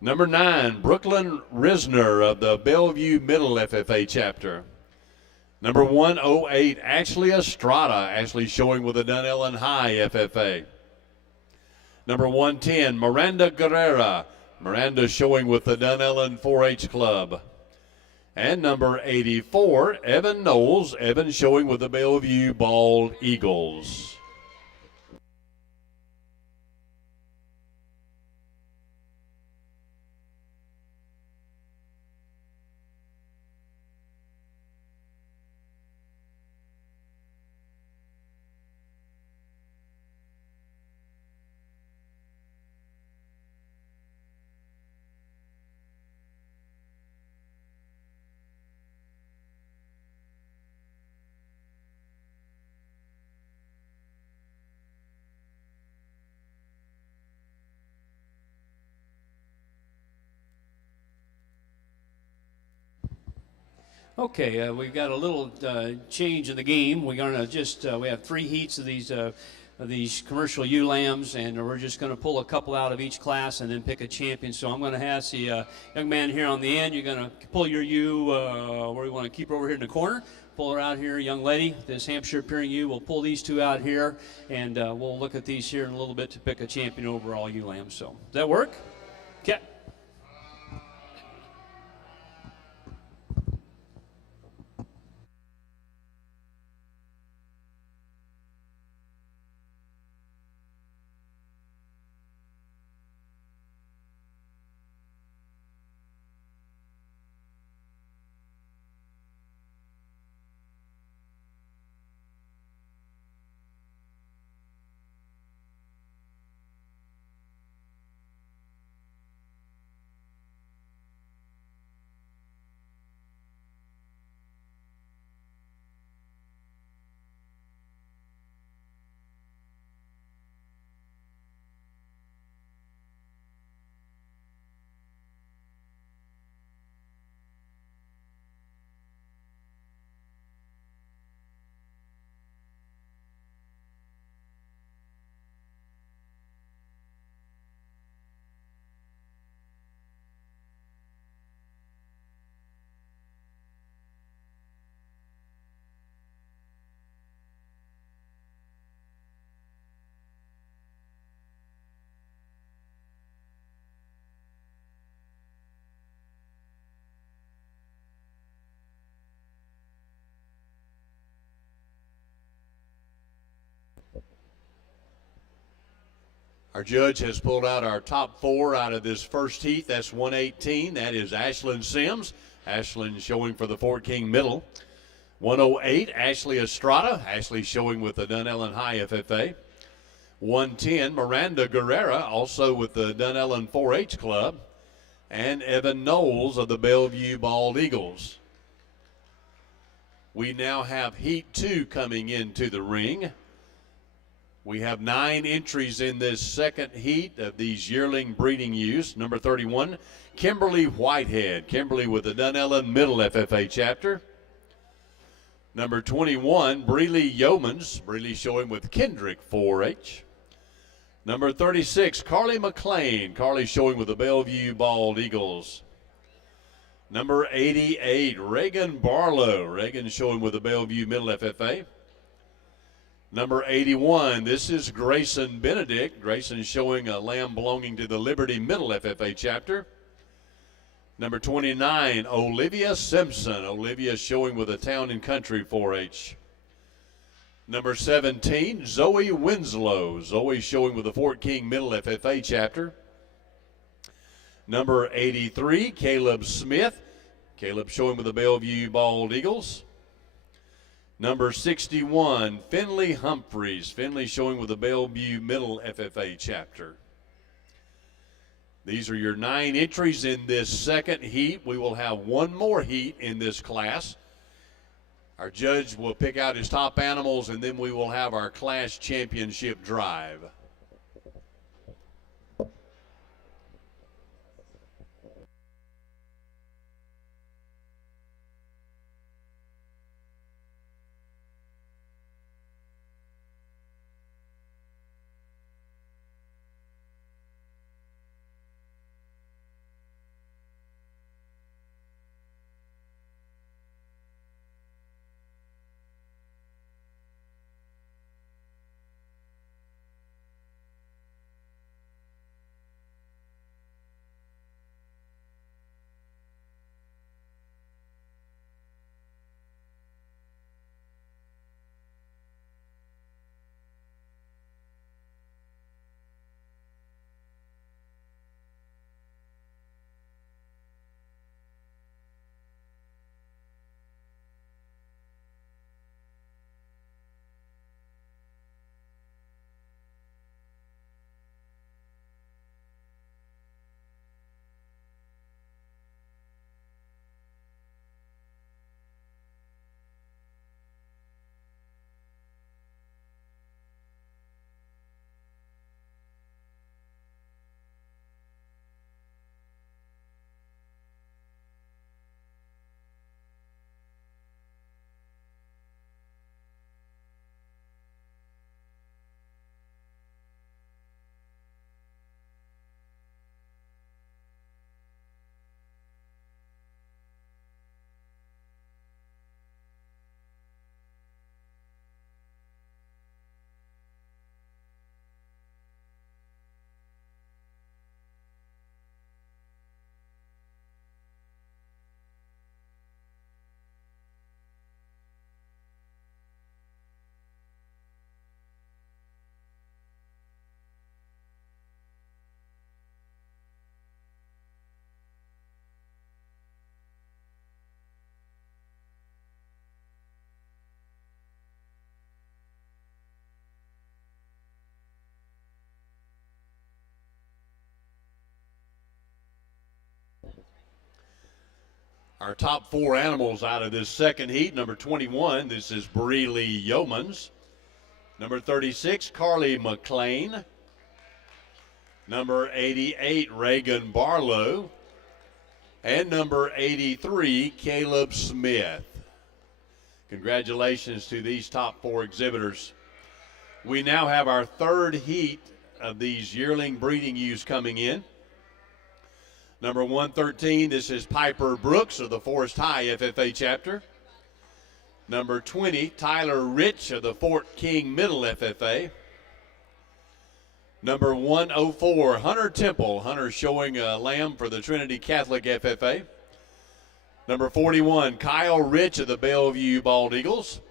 Number 9, Brooklyn Risner of the Bellevue Middle FFA chapter. Number 108, Ashley Estrada. Ashley showing with the Dunellen High FFA. Number 110, Miranda Guerrera. Miranda showing with the Dunellen 4-H Club. And number 84, Evan Knowles. Evan showing with the Bellevue Bald Eagles. Okay, we've got a little change in the game. We're going to just, we have 3 heats of these commercial ewe lambs, and we're just going to pull a couple out of each class and then pick a champion. So I'm going to ask the young man here on the end, you're going to pull your ewe, where you want to keep her over here in the corner. Pull her out here, young lady. This Hampshire appearing ewe, we'll pull these 2 out here, and we'll look at these here in a little bit to pick a champion overall ewe lamb. So, does that work? Okay. Our judge has pulled out our top 4 out of this first heat. That's 118. That is Ashlyn Sims. Ashlyn showing for the Fort King Middle. 108, Ashley Estrada. Ashley showing with the Dunellen High FFA. 110, Miranda Guerrera, also with the Dunellen 4-H Club. And Evan Knowles of the Bellevue Bald Eagles. We now have Heat 2 coming into the ring. We have 9 entries in this second heat of these yearling breeding ewes. Number 31, Kimberly Whitehead. Kimberly with the Dunellen Middle FFA chapter. Number 21, Breeley Yeomans. Breeley showing with Kendrick 4-H. Number 36, Carly McLean. Carly showing with the Bellevue Bald Eagles. Number 88, Reagan Barlow. Reagan showing with the Bellevue Middle FFA. Number 81, this is Grayson Benedict. Grayson showing a lamb belonging to the Liberty Middle FFA chapter. Number 29, Olivia Simpson. Olivia showing with the Town and Country 4-H. Number 17, Zoe Winslow. Zoe showing with the Fort King Middle FFA chapter. Number 83, Caleb Smith. Caleb showing with the Bellevue Bald Eagles. Number 61, Finley Humphreys. Finley showing with the Bellevue Middle FFA chapter. These are your 9 entries in this second heat. We will have one more heat in this class. Our judge will pick out his top animals, and then we will have our class championship drive. Our top 4 animals out of this second heat. Number 21, this is Breeley Yeomans. Number 36, Carly McLean. Number 88, Reagan Barlow. And number 83, Caleb Smith. Congratulations to these top 4 exhibitors. We now have our third heat of these yearling breeding ewes coming in. Number 113, this is Piper Brooks of the Forest High FFA chapter. Number 20, Tyler Rich of the Fort King Middle FFA. Number 104, Hunter Temple. Hunter showing a lamb for the Trinity Catholic FFA. Number 41, Kyle Rich of the Bellevue Bald Eagles.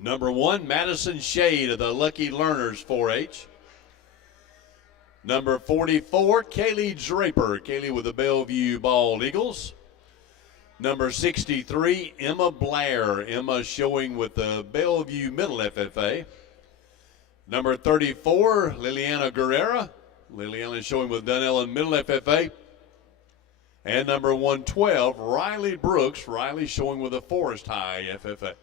Number 1, Madison Shade of the Lucky Learners 4-H. Number 44, Kaylee Draper. Kaylee with the Bellevue Bald Eagles. Number 63, Emma Blair. Emma showing with the Bellevue Middle FFA. Number 34, Liliana Guerrera. Liliana showing with Dunellen Middle FFA. And number 112, Riley Brooks. Riley showing with the Forest High FFA.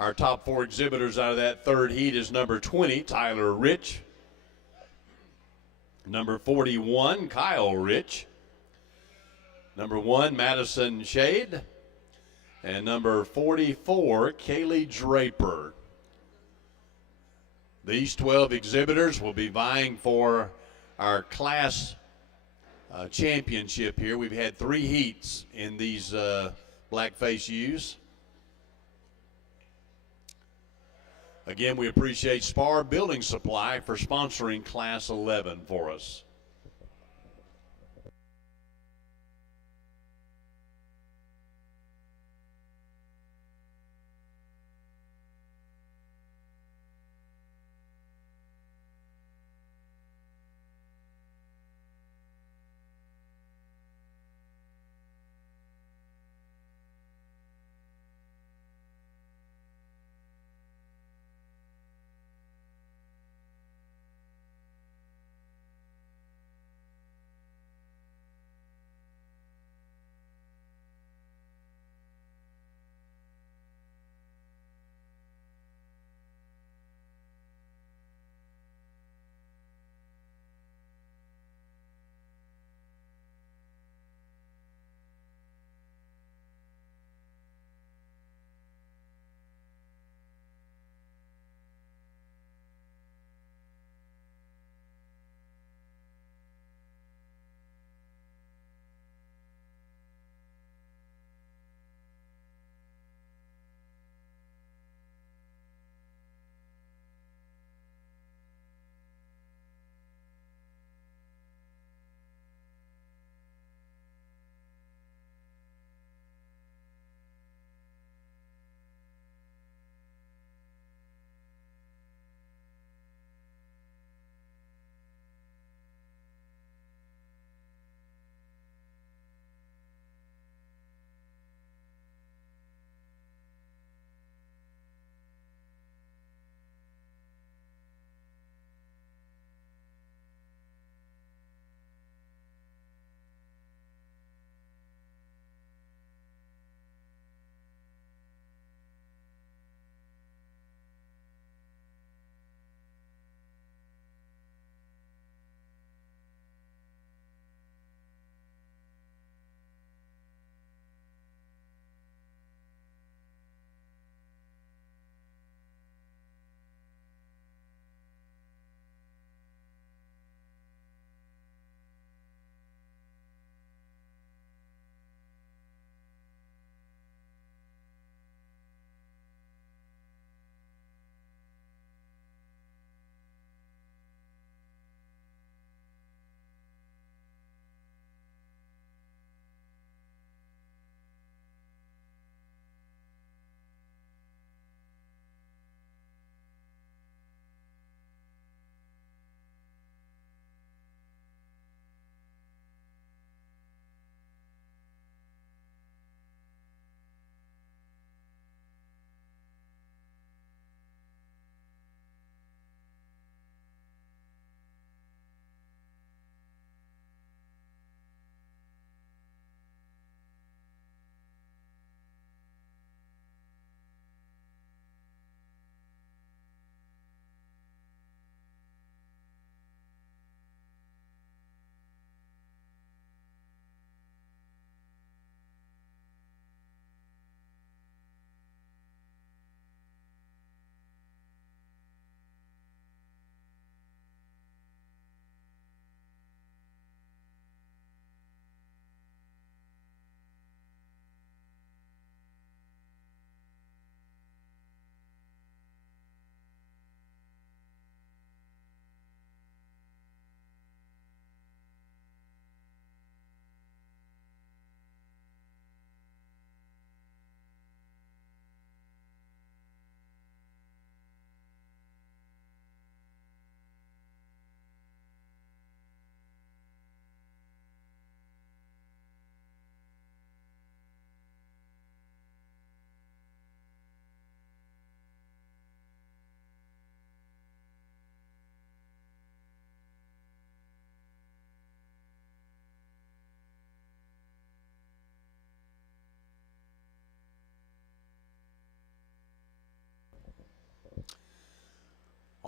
Our top 4 exhibitors out of that third heat is number 20, Tyler Rich. Number 41, Kyle Rich. Number 1, Madison Shade. And number 44, Kaylee Draper. These 12 exhibitors will be vying for our class championship here. We've had 3 heats in these blackface ewes. Again, we appreciate Spar Building Supply for sponsoring Class 11 for us.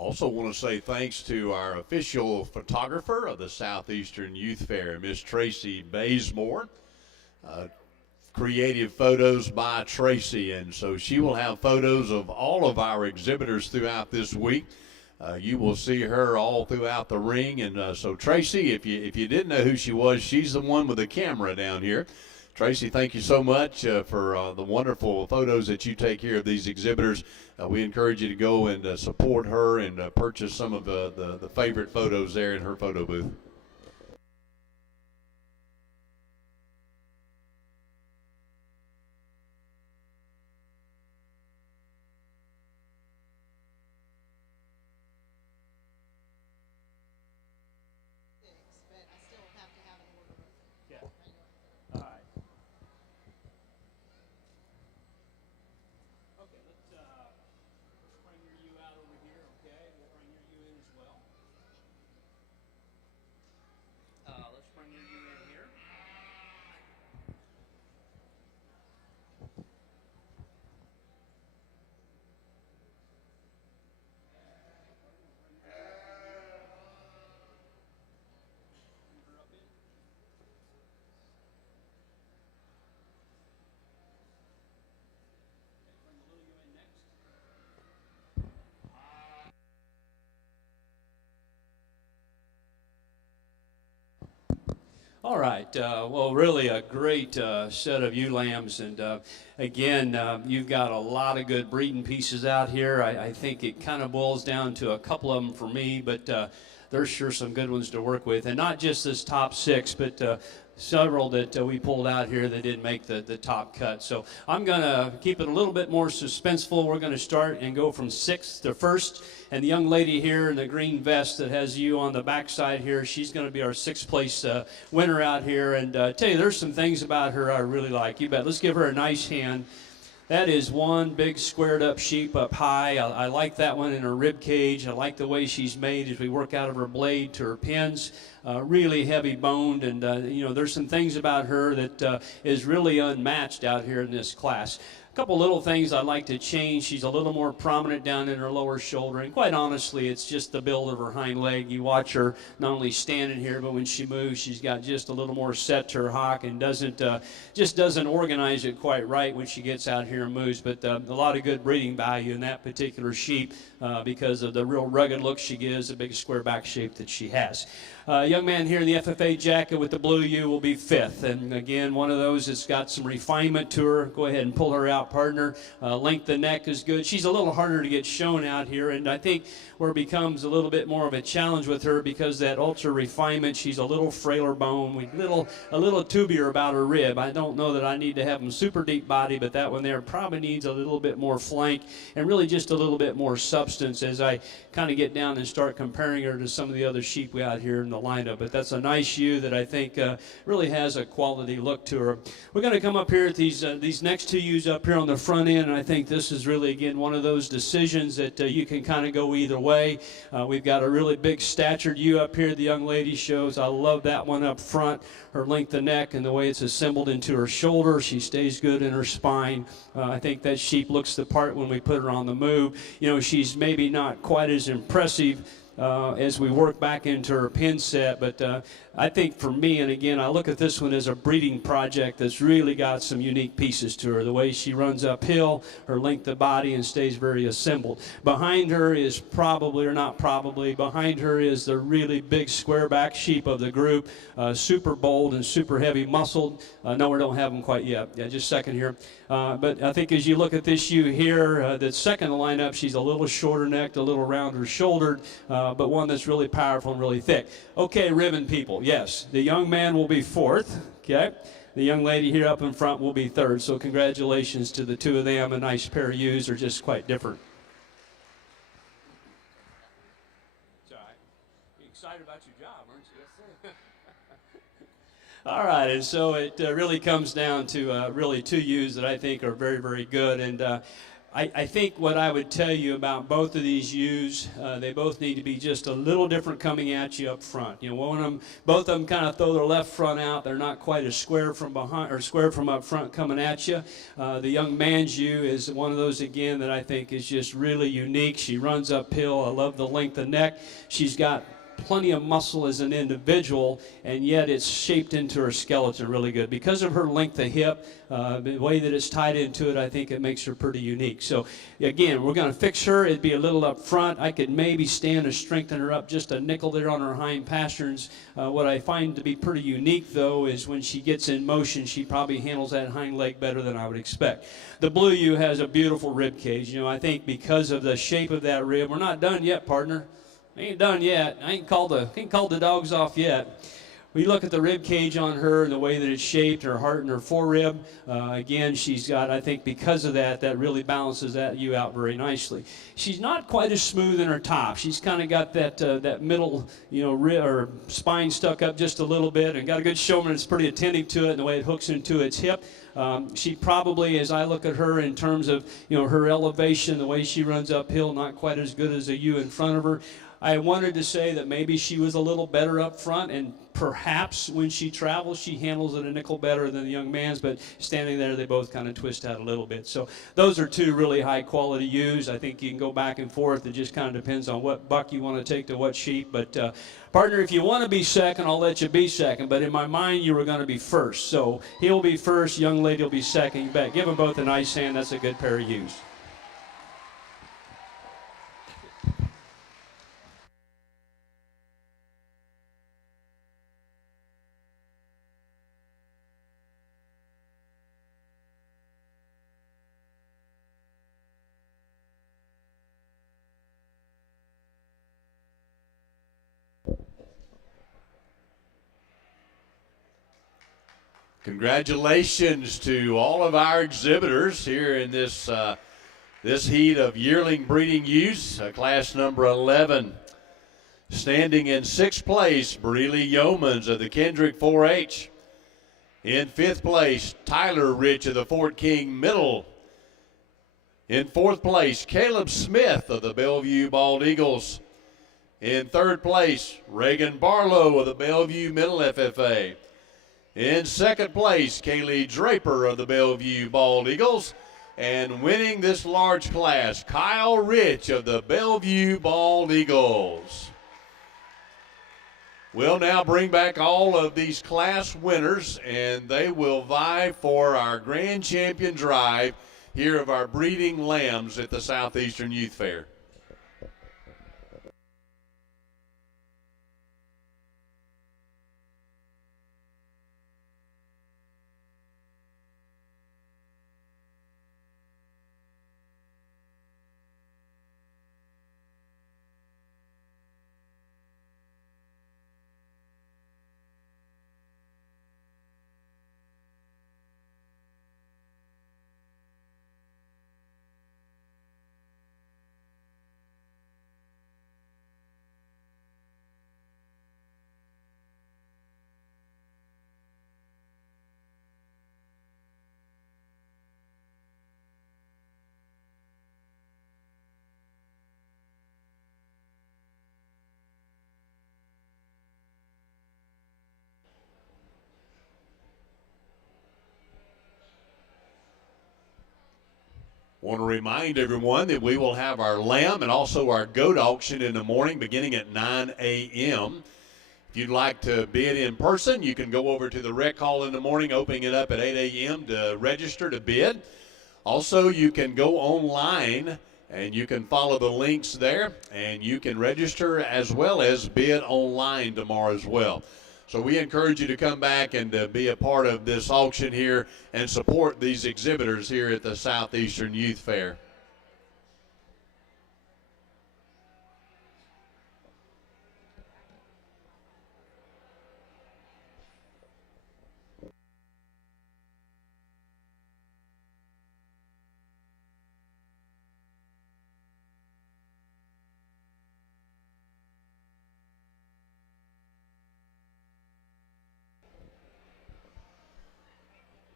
Also want to say thanks to our official photographer of the Southeastern Youth Fair, Miss Tracy Bazemore. Creative photos by Tracy, and so she will have photos of all of our exhibitors throughout this week. You will see her all throughout the ring, and so Tracy, if you didn't know who she was, she's the one with the camera down here. Tracy, thank you so much for the wonderful photos that you take here of these exhibitors. We encourage you to go and support her and purchase some of the favorite photos there in her photo booth. All right. Well, really a great set of ewe lambs. And again, you've got a lot of good breeding pieces out here. I think it kind of boils down to a couple of them for me, but there's sure some good ones to work with. And not just this top 6, but several that we pulled out here that didn't make the top cut. So I'm going to keep it a little bit more suspenseful. We're going to start and go from 6th to 1st. And the young lady here in the green vest that has you on the backside here, she's going to be our 6th place winner out here. And tell you, there's some things about her I really like. You bet. Let's give her a nice hand. That is one big squared up sheep up high. I like that one in her rib cage. I like the way she's made as we work out of her blade to her pins. Really heavy boned, and you know, there's some things about her that is really unmatched out here in this class. A couple little things I'd like to change. She's a little more prominent down in her lower shoulder, and quite honestly, it's just the build of her hind leg. You watch her not only standing here, but when she moves, she's got just a little more set to her hock and just doesn't organize it quite right when she gets out here and moves. But a lot of good breeding value in that particular sheep because of the real rugged look she gives, the big square back shape that she has. Young man here in the FFA jacket with the blue ewe will be 5th. And again, one of those that's got some refinement to her. Go ahead and pull her out, partner. Length of neck is good. She's a little harder to get shown out here, and I think where it becomes a little bit more of a challenge with her because that ultra refinement, she's a little frailer bone, a little tubier about her rib. I don't know that I need to have them super deep body, but that one there probably needs a little bit more flank and really just a little bit more substance as I kind of get down and start comparing her to some of the other sheep we out here in the lineup. But that's a nice ewe that I think really has a quality look to her. We're going to come up here at these next 2 ewes up here on the front end, and I think this is really, again, one of those decisions that you can kind of go either way. We've got a really big statured ewe up here the young lady shows. I love that one up front, her length of neck and the way it's assembled into her shoulder. She stays good in her spine. I think that sheep looks the part when we put her on the move. You know, she's maybe not quite as impressive as we work back into her pin set, but I think for me, and again, I look at this one as a breeding project that's really got some unique pieces to her. The way she runs uphill, her length of body, and stays very assembled. Behind her is behind her is the really big square back sheep of the group, super bold and super heavy muscled. No, we don't have them quite yet. Yeah, just a second here. But I think as you look at this ewe here, that's second in the lineup, she's a little shorter necked, a little rounder shouldered, but one that's really powerful and really thick. Okay, ribbon people. Yes, the young man will be 4th, okay? The young lady here up in front will be 3rd, so congratulations to the 2 of them. A nice pair of ewes. Are just quite different. It's all right. You're excited about your job, aren't you? Yes, sir. All right, and so it really comes down to really 2 ewes that I think are very, very good. And I think what I would tell you about both of these ewes, they both need to be just a little different coming at you up front. You know, both of them kind of throw their left front out. They're not quite as square from behind or square from up front coming at you. The young man's ewe is one of those again that I think is just really unique. She runs uphill. I love the length of neck. She's got plenty of muscle as an individual, and yet it's shaped into her skeleton really good. Because of her length of hip, the way that it's tied into it, I think it makes her pretty unique. So again, we're going to fix her. It'd be a little up front. I could maybe stand to strengthen her up just a nickel there on her hind pasterns. What I find to be pretty unique, though, is when she gets in motion, she probably handles that hind leg better than I would expect. The blue ewe has a beautiful rib cage. You know, I think because of the shape of that rib, we're not done yet, partner. I ain't done yet. I ain't called the dogs off yet. We look at the rib cage on her and the way that it's shaped, her heart and her forerib. Again, she's got, I think because of that, that really balances that ewe out very nicely. She's not quite as smooth in her top. She's kind of got that middle, you know, rib or spine stuck up just a little bit, and got a good showman that's pretty attentive to it and the way it hooks into its hip. She probably, as I look at her in terms of, you know, her elevation, the way she runs uphill, not quite as good as a ewe in front of her. I wanted to say that maybe she was a little better up front, and perhaps when she travels, she handles it a nickel better than the young man's, but standing there, they both kind of twist out a little bit. So those are two really high-quality ewes. I think you can go back and forth. It just kind of depends on what buck you want to take to what sheep. But, partner, if you want to be second, I'll let you be second. But in my mind, you were going to be first. So he'll be first, young lady will be second. You bet. Give them both a nice hand. That's a good pair of ewes. Congratulations to all of our exhibitors here in this heat of yearling breeding ewes, class number 11. Standing in 6th place, Breeley Yeomans of the Kendrick 4-H. In 5th place, Tyler Rich of the Fort King Middle. In 4th place, Caleb Smith of the Bellevue Bald Eagles. In 3rd place, Reagan Barlow of the Bellevue Middle FFA. In 2nd place, Kaylee Draper of the Bellevue Bald Eagles. And winning this large class, Kyle Rich of the Bellevue Bald Eagles. We'll now bring back all of these class winners, and they will vie for our grand champion drive here of our breeding lambs at the Southeastern Youth Fair. Want to remind everyone that we will have our lamb and also our goat auction in the morning beginning at 9 a.m. If you'd like to bid in person, you can go over to the rec hall in the morning, opening it up at 8 a.m. to register to bid. Also, you can go online and you can follow the links there, and you can register as well as bid online tomorrow as well. So we encourage you to come back and be a part of this auction here and support these exhibitors here at the Southeastern Youth Fair.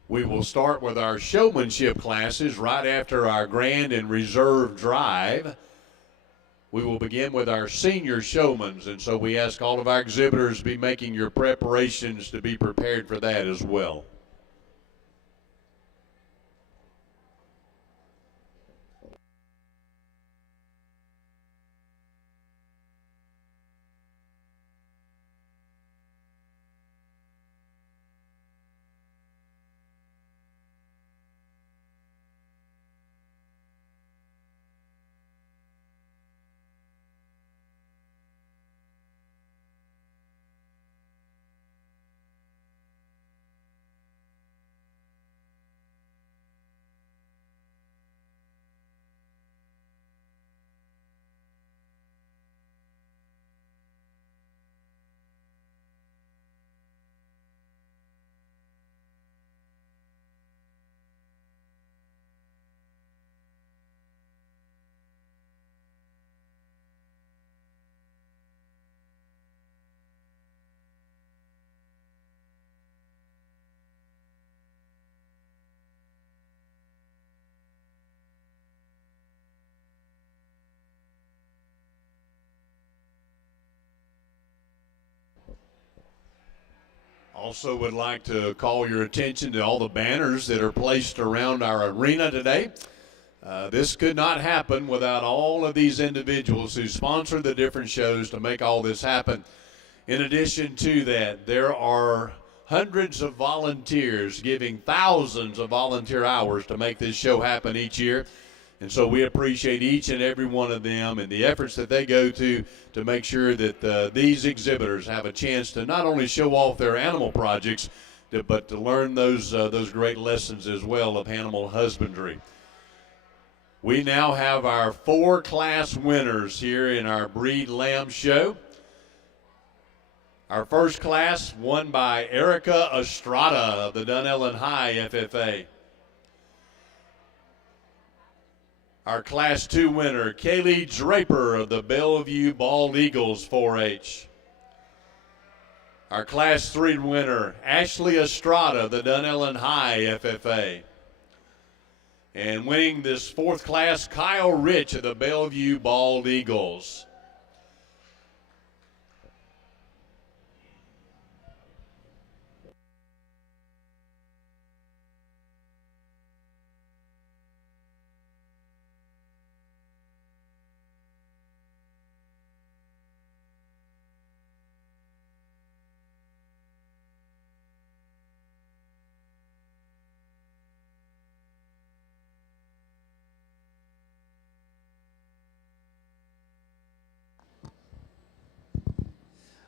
We will start with our showmanship classes right after our grand and reserve drive. We will begin with our senior showmans, and so we ask all of our exhibitors to be making your preparations to be prepared for that as well. Also would like to call your attention to all the banners that are placed around our arena today. This could not happen without all of these individuals who sponsor the different shows to make all this happen. In addition to that, there are hundreds of volunteers giving thousands of volunteer hours to make this show happen each year. And so we appreciate each and every one of them and the efforts that they go to make sure that these exhibitors have a chance to not only show off their animal projects, but to learn those great lessons as well of animal husbandry. We now have our 4 class winners here in our Breed Lamb Show. Our first class won by Erica Estrada of the Dunnellon High FFA. Our Class 2 winner, Kaylee Draper of the Bellevue Bald Eagles 4-H. Our Class 3 winner, Ashley Estrada of the Dunnellon High FFA. And winning this 4th class, Kyle Rich of the Bellevue Bald Eagles.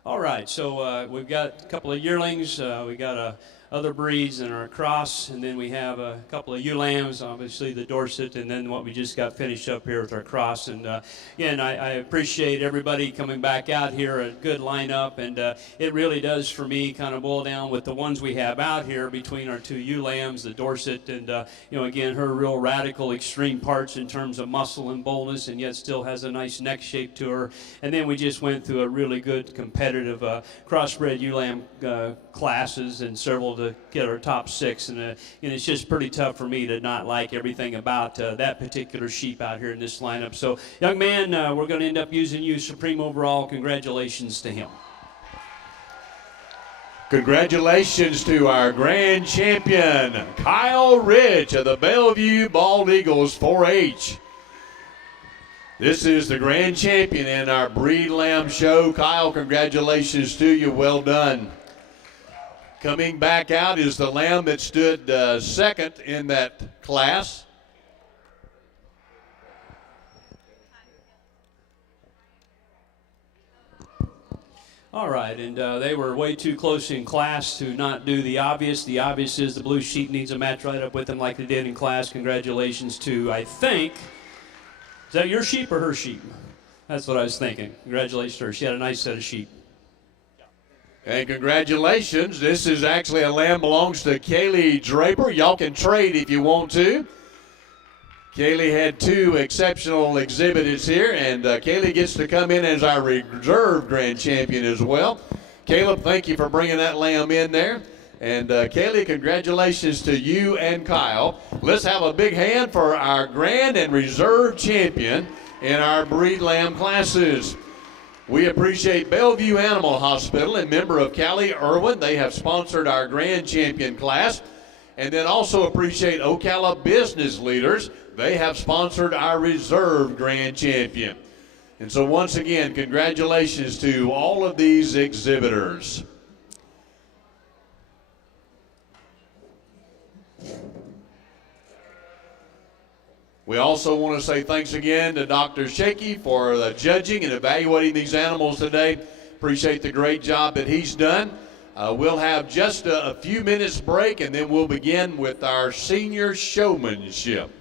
All right, so we've got a couple of yearlings, we got other breeds in our cross, and then we have a couple of ewe lambs, obviously the Dorset, and then what we just got finished up here with our cross. And again, I appreciate everybody coming back out here, a good lineup, and it really does for me kind of boil down with the ones we have out here between our 2 ewe lambs, the Dorset, and again, her real radical extreme parts in terms of muscle and boldness, and yet still has a nice neck shape to her. And then we just went through a really good competitive crossbred ewe lamb classes and several to get our top 6, and it's just pretty tough for me to not like everything about that particular sheep out here in this lineup. So, young man, we're going to end up using you supreme overall. Congratulations to him. Congratulations to our grand champion, Kyle Rich of the Bellevue Bald Eagles 4-H. This is the grand champion in our Breed Lamb Show. Kyle, congratulations to you. Well done. Coming back out is the lamb that stood second in that class. All right, and they were way too close in class to not do the obvious. The obvious is the blue sheep needs a match right up with them like they did in class. Congratulations to, I think, is that your sheep or her sheep? That's what I was thinking. Congratulations to her. She had a nice set of sheep. And congratulations. This is actually a lamb belongs to Kaylee Draper. Y'all can trade if you want to. Kaylee had 2 exceptional exhibitors here, and Kaylee gets to come in as our reserve grand champion as well. Caleb, thank you for bringing that lamb in there. And Kaylee, congratulations to you and Kyle. Let's have a big hand for our grand and reserve champion in our breed lamb classes. We appreciate Bellevue Animal Hospital and member of Callie Irwin. They have sponsored our grand champion class. And then also appreciate Ocala Business Leaders. They have sponsored our reserve grand champion. And so once again, congratulations to all of these exhibitors. We also want to say thanks again to Dr. Shaky for the judging and evaluating these animals today. Appreciate the great job that he's done. We'll have just a few minutes break, and then we'll begin with our senior showmanship.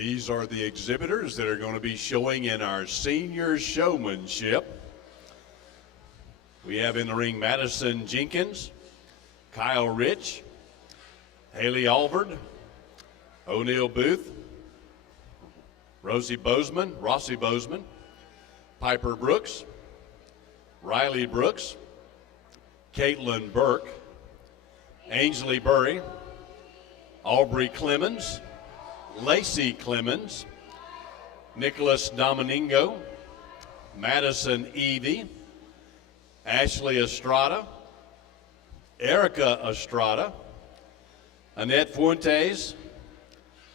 These are the exhibitors that are going to be showing in our senior showmanship. We have in the ring Madison Jenkins, Kyle Rich, Haley Alvord, O'Neill Booth, Rossi Bozeman, Piper Brooks, Riley Brooks, Caitlin Burke, Ainsley Burry, Aubrey Clemens, Lacey Clemens, Nicholas Domingo, Madison Evie, Ashley Estrada, Erica Estrada, Annette Fuentes,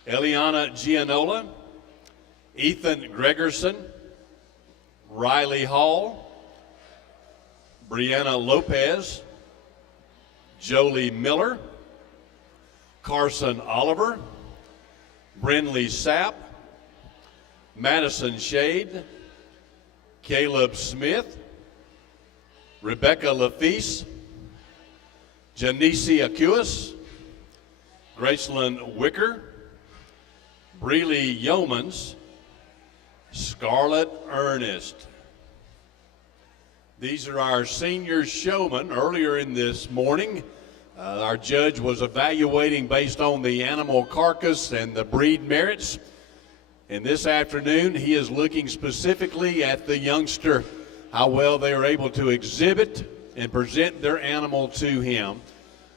Eliana Gianola, Ethan Gregerson, Riley Hall, Brianna Lopez, Jolie Miller, Carson Oliver, Brinley Sapp, Madison Shade, Caleb Smith, Rebecca Lafise, Janice Acuis, Gracelyn Wicker, Breely Yeomans, Scarlett Ernest. These are our senior showmen. Earlier in this morning, our judge was evaluating based on the animal carcass and the breed merits. And this afternoon, he is looking specifically at the youngster, how well they are able to exhibit and present their animal to him.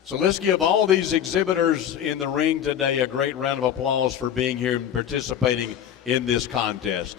So let's give all these exhibitors in the ring today a great round of applause for being here and participating in this contest.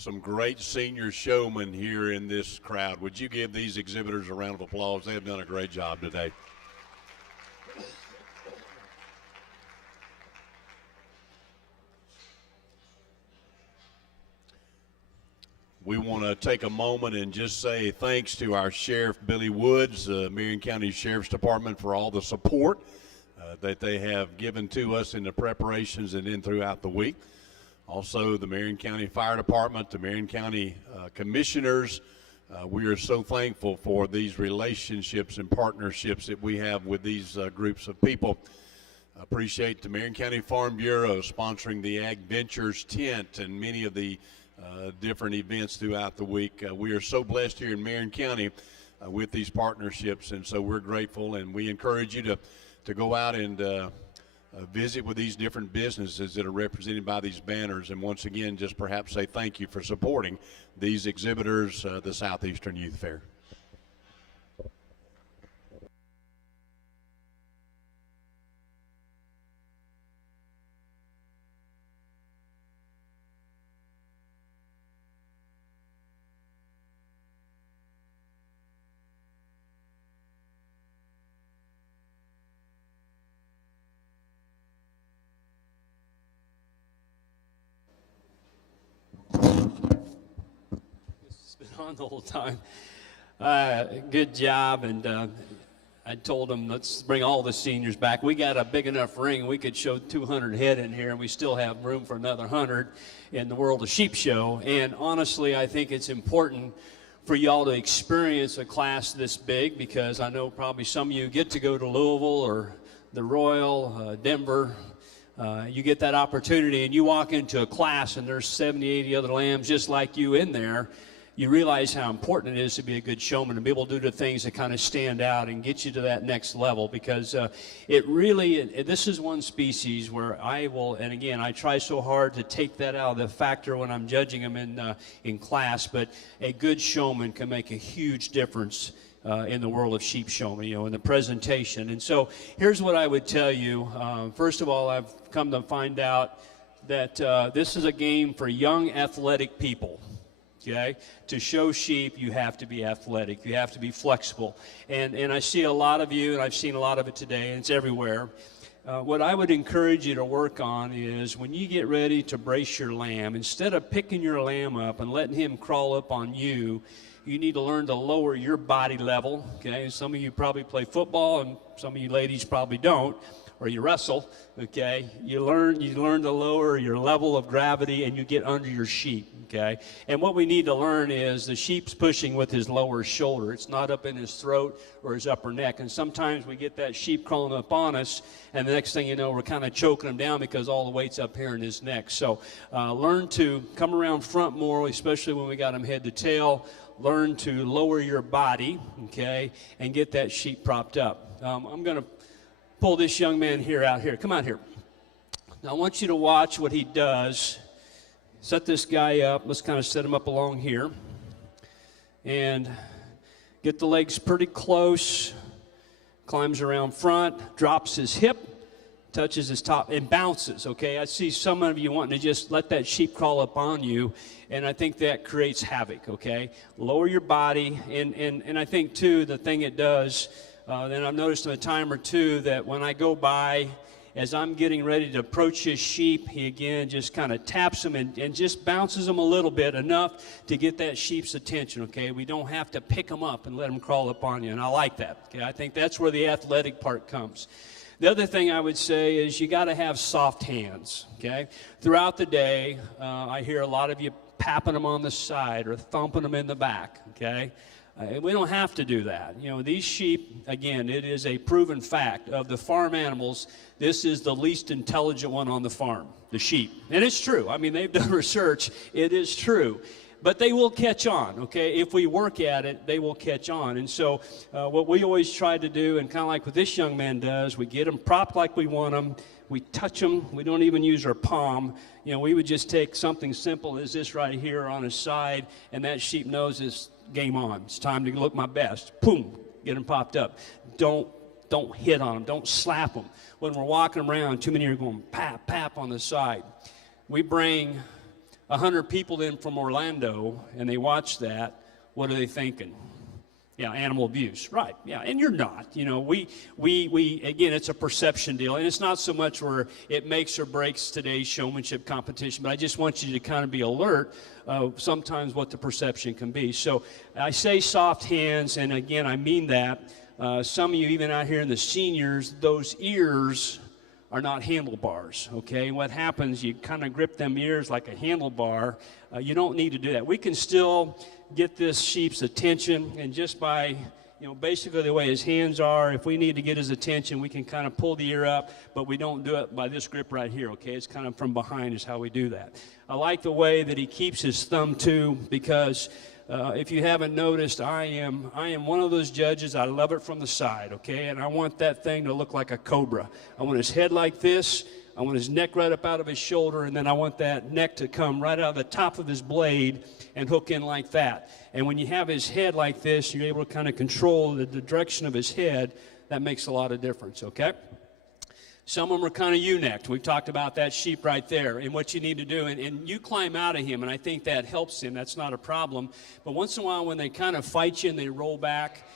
some great senior showmen here in this crowd. Would you give these exhibitors a round of applause? They have done a great job today. We want to take a moment and just say thanks to our Sheriff Billy Woods, Marion County Sheriff's Department, for all the support that they have given to us in the preparations and then throughout the week. Also, the Marion County Fire Department, the Marion County Commissioners. We are so thankful for these relationships and partnerships that we have with these groups of people. Appreciate the Marion County Farm Bureau sponsoring the Ag Ventures tent and many of the different events throughout the week. We are so blessed here in Marion County with these partnerships, and so we're grateful, and we encourage you to go out and visit with these different businesses that are represented by these banners, and once again just perhaps say thank you for supporting these exhibitors, the Southeastern Youth Fair. On the whole time. Good job, and I told them let's bring all the seniors back. We got a big enough ring we could show 200 head in here, and we still have room for another 100 in the World of Sheep Show. And honestly, I think it's important for y'all to experience a class this big, because I know probably some of you get to go to Louisville or the Royal, Denver. You get that opportunity and you walk into a class and there's 70, 80 other lambs just like you in there. You realize how important it is to be a good showman and be able to do the things that kind of stand out and get you to that next level, because this is one species where I will, and again, I try so hard to take that out of the factor when I'm judging them in class, but a good showman can make a huge difference in the world of sheep showman, in the presentation. And so here's what I would tell you. First of all, I've come to find out that this is a game for young athletic people. Okay, to show sheep, you have to be athletic. You have to be flexible. And I see a lot of you, and I've seen a lot of it today, and it's everywhere. What I would encourage you to work on is when you get ready to brace your lamb, instead of picking your lamb up and letting him crawl up on you, you need to learn to lower your body level. Okay, some of you probably play football, and some of you ladies probably don't, or you wrestle. Okay, you learn to lower your level of gravity, and you get under your sheep. Okay, and what we need to learn is the sheep's pushing with his lower shoulder. It's not up in his throat or his upper neck. And sometimes we get that sheep crawling up on us, and the next thing you know, we're kind of choking him down because all the weight's up here in his neck. So learn to come around front more, especially when we got him head to tail. Learn to lower your body, okay, and get that sheep propped up. I'm going to pull this young man here out here. Come out here. Now I want you to watch what he does. Set this guy up. Let's kind of set him up along here. And get the legs pretty close. Climbs around front, drops his hip, touches his top, and bounces, okay? I see some of you wanting to just let that sheep crawl up on you, and I think that creates havoc, okay? Lower your body, and I think, too, the thing it does, then I've noticed in a time or two that when I go by, as I'm getting ready to approach his sheep, he again just kind of taps him and just bounces him a little bit, enough to get that sheep's attention, okay? We don't have to pick him up and let him crawl up on you, and I like that, okay? I think that's where the athletic part comes. The other thing I would say is you got to have soft hands, okay? Throughout the day, I hear a lot of you papping them on the side or thumping them in the back, okay? We don't have to do that. These sheep, again, it is a proven fact of the farm animals, this is the least intelligent one on the farm, the sheep. And it's true. I mean, they've done research. It is true. But they will catch on, okay? If we work at it, they will catch on. And so what we always try to do, and kind of like what this young man does, we get them propped like we want them. We touch them. We don't even use our palm. We would just take something simple as this right here on his side, and that sheep knows it's game on. It's time to look my best. Boom, get them popped up. Don't hit on them. Don't slap them. When we're walking around, too many are going pap, pap on the side. We bring 100 people in from Orlando and they watch that, what are they thinking? Yeah, animal abuse, right? Yeah, and you're not. You know, we again, it's a perception deal, and it's not so much where it makes or breaks today's showmanship competition. But I just want you to kind of be alert of sometimes what the perception can be. So I say soft hands, and again, I mean that. Some of you, even out here in the seniors, those ears are not handlebars. Okay, and what happens? You kind of grip them ears like a handlebar. You don't need to do that. We can still get this sheep's attention, and just by, you know, basically the way his hands are, if we need to get his attention, we can kind of pull the ear up, but we don't do it by this grip right here, okay? It's kind of from behind is how we do that. I like the way that he keeps his thumb too, because if you haven't noticed, I am one of those judges. I love it from the side, okay? And I want that thing to look like a cobra. I want his head like this. I want his neck right up out of his shoulder, and then I want that neck to come right out of the top of his blade and hook in like that. And when you have his head like this, you're able to kind of control the direction of his head. That makes a lot of difference, okay? Some of them are kind of ewe-necked. We've talked about that sheep right there and what you need to do. And you climb out of him, and I think that helps him. That's not a problem. But once in a while when they kind of fight you and they roll back,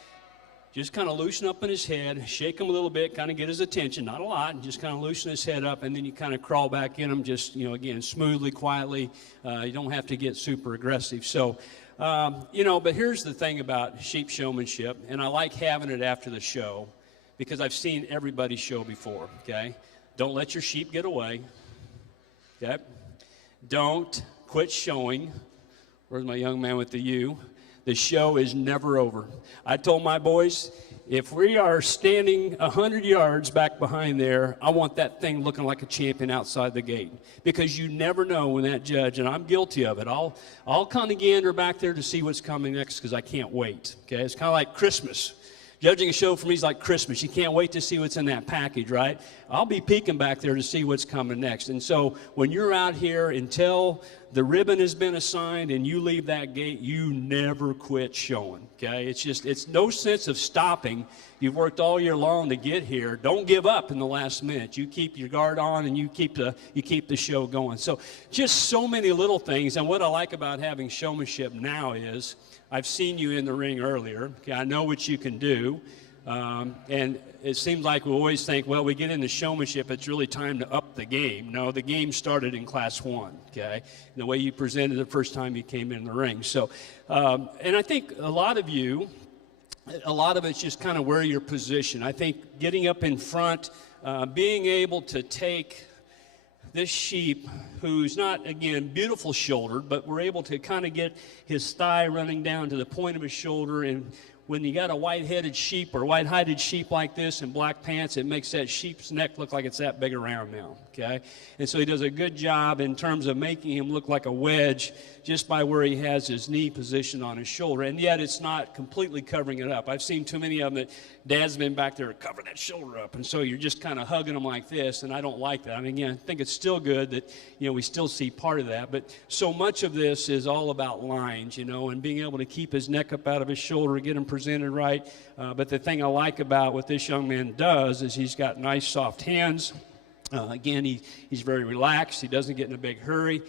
just kind of loosen up in his head, shake him a little bit, kind of get his attention, not a lot, and just kind of loosen his head up, and then you kind of crawl back in him just, you know, again, smoothly, quietly. You don't have to get super aggressive. So, you know, but here's the thing about sheep showmanship, and I like having it after the show because I've seen everybody's show before, okay? Don't let your sheep get away, okay? Don't quit showing. Where's my young man with the ewe? The show is never over. I told my boys, if we are standing 100 yards back behind there, I want that thing looking like a champion outside the gate. Because you never know when that judge, and I'm guilty of it, I'll kind of gander back there to see what's coming next because I can't wait. Okay, it's kind of like Christmas. Judging a show for me is like Christmas. You can't wait to see what's in that package, right? I'll be peeking back there to see what's coming next. And so when you're out here until the ribbon has been assigned and you leave that gate, you never quit showing, okay? It's no sense of stopping. You've worked all year long to get here. Don't give up in the last minute. You keep your guard on and you keep the show going. So just so many little things. And what I like about having showmanship now is I've seen you in the ring earlier. Okay, I know what you can do. And it seems like we always think, well, we get into showmanship, it's really time to up the game. No, the game started in Class 1, okay? And the way you presented the first time you came in the ring. So, and I think a lot of it's just kind of where you're positioned. I think getting up in front, being able to take this sheep who's not, again, beautiful shouldered, but we're able to kind of get his thigh running down to the point of his shoulder. And when you got a white-headed sheep or white-hided sheep like this in black pants, it makes that sheep's neck look like it's that big around now, okay? And so he does a good job in terms of making him look like a wedge just by where he has his knee positioned on his shoulder, and yet it's not completely covering it up. I've seen too many of them that Dad's been back there covering that shoulder up, and so you're just kind of hugging them like this, and I don't like that. I mean, again, I think it's still good that, you know, we still see part of that, but so much of this is all about lines, you know, and being able to keep his neck up out of his shoulder, get him presented right. But the thing I like about what this young man does is he's got nice, soft hands. Again, he's very relaxed. He doesn't get in a big hurry.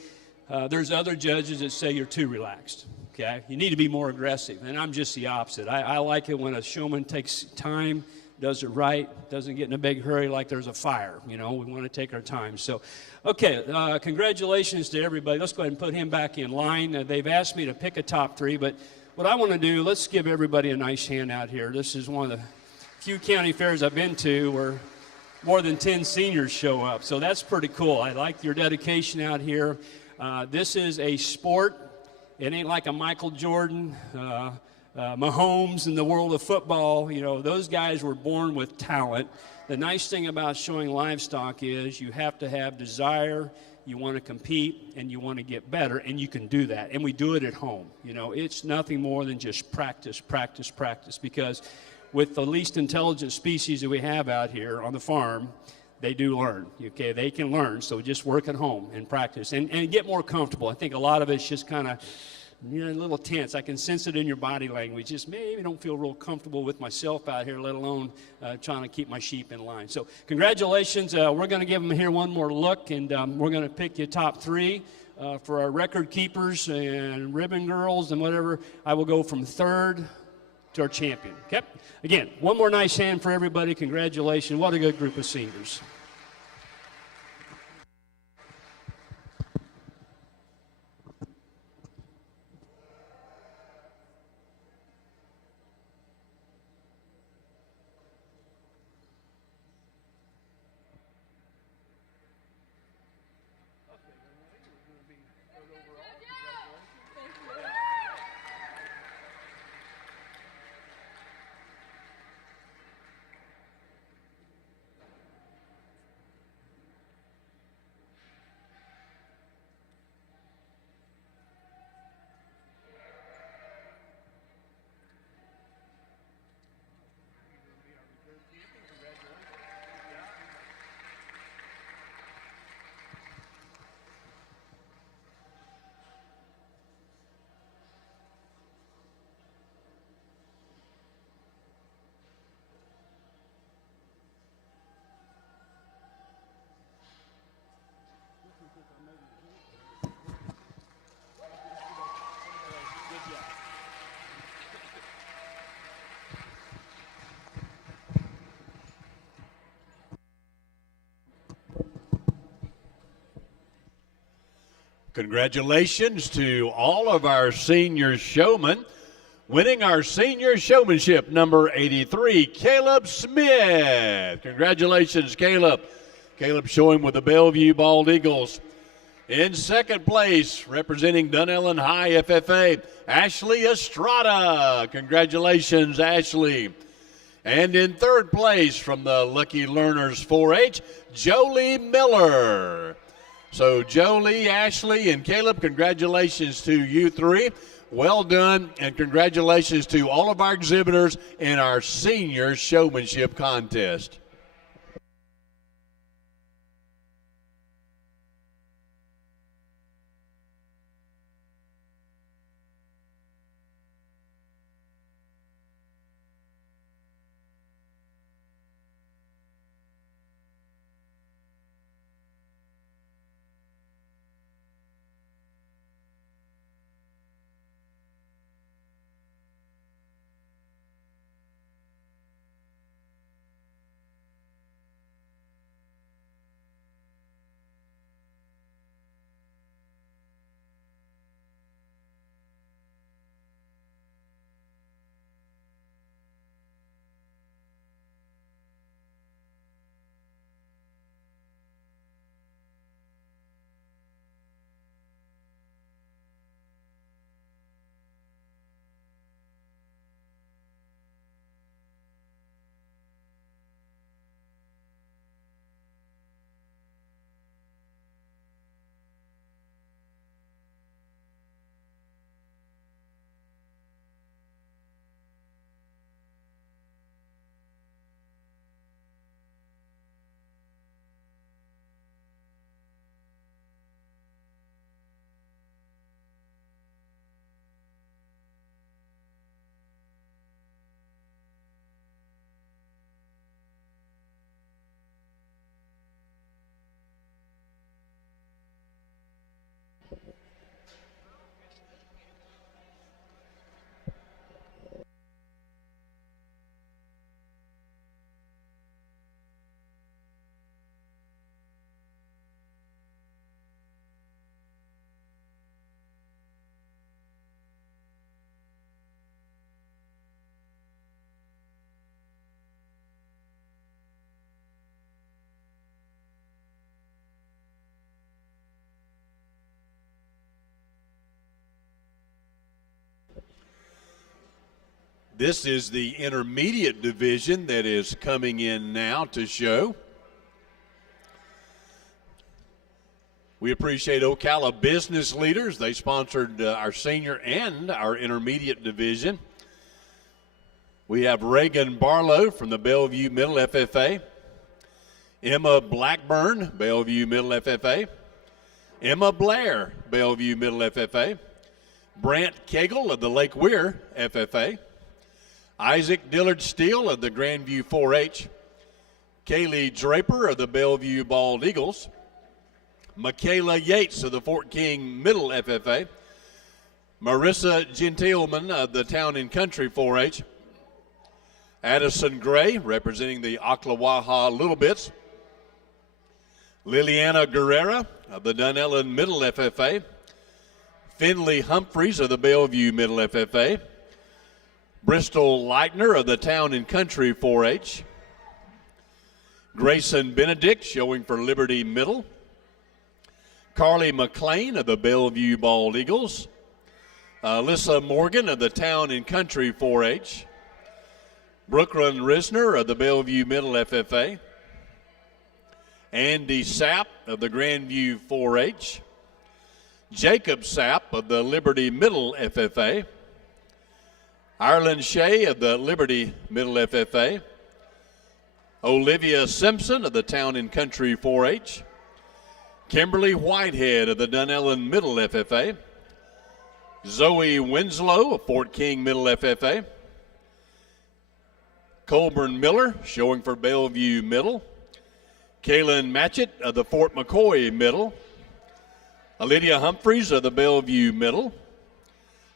There's other judges that say you're too relaxed, okay? You need to be more aggressive, and I'm just the opposite. I like it when a showman takes time, does it right, doesn't get in a big hurry like there's a fire, you know? We want to take our time. So, okay, congratulations to everybody. Let's go ahead and put him back in line. They've asked me to pick a top three, but what I want to do, let's give everybody a nice hand out here. This is one of the few county fairs I've been to where more than 10 seniors show up, so that's pretty cool. I like your dedication out here. This is a sport. It ain't like a Michael Jordan, Mahomes in the world of football. You know, those guys were born with talent. The nice thing about showing livestock is you have to have desire, you want to compete, and you want to get better, and you can do that. And we do it at home. You know, it's nothing more than just practice, practice, practice, because with the least intelligent species that we have out here on the farm, they do learn, okay? They can learn, so just work at home and practice and get more comfortable. I think a lot of it's just kind of, you know, a little tense. I can sense it in your body language. Just maybe don't feel real comfortable with myself out here, let alone trying to keep my sheep in line. So congratulations. We're going to give them here one more look, and we're going to pick you top three. for our record keepers and ribbon girls and whatever, I will go from third to our champion. Okay? Again, one more nice hand for everybody. Congratulations. What a good group of seniors. Congratulations to all of our senior showmen. Winning our senior showmanship, number 83, Caleb Smith. Congratulations, Caleb. Caleb showing with the Bellevue Bald Eagles. In second place, representing Dunellen High FFA, Ashley Estrada. Congratulations, Ashley. And in third place, from the Lucky Learners 4-H, Jolie Miller. So Jolie, Ashley, and Caleb, congratulations to you three. Well done, and congratulations to all of our exhibitors in our senior showmanship contest. This is the intermediate division that is coming in now to show. We appreciate Ocala business leaders. They sponsored our senior and our intermediate division. We have Reagan Barlow from the Bellevue Middle FFA, Emma Blackburn, Bellevue Middle FFA, Emma Blair, Bellevue Middle FFA, Brant Cagle of the Lake Weir FFA, Isaac Dillard Steele of the Grandview 4-H, Kaylee Draper of the Bellevue Bald Eagles, Michaela Yates of the Fort King Middle FFA, Marissa Gentileman of the Town and Country 4-H, Addison Gray representing the Ocklawaha Little Bits, Liliana Guerrera of the Dunellen Middle FFA, Finley Humphreys of the Bellevue Middle FFA, Bristol Leitner of the Town and Country 4-H, Grayson Benedict showing for Liberty Middle, Carly McLean of the Bellevue Bald Eagles, Alyssa Morgan of the Town and Country 4-H, Brooklyn Risner of the Bellevue Middle FFA, Andy Sapp of the Grandview 4-H, Jacob Sapp of the Liberty Middle FFA, Ireland Shea of the Liberty Middle FFA, Olivia Simpson of the Town and Country 4-H, Kimberly Whitehead of the Dunellen Middle FFA, Zoe Winslow of Fort King Middle FFA, Colburn Miller showing for Bellevue Middle, Kaylin Matchett of the Fort McCoy Middle, Lydia Humphreys of the Bellevue Middle,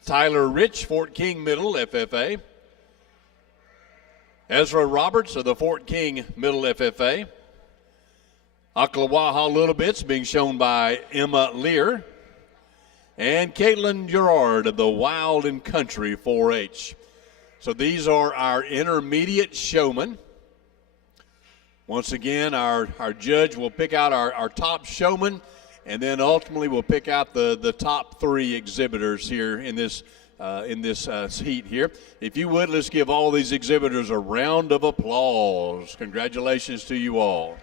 Tyler Rich, Fort King Middle FFA, Ezra Roberts of the Fort King Middle FFA, Ocklawaha Little Bits being shown by Emma Lear, and Caitlin Gerard of the Wild and Country 4-H. So these are our intermediate showmen. Once again, our judge will pick out our top showman, and then ultimately we'll pick out the top 3 exhibitors here in this heat here. If you would, let's give all these exhibitors a round of applause. Congratulations to you all.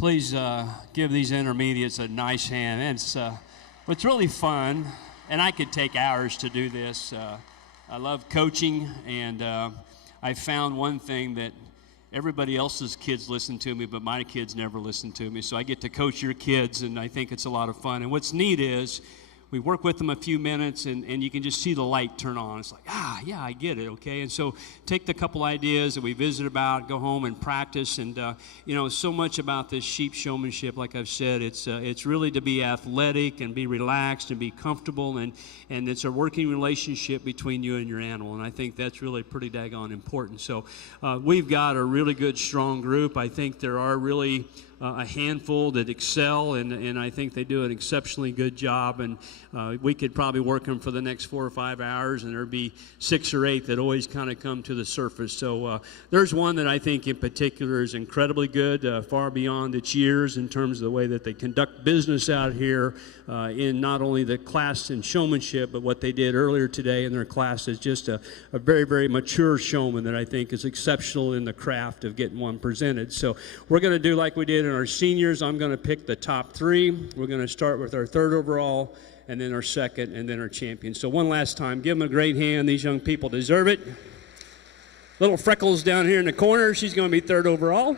please give these intermediates a nice hand. And it's really fun, and I could take hours to do this. I love coaching, and I found one thing that everybody else's kids listen to me, but my kids never listen to me. So I get to coach your kids, and I think it's a lot of fun. And what's neat is we work with them a few minutes, and you can just see the light turn on. It's like, yeah, I get it, okay? And so take the couple ideas that we visit about, go home and practice. And, so much about this sheep showmanship, like I've said, it's really to be athletic and be relaxed and be comfortable, and it's a working relationship between you and your animal. And I think that's really pretty daggone important. So we've got a really good, strong group. I think there are really a handful that excel, and I think they do an exceptionally good job. And we could probably work them for the next 4 or 5 hours, and there'd be 6 or 8 that always kind of come to the surface. So there's one that I think in particular is incredibly good, far beyond its years in terms of the way that they conduct business out here in not only the class in showmanship, but what they did earlier today in their class is just a very, very mature showman that I think is exceptional in the craft of getting one presented. So we're going to do like we did in our seniors. I'm going to pick the top 3. We're going to start with our 3rd overall, and then our 2nd, and then our champion. So one last time, give them a great hand. These young people deserve it. Little Freckles down here in the corner, she's going to be 3rd overall.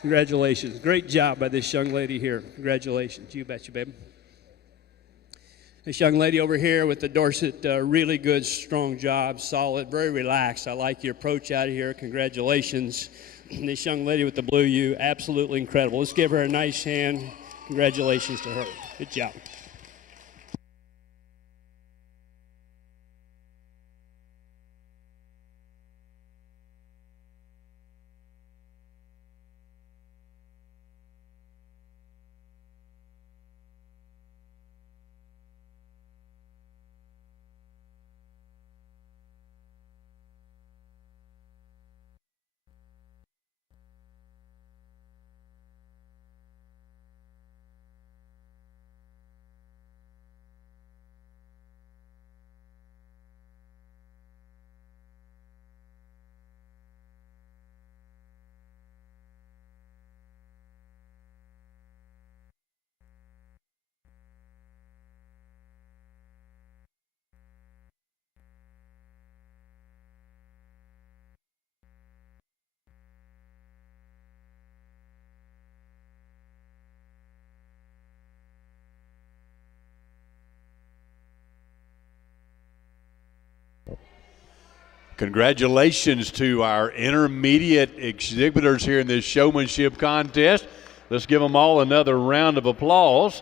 Congratulations. Great job by this young lady here. Congratulations. You betcha, babe. This young lady over here with the Dorset, really good, strong job, solid, very relaxed. I like your approach out of here. Congratulations. And this young lady with the blue ewe, absolutely incredible. Let's give her a nice hand. Congratulations to her. Good job. Congratulations to our intermediate exhibitors here in this showmanship contest. Let's give them all another round of applause.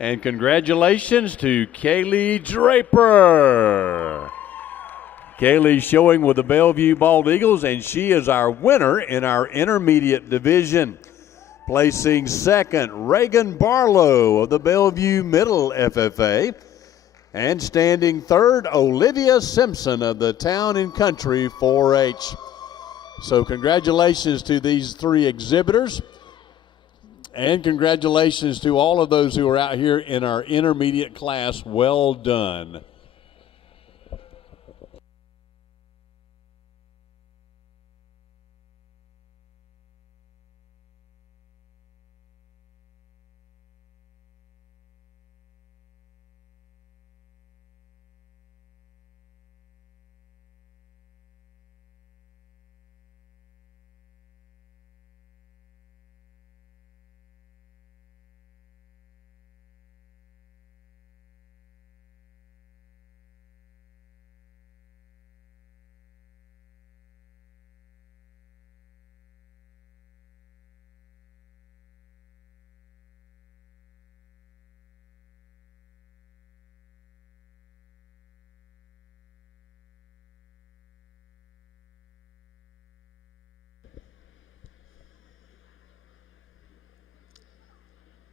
And congratulations to Kaylee Draper. Kaylee showing with the Bellevue Bald Eagles, and she is our winner in our intermediate division. Placing 2nd, Reagan Barlow of the Bellevue Middle FFA. And standing 3rd, Olivia Simpson of the Town and Country 4-H. So congratulations to these 3 exhibitors. And congratulations to all of those who are out here in our intermediate class. Well done.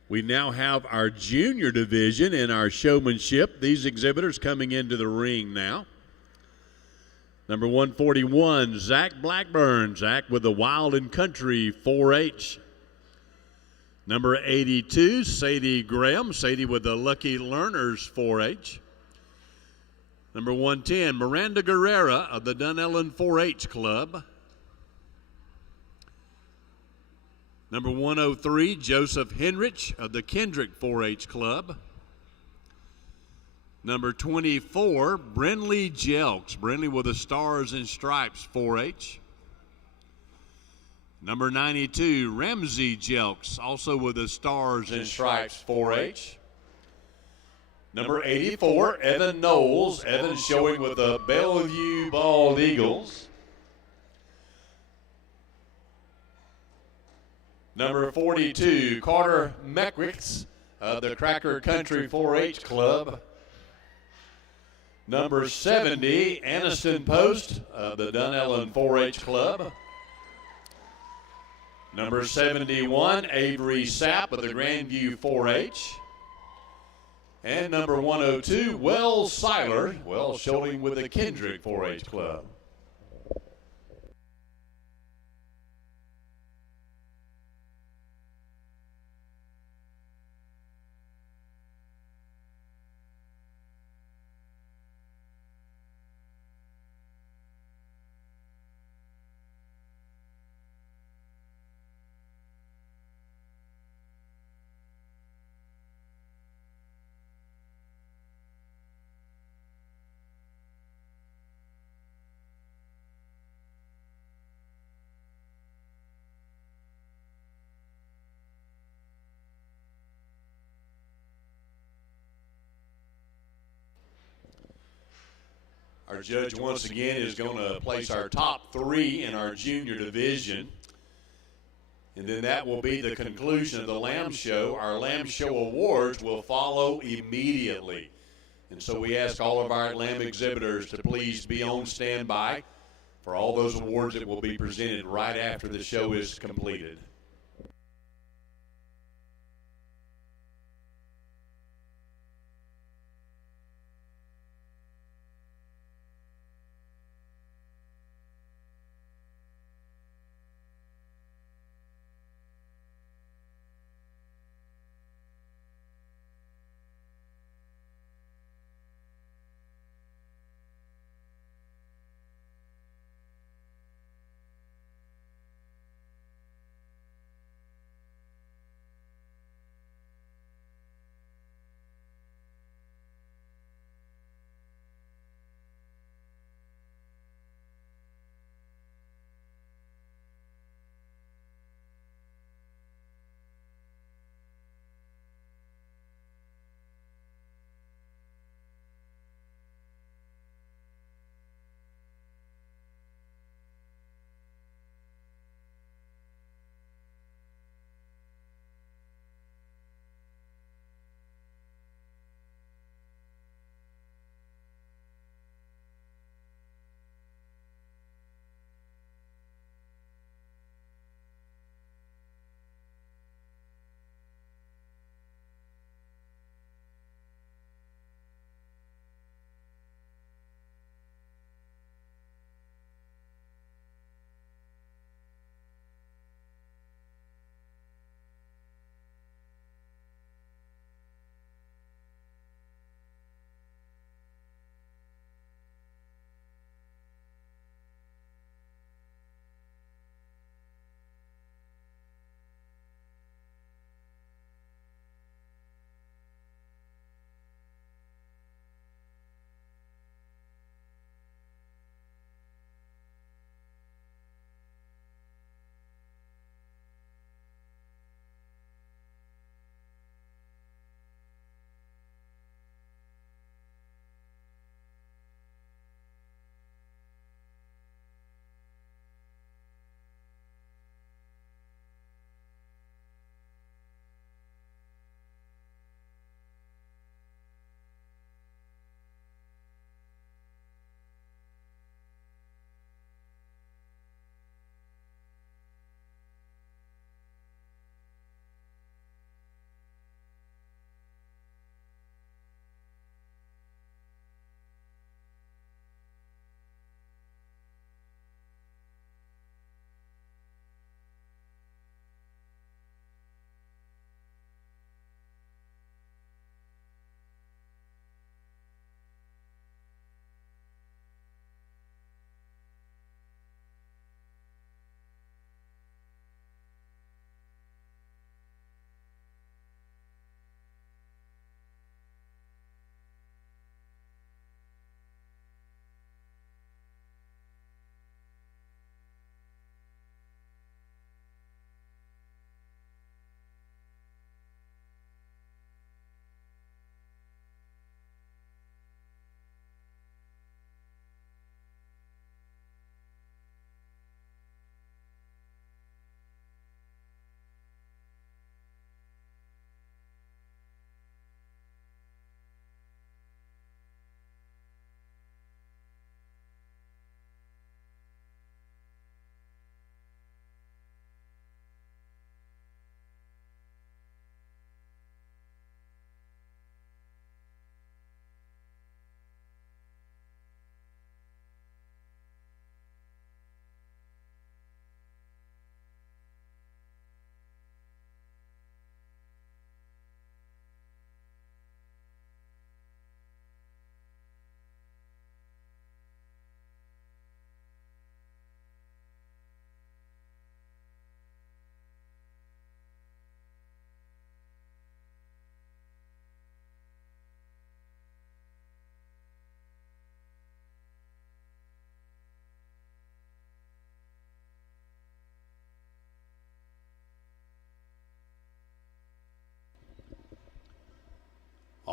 We now have our junior division in our showmanship. These exhibitors coming into the ring now. Number 141, Zach Blackburn. Zach with the Wild and Country 4-H. Number 82, Sadie Graham. Sadie with the Lucky Learners 4-H. Number 110, Miranda Guerrera of the Dunellen 4-H Club. Number 103, Joseph Henrich of the Kendrick 4-H Club. Number 24, Brenley Jelks. Brenley with the Stars and Stripes 4-H. Number 92, Ramsey Jelks, also with the Stars and Stripes 4-H. Number 84, Evan Knowles. Evan showing with the Bellevue Bald Eagles. Number 42, Carter Meckricks of the Cracker Country 4-H Club. Number 70, Aniston Post of the Dunellen 4-H Club. Number 71, Avery Sapp of the Grandview 4-H. And number 102, Wells Seiler, Wells showing with the Kendrick 4-H Club. Our judge once again is going to place our top 3 in our junior division. And then that will be the conclusion of the Lamb Show. Our Lamb Show awards will follow immediately. And so we ask all of our Lamb exhibitors to please be on standby for all those awards that will be presented right after the show is completed.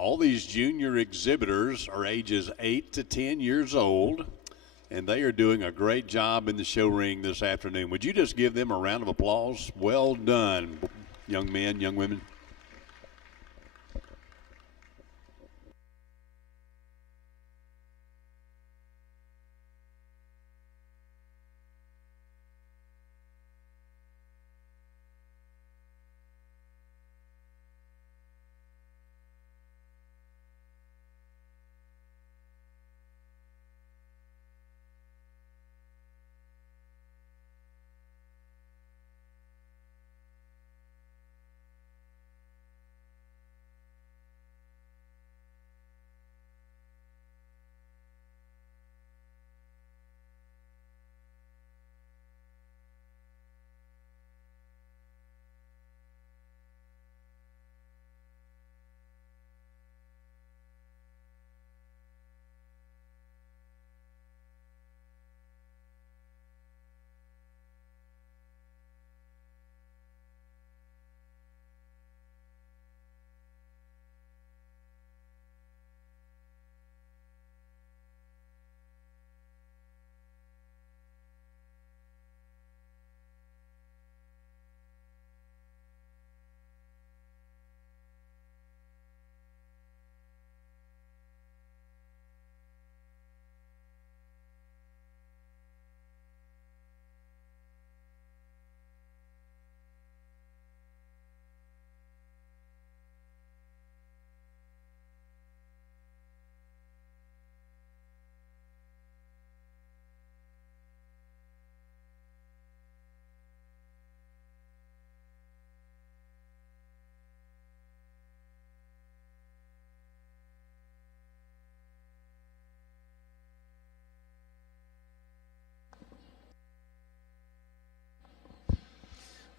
All these junior exhibitors are ages 8 to 10 years old, and they are doing a great job in the show ring this afternoon. Would you just give them a round of applause? Well done, young men, young women.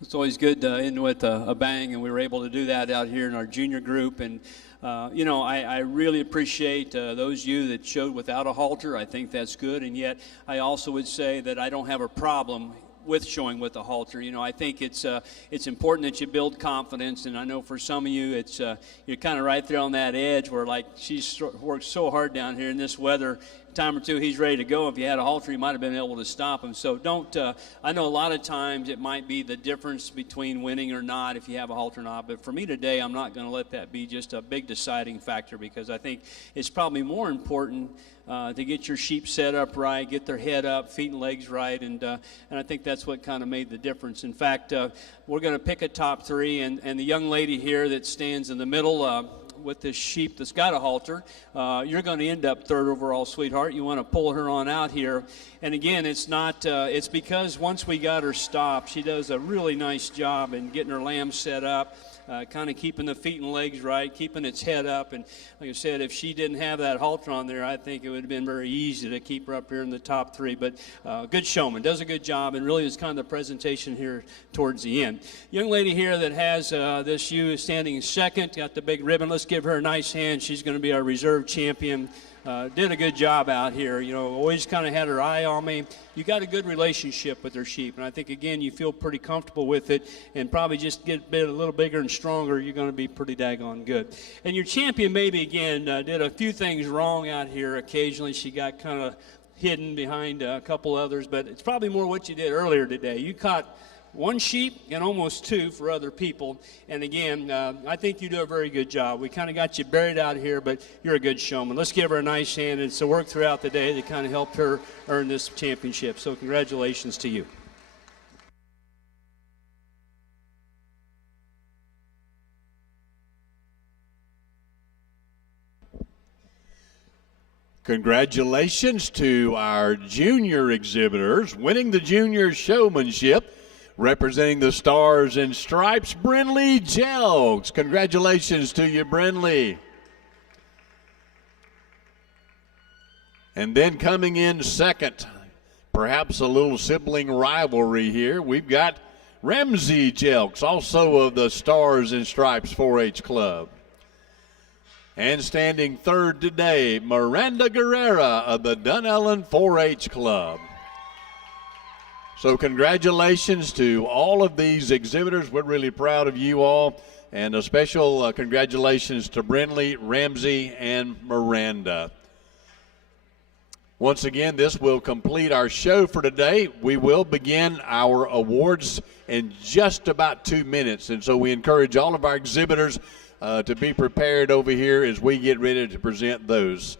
It's always good to end with a bang, and we were able to do that out here in our junior group. And, I really appreciate those of you that showed without a halter. I think that's good. And yet I also would say that I don't have a problem with showing with the halter. I think it's important that you build confidence, and I know for some of you it's you're kind of right there on that edge where, like, she's worked so hard down here in this weather. Time or two he's ready to go. If you had a halter, you might have been able to stop him. So don't I know a lot of times it might be the difference between winning or not if you have a halter or not, but for me today I'm not going to let that be just a big deciding factor, because I think it's probably more important to get your sheep set up right, get their head up, feet and legs right, and I think that's what kind of made the difference. In fact, we're going to pick a top three, and the young lady here that stands in the middle with this sheep that's got a halter, you're going to end up third overall, sweetheart. You want to pull her on out here. And again, it's not, it's because once we got her stopped, she does a really nice job in getting her lamb set up, kind of keeping the feet and legs right, keeping its head up. And like I said, if she didn't have that halter on there, I think it would have been very easy to keep her up here in the top three. But good showman, does a good job, and really is kind of the presentation here towards the end. Young lady here that has this ewe standing second, got the big ribbon. Let's give her a nice hand. She's going to be our reserve champion. Did a good job out here. Always kind of had her eye on me. You got a good relationship with her sheep, and I think, again, you feel pretty comfortable with it, and probably just get a little bigger and stronger, you're going to be pretty daggone good. And your champion maybe, again, did a few things wrong out here. Occasionally she got kind of hidden behind a couple others, but it's probably more what you did earlier today. You caught one sheep and almost two for other people. And again, I think you do a very good job. We kind of got you buried out here, but you're a good showman. Let's give her a nice hand. It's a work throughout the day that kind of helped her earn this championship. So congratulations to you. Congratulations to our junior exhibitors winning the junior showmanship. Representing the Stars and Stripes, Brinley Jelks. Congratulations to you, Brinley. And then coming in second, perhaps a little sibling rivalry here, we've got Ramsey Jelks, also of the Stars and Stripes 4-H Club. And standing third today, Miranda Guerrera of the Dunellen 4-H Club. So congratulations to all of these exhibitors. We're really proud of you all. And a special congratulations to Brinley, Ramsey, and Miranda. Once again, this will complete our show for today. We will begin our awards in just about 2 minutes, and so we encourage all of our exhibitors to be prepared over here as we get ready to present those.